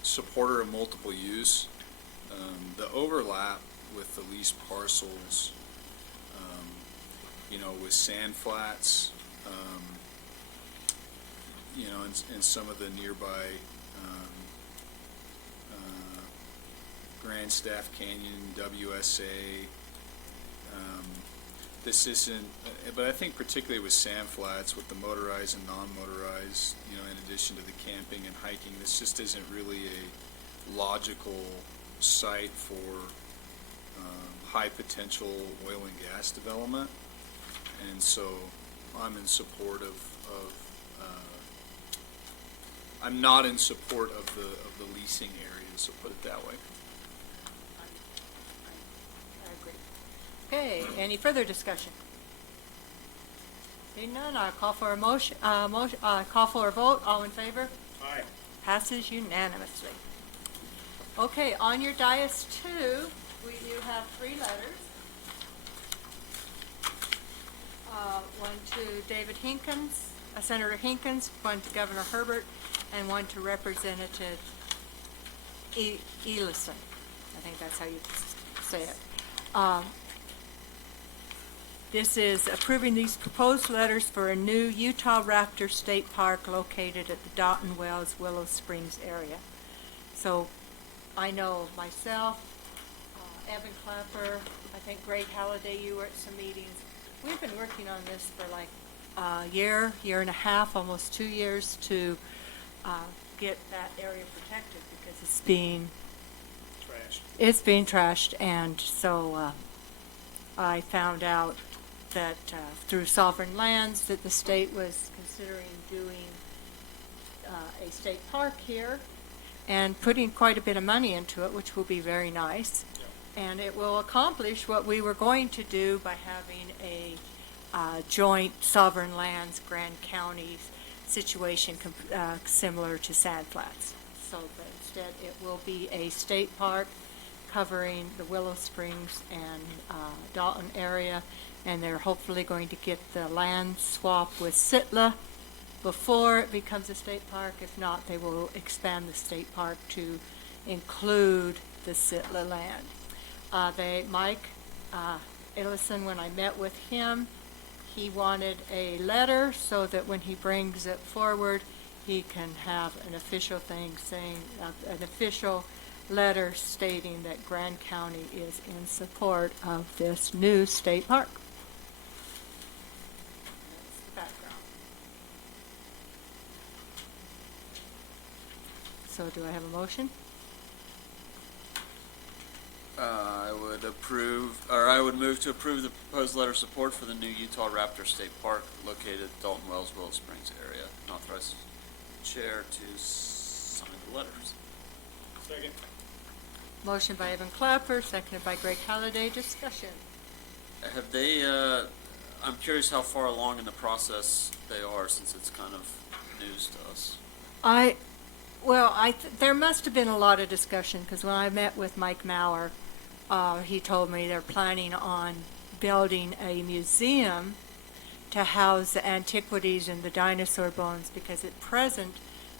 supporter of multiple use. The overlap with the lease parcels, you know, with sand flats, you know, and some of the nearby Grand Staff Canyon, WSA. This isn't, but I think particularly with sand flats, with the motorized and non-motorized, you know, in addition to the camping and hiking, this just isn't really a logical site for high potential oil and gas development. And so I'm in support of I'm not in support of the leasing areas, so put it that way. I agree. Okay, any further discussion? Seeing none, I'll call for a call for a vote. All in favor? Aye. Passes unanimously. Okay, on your dais too, you have 3 letters. One to David Hinkins, Senator Hinkins, one to Governor Herbert, and one to Representative Ellison. I think that's how you say it. This is approving these proposed letters for a new Utah Raptor State Park located at the Dotton Wells, Willow Springs area. So I know myself, Evan Clapper, I think Greg Halliday, you were at some meetings. We've been working on this for like a year and a half, almost 2 years to get that area protected because it's being trashed. And so I found out that through Sovereign Lands that the state was considering doing a state park here and putting quite a bit of money into it, which will be very nice. And it will accomplish what we were going to do by having a joint Sovereign Lands Grand County situation similar to Sand Flats. So that instead it will be a state park covering the Willow Springs and Dalton area, and they're hopefully going to get the land swap with Sitla before it becomes a state park. If not, they will expand the state park to include the Sitla land. Mike Ellison, when I met with him, he wanted a letter so that when he brings it forward, he can have an official thing saying, an official letter stating that Grand County is in support of this new state park. That's the background. So do I have a motion? I would move to approve the proposed letter of support for the new Utah Raptor State Park located at Dalton Wells, Willow Springs area, and authorize the chair to sign the letters. Second. Motion by Evan Clapper, seconded by Greg Halliday. Discussion. Have they, I'm curious how far along in the process they are, since it's kind of news to us. There must have been a lot of discussion, because when I met with Mike Maurer, he told me they're planning on building a museum to house the antiquities and the dinosaur bones, because at present,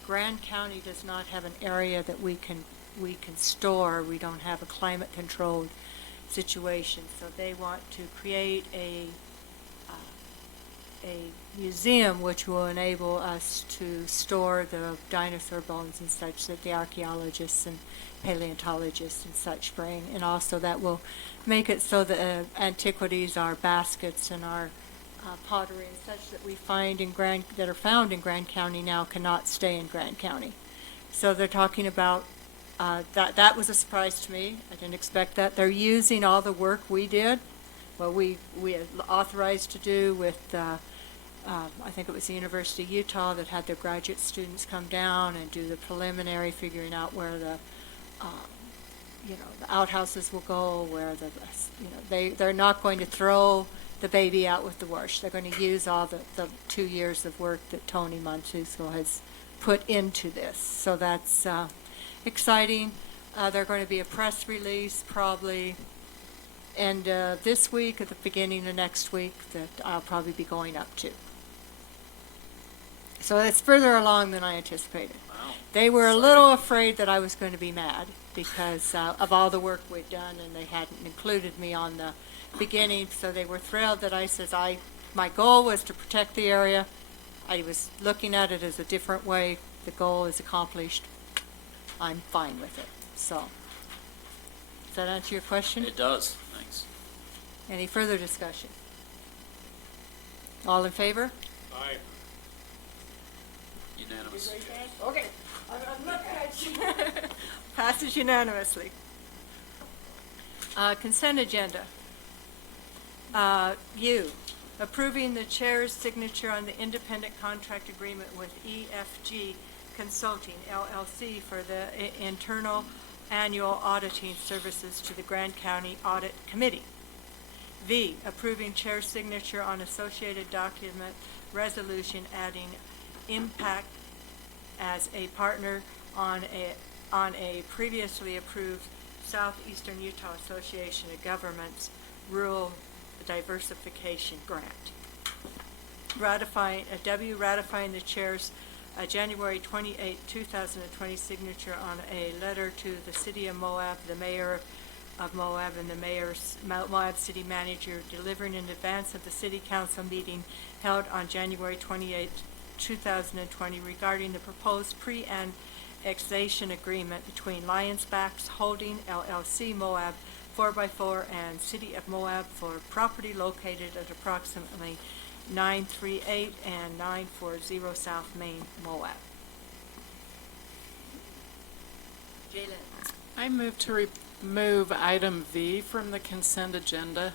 Grand County does not have an area that we can store. We don't have a climate-controlled situation, so they want to create a museum which will enable us to store the dinosaur bones and such that the archaeologists and paleontologists and such bring. And also that will make it so that antiquities, our baskets and our pottery and such that we find that are found in Grand County now cannot stay in Grand County. So they're talking about that was a surprise to me. I didn't expect that. They're using all the work we did, we had authorized to do with I think it was the University of Utah that had their graduate students come down and do the preliminary figuring out where the outhouses will go, where they're not going to throw the baby out with the wash. They're going to use all the 2 years of work that Tony Montuso has put into this. So that's exciting. There's going to be a press release probably end this week, at the beginning of next week, that I'll probably be going up to. So it's further along than I anticipated. Wow. They were a little afraid that I was going to be mad because of all the work we'd done, and they hadn't included me on the beginning, so they were thrilled that I says my goal was to protect the area. I was looking at it as a different way. The goal is accomplished. I'm fine with it. So, does that answer your question? It does, thanks. Any further discussion? All in favor? Aye. Unanimous. Okay. I'm looking at you. Passes unanimously. Consent agenda. Approving the chair's signature on the independent contract agreement with EFG Consulting, LLC, for the internal annual auditing services to the Grand County Audit Committee. V, approving chair's signature on associated document resolution adding Impact as a partner on a previously approved Southeastern Utah Association of Governments Rural Diversification Grant. Ratifying the chair's January 28, 2020 signature on a letter to the City of Moab, the mayor of Moab and the mayor's, Moab city manager delivering in advance of the city council meeting held on January 28, 2020 regarding the proposed pre-annexation agreement between Lions Backs Holding LLC Moab 4x4 and City of Moab for property located at approximately 938 and 940 South Main, Moab. Jalen. I move to remove item V from the consent agenda.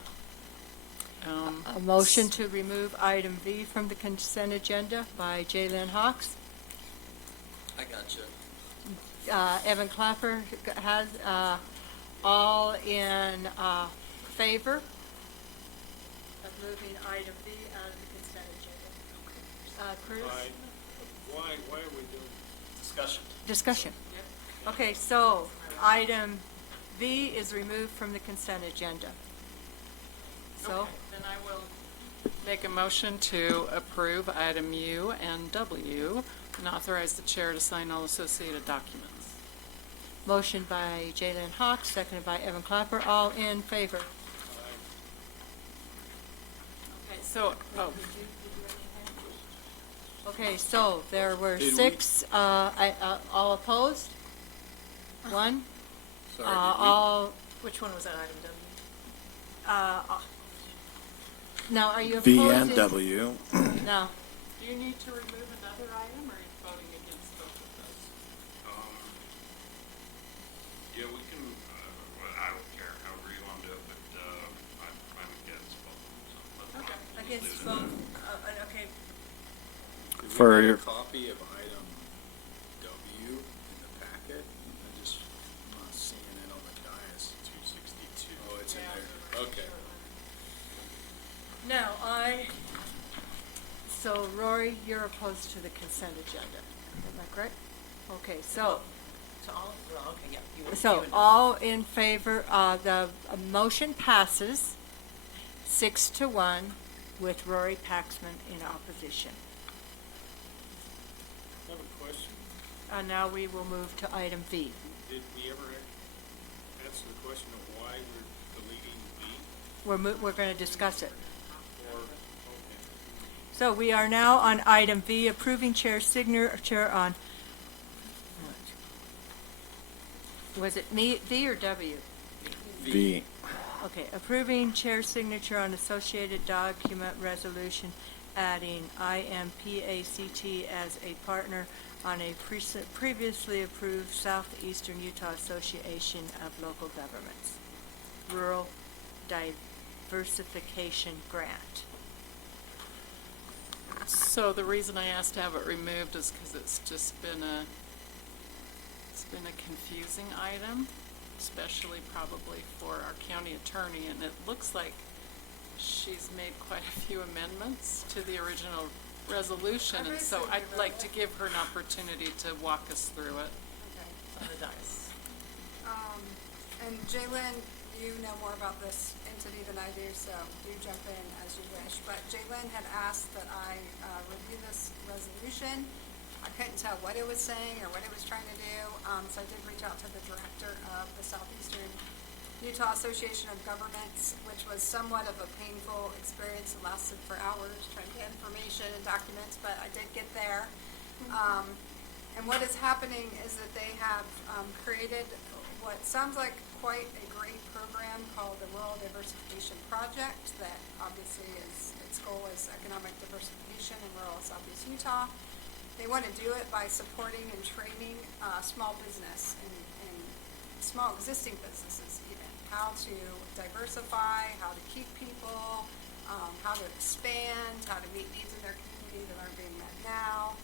A motion to remove item V from the consent agenda by Jalen Hawks. I gotcha. Evan Clapper has, all in favor of moving item V out of the consent agenda. Chris? Why are we doing Discussion. Discussion. Okay, so item V is removed from the consent agenda. So, Okay, then I will make a motion to approve item U and W and authorize the chair to sign all associated documents. motion by Jalen Hawks, seconded by Evan Clapper, all in favor. Okay, so, Okay, so there were Did we- 6, all opposed? One? Sorry, did we- All, Which one was that, item W? now, are you V opposing? and W. No. do you need to remove another item, or are you voting against both of those? Yeah, we can, well, I don't care however you want to do it, but, I'm against both of them, so. that's Okay, fine. against Leave it. both, okay. Did For we get your- a copy of item W in the packet? I'm not seeing it on the dais. 262. Oh, it's in there. Okay. Now, so Rory, you're opposed to the consent agenda, am I correct? Okay, so, To all, well, okay, yeah. you would- you so would- all in favor, the motion passes 6-1 with Rory Paxman in opposition. I have a question. Now we will move to item V. Did we ever answer the question of why we're deleting B? We're going to discuss it. Or, okay. So we are now on item V, approving chair signature on, was it V or W? V. Okay, approving chair signature on associated document resolution, adding IMPACT as a partner on a previously approved Southeastern Utah Association of Local Governments Rural Diversification Grant. So the reason I asked to have it removed is because it's been a confusing item, especially probably for our county attorney, and it looks like she's made quite a few amendments to the original resolution, and so I'd like to give her an opportunity to walk us through it. On the dice. And Jalen, you know more about this entity than I do, so do jump in as you wish. But Jalen had asked that I review this resolution. I couldn't tell what it was saying or what it was trying to do, so I did reach out to the director of the Southeastern Utah Association of Governments, which was somewhat of a painful experience. It lasted for hours trying to get information and documents, but I did get there. And what is happening is that they have created what sounds like quite a great program called the Rural Diversification Project that obviously its goal is economic diversification in rural Southeast Utah. They want to do it by supporting and training small business and small existing businesses even, how to diversify, how to keep people, how to expand, how to meet needs in their community that aren't being met now.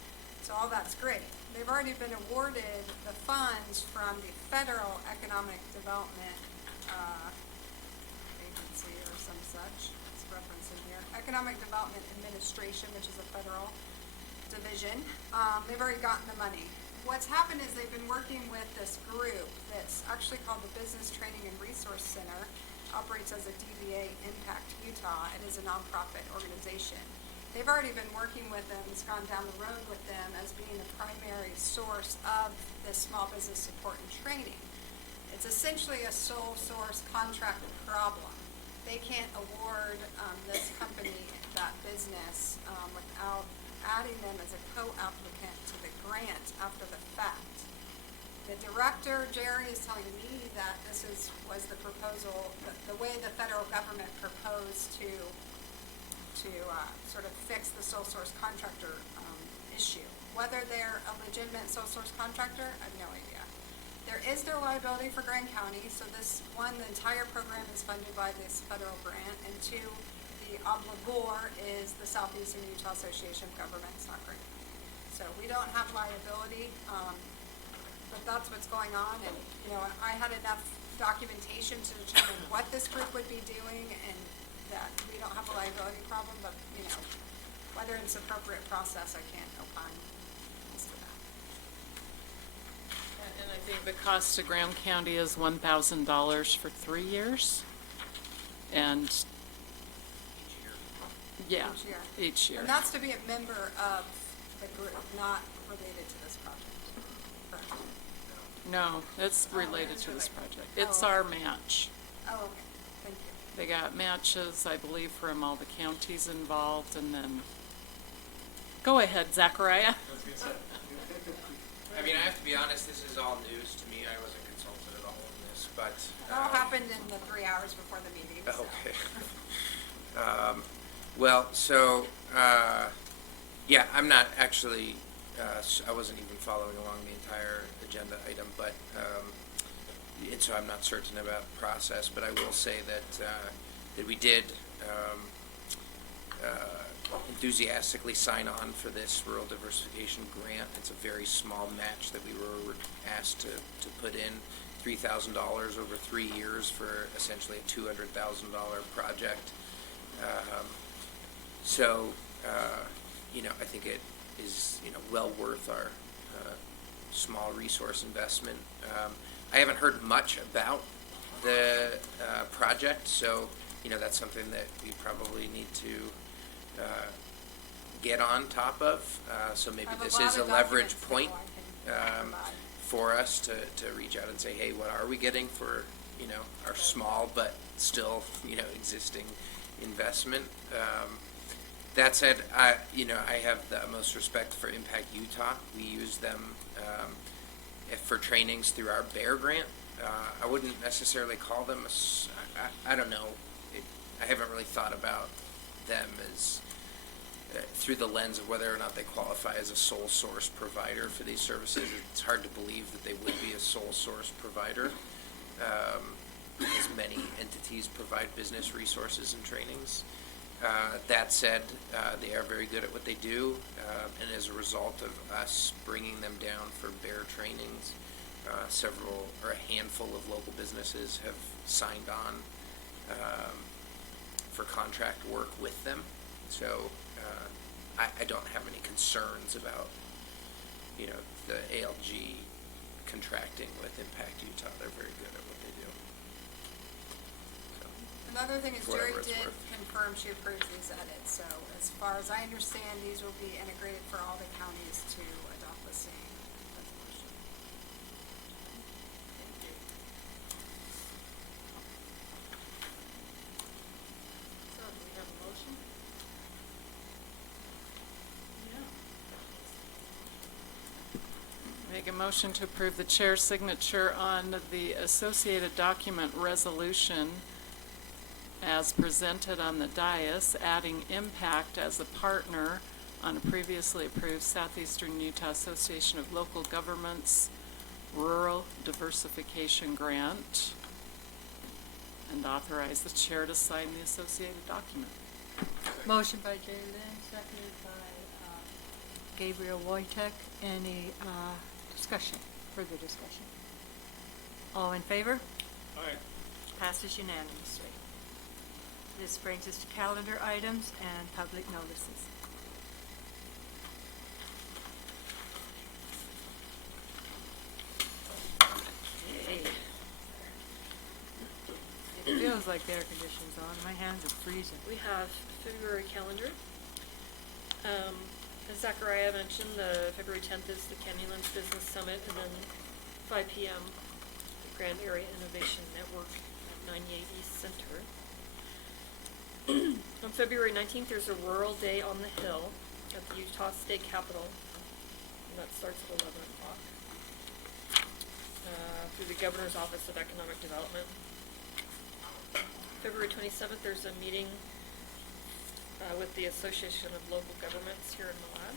So all that's great. They've already been awarded the funds from the Federal Economic Development Agency or some such. It's referenced in here. Economic Development Administration, which is a federal division. They've already gotten the money. What's happened is they've been working with this group that's actually called the Business Training and Resource Center, operates as a DBA Impact Utah. It is a nonprofit organization. They've already been working with them, it's gone down the road with them as being the primary source of this small business support and training. It's essentially a sole source contract problem. They can't award this company that business without adding them as a co-applicant to the grant after the fact. The director, Jerry, is telling me that this was the proposal, the way the federal government proposed to sort of fix the sole source contractor issue. Whether they're a legitimate sole source contractor, I have no idea. There is no liability for Grand County, so this, one, the entire program is funded by this federal grant, and two, the obligor is the Southeastern Utah Association of Governments, not Grand County. So we don't have liability, but that's what's going on, and, you know, I had enough documentation to determine what this group would be doing, and that we don't have a liability problem, but, you know, whether it's appropriate process, I can't opine as to that. And I think the cost to Graham County is $1,000 for 3 years. And, yeah, Each year. each year. And that's to be a member of the group, not related to this project. Correct. No, it's related it's to this related. project. It's Oh, our match. Oh, okay, thank you. They got matches, I believe, from all the counties involved, and then, go ahead, Zachariah. I mean, I have to be honest, this is all news to me. I wasn't consulted at all on this, but. It all happened in the 3 hours before the meeting, so. Okay. Well, so, yeah, I'm not actually, I wasn't even following along the entire agenda item, but, and so I'm not certain about process, but I will say that we did, enthusiastically sign on for this rural diversification grant. It's a very small match that we were asked to put in, $3,000 over 3 years for essentially a $200,000 project. So, you know, I think it is, you know, well worth our small resource investment. I haven't heard much about the project, so, you know, that's something that we probably need to get on top of. So maybe this is a leverage point for us to reach out and say, hey, what are we getting for, you know, our small but still, you know, existing investment? That said, I have the most respect for Impact Utah. We use them for trainings through our BEAR grant. I wouldn't necessarily call them I don't know. I haven't really thought about them as through the lens of whether or not they qualify as a sole source provider for these services. It's hard to believe that they would be a sole source provider, because many entities provide business resources and trainings. That said, they are very good at what they do, and as a result of us bringing them down for BEAR trainings, a handful of local businesses have signed on for contract work with them. So I don't have any concerns about, you know, the ALG contracting with Impact Utah. They're very good at what they do. So, Another thing is for Jerry whatever it's did worth. confirm she approves these edits, so as far as I understand, these will be integrated for all the counties to adopt the same resolution. So, do we have a motion? Make a motion to approve the chair's signature on the associated document resolution as presented on the dais, adding Impact as a partner on a previously approved Southeastern Utah Association of Local Governments Rural Diversification Grant, and authorize the chair to sign the associated document. Motion by Jay Lynn, seconded by Gabriel Wojtek. Any discussion, further discussion? All in favor? Aye. Passes unanimously. This brings us to calendar items and public notices. Hey. It feels like the air conditioning's on. My hands are freezing. We have February calendar. As Zachariah mentioned, the February 10th is the Canyonlands Business Summit, and then 5 p.m. Grand Area Innovation Network at 98 East Center. On February 19th, there's a Rural Day on the Hill at the Utah State Capitol, and that starts at 11 o'clock. Through the Governor's Office of Economic Development. February 27th, there's a meeting with the Association of Local Governments here in Moab.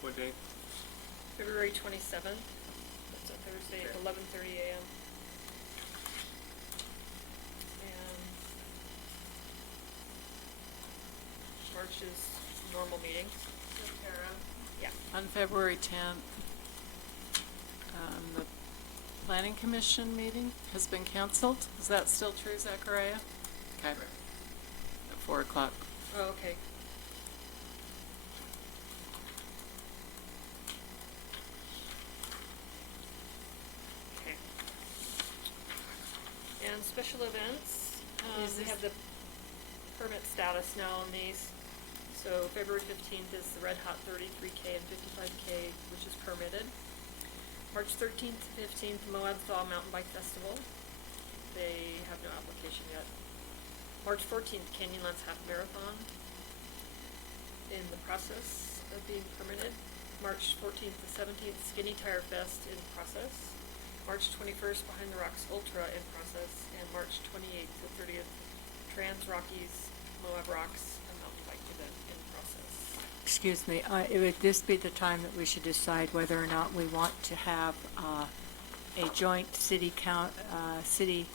What date? February 27th, that's a Thursday at 11:30 a.m. And March's normal meeting. Yeah. On February 10th, the Planning Commission meeting has been canceled. Is that still true, Zachariah? Okay. At 4 o'clock. Oh, okay. Okay. And special events, we have the permit status now on these. So February 15th is the Red Hot 33K and 55K, which is permitted. March 13th to 15th, Moab Thaw Mountain Bike Festival. They have no application yet. March 14th, Canyonlands Half Marathon, in the process of being permitted. March 14th to 17th, Skinny Tire Fest in process. March 21st, Behind the Rocks Ultra in process. And March 28th to 30th, Trans Rockies Moab Rocks, a mountain bike event in process. Excuse me, would this be the time that we should decide whether or not we want to have a joint city-county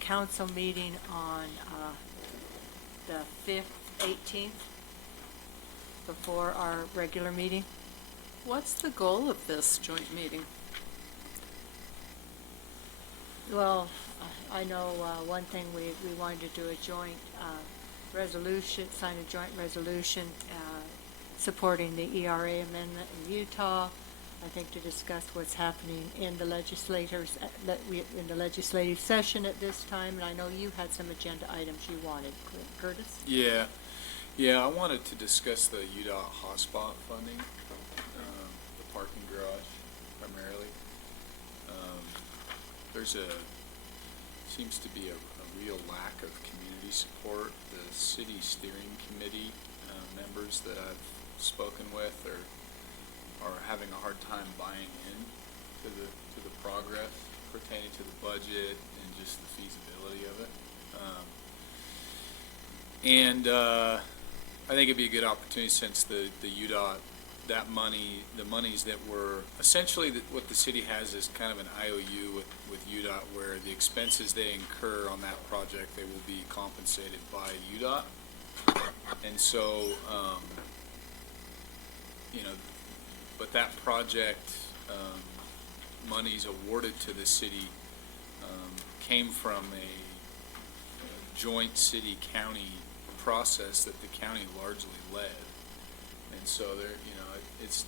council meeting on the 5th, 18th, before our regular meeting? What's the goal of this joint meeting? Well, I know one thing, we wanted to do a joint resolution, sign a joint resolution supporting the ERA amendment in Utah. I think to discuss what's happening in the in the legislative session at this time, and I know you had some agenda items you wanted. Curtis? Yeah, I wanted to discuss the UDOT hotspot funding, the parking garage primarily. Seems to be a real lack of community support. The city steering committee members that I've spoken with are having a hard time buying in to the progress pertaining to the budget and just the feasibility of it. I think it'd be a good opportunity since the UDOT, the monies that were essentially what the city has is kind of an IOU with UDOT, where the expenses they incur on that project, they will be compensated by UDOT. And so, but that project, monies awarded to the city came from a joint city-county process that the county largely led. And so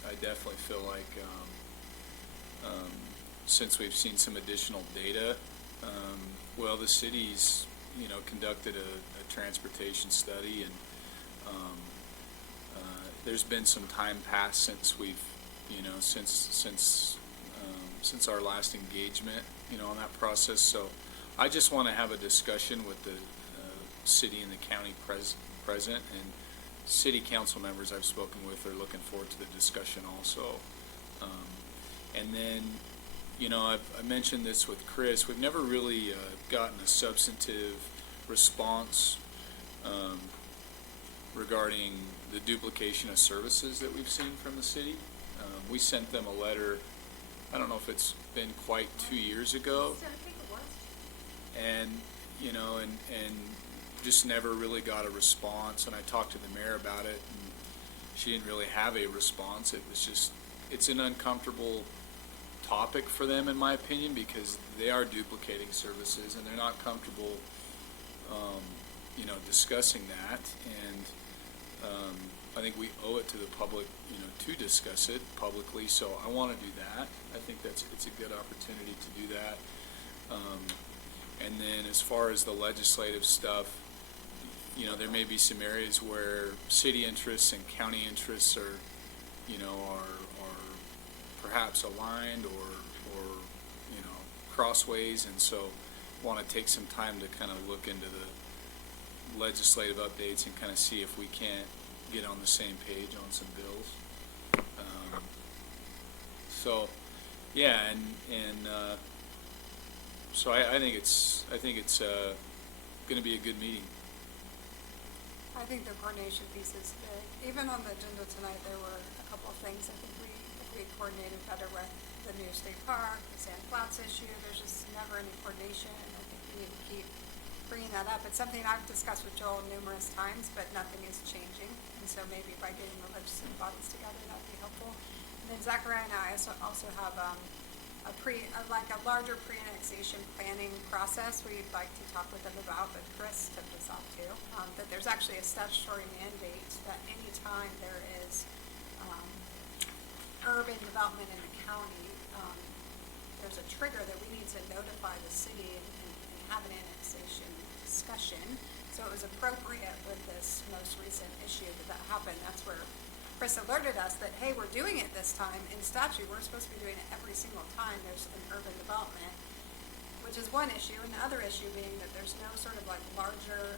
I definitely feel like since we've seen some additional data, the city's conducted a transportation study, and there's been some time passed since we've since our last engagement on that process. So I just want to have a discussion with the city and the county present, and city council members I've spoken with are looking forward to the discussion also. And then, I mentioned this with Chris, we've never really gotten a substantive response regarding the duplication of services that we've seen from the city. We sent them a letter, I don't know if it's been quite 2 years ago. And, and just never really got a response. And I talked to the mayor about it, and she didn't really have a response. It was just, it's an uncomfortable topic for them, in my opinion, because they are duplicating services and they're not comfortable, discussing that. And I think we owe it to the public, to discuss it publicly. So I want to do that. I think it's a good opportunity to do that. And then as far as the legislative stuff, there may be some areas where city interests and county interests are perhaps aligned or crossways, and so want to take some time to kind of look into the legislative updates and kind of see if we can't get on the same page on some bills. So, yeah, so I think it's going to be a good meeting. I think the coordination piece is big. Even on the agenda tonight, there were a couple of things I think if we coordinated better with the new state park, the Sand Flats issue, there's just never any coordination, and I think we need to keep bringing that up. It's something I've discussed with Joel numerous times, but nothing is changing, and so maybe by getting the legislative bodies together, that would be helpful. And then Zachariah and I also have a larger pre-annexation planning process we'd like to talk with them about, but Chris took this off too, that there's actually a statutory mandate that any time there is urban development in the county, there's a trigger that we need to notify the city and have an annexation discussion. So it was appropriate with this most recent issue that happened. That's where Chris alerted us that, hey, we're doing it this time. In statute, we're supposed to be doing it every single time there's an urban development, which is one issue. And the other issue being that there's no sort of like larger,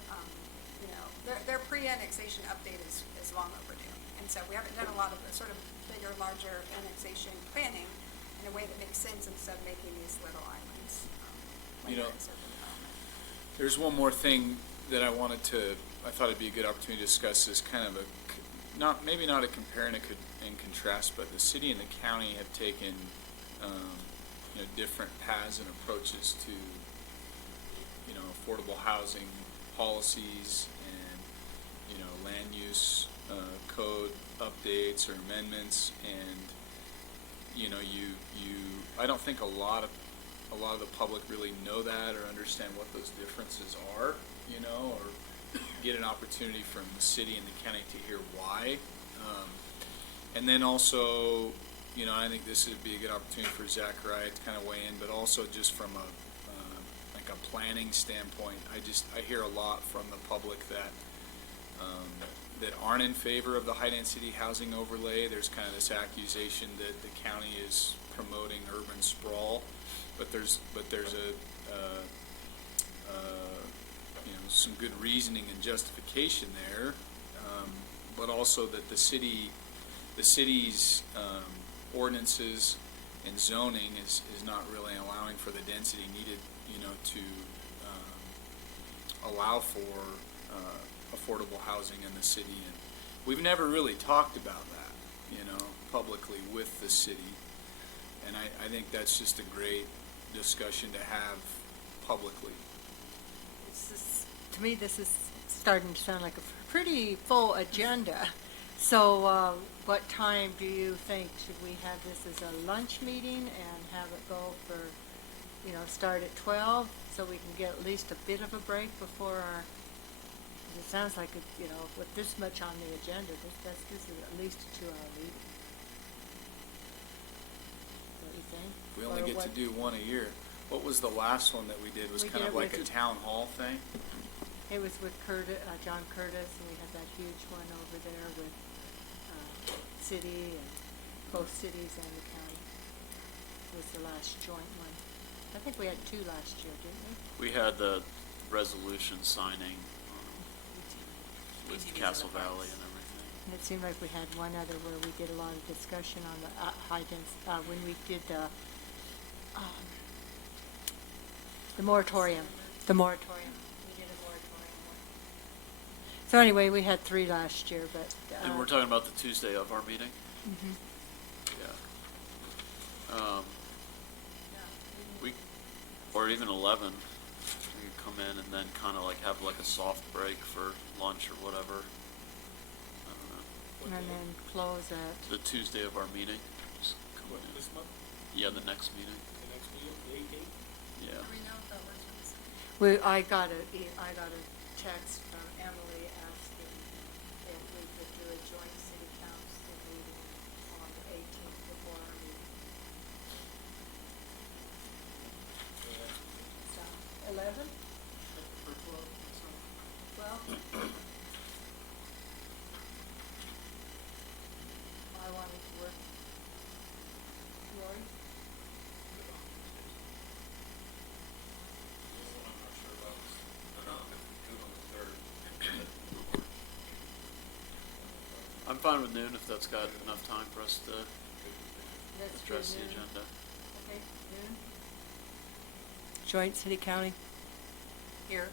their pre-annexation update is long overdue. And so we haven't done a lot of the sort of bigger, larger annexation planning in a way that makes sense instead of making these little islands. There's one more thing that I thought it'd be a good opportunity to discuss is kind of maybe not a compare and contrast, but the city and the county have taken, different paths and approaches to, affordable housing policies and, land use code updates or amendments, and, I don't think a lot of the public really know that or understand what those differences are, or get an opportunity from the city and the county to hear why. And then also, I think this would be a good opportunity for Zachariah to kind of weigh in, but also just from a planning standpoint, I hear a lot from the public that aren't in favor of the high density housing overlay. There's kind of this accusation that the county is promoting urban sprawl, but there's some good reasoning and justification there, but also that the city's ordinances and zoning is not really allowing for the density needed, to allow for affordable housing in the city. And we've never really talked about that, publicly with the city. And I think that's just a great discussion to have publicly. To me, this is starting to sound like a pretty full agenda. So what time do you think? Should we have this as a lunch meeting and have it go for, start at 12 so we can get at least a bit of a break before it sounds like, with this much on the agenda, this is at least a 2-hour meeting. What do you think? We only get to do one a year. What was the last one that we did? Was kind of like a town hall thing? It was with John Curtis, and we had that huge one over there with city and both cities and the county. It was the last joint one. I think we had 2 last year, didn't we? We had the resolution signing with Castle Valley and everything. And it seemed like we had one other where we did a lot of discussion on the when we did the moratorium. The moratorium. We did a moratorium one. So anyway, we had 3 last year, but. And we're talking about the Tuesday of our meeting? Mm-hmm. Yeah. Or even 11. We could come in and then kind of like have like a soft break for lunch or whatever. I don't know. And then close at. The Tuesday of our meeting. Just come in. This month? Yeah, the next meeting. The next meeting, the 18th? Yeah. Do we know if that works for the city? I got a text from Emily asking if we could do a joint city council meeting on the 18th before our meeting. 11? For 12? Well, I wanted to work. Lori? fine with noon if that's got enough time for us to Let's do address the noon. agenda. Okay, noon. Joint city-county? Here,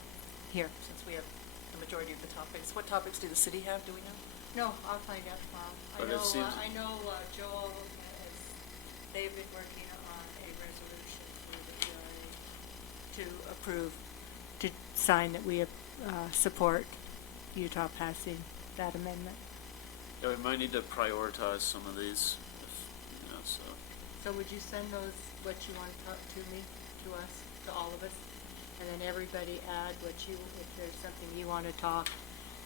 Here. since we have the majority of the topics. What topics do the city have, do we know? No, I'll find out tomorrow. But it seems- I know Joel has, they've been working on a resolution for the GRA to approve, to sign that we support Utah passing that amendment. Yeah, we might need to prioritize some of these, so. So would you send those, what you want to talk to me, to us, to all of us? And then everybody add what you, if there's something you want to talk,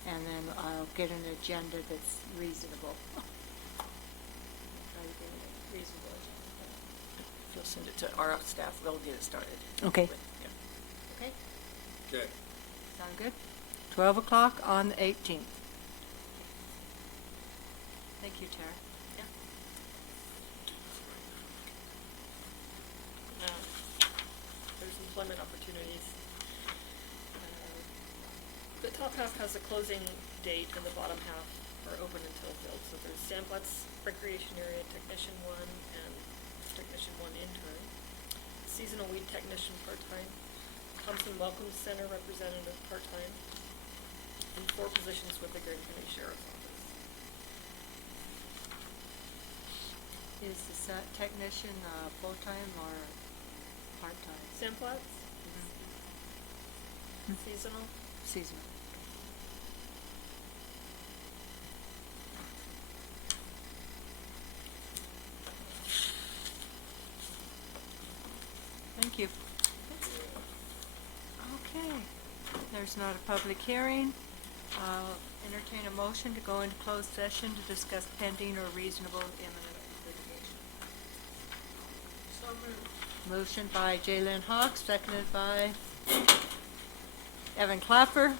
and then I'll get an agenda that's reasonable. Try to get a reasonable agenda. If you'll send it to our staff, they'll get it started. Okay. Yeah. Okay, Okay. sound good? 12 o'clock on the 18th. Thank you, Tara. There's employment opportunities. The top half has a closing date and the bottom half are open until filled. So there's Sandplatz Recreation Area Technician 1 and Technician 1 intern. Seasonal weed technician part-time. Thompson Welcome Center representative part-time. And 4 positions with the Grand County Sheriff's Office. Is the technician full-time or part-time? Sandplatz? Seasonal? Seasonal. Thank you. Okay, there's not a public hearing. I'll entertain a motion to go into closed session to discuss pending or reasonable imminent litigation. So moved. Motion by Jaylen Hawk, seconded by Evan Clapper.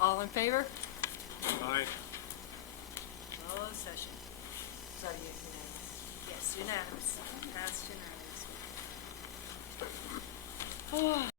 All in favor? Aye. Closed session. So unanimous. Yes, unanimous. Passed unanimously.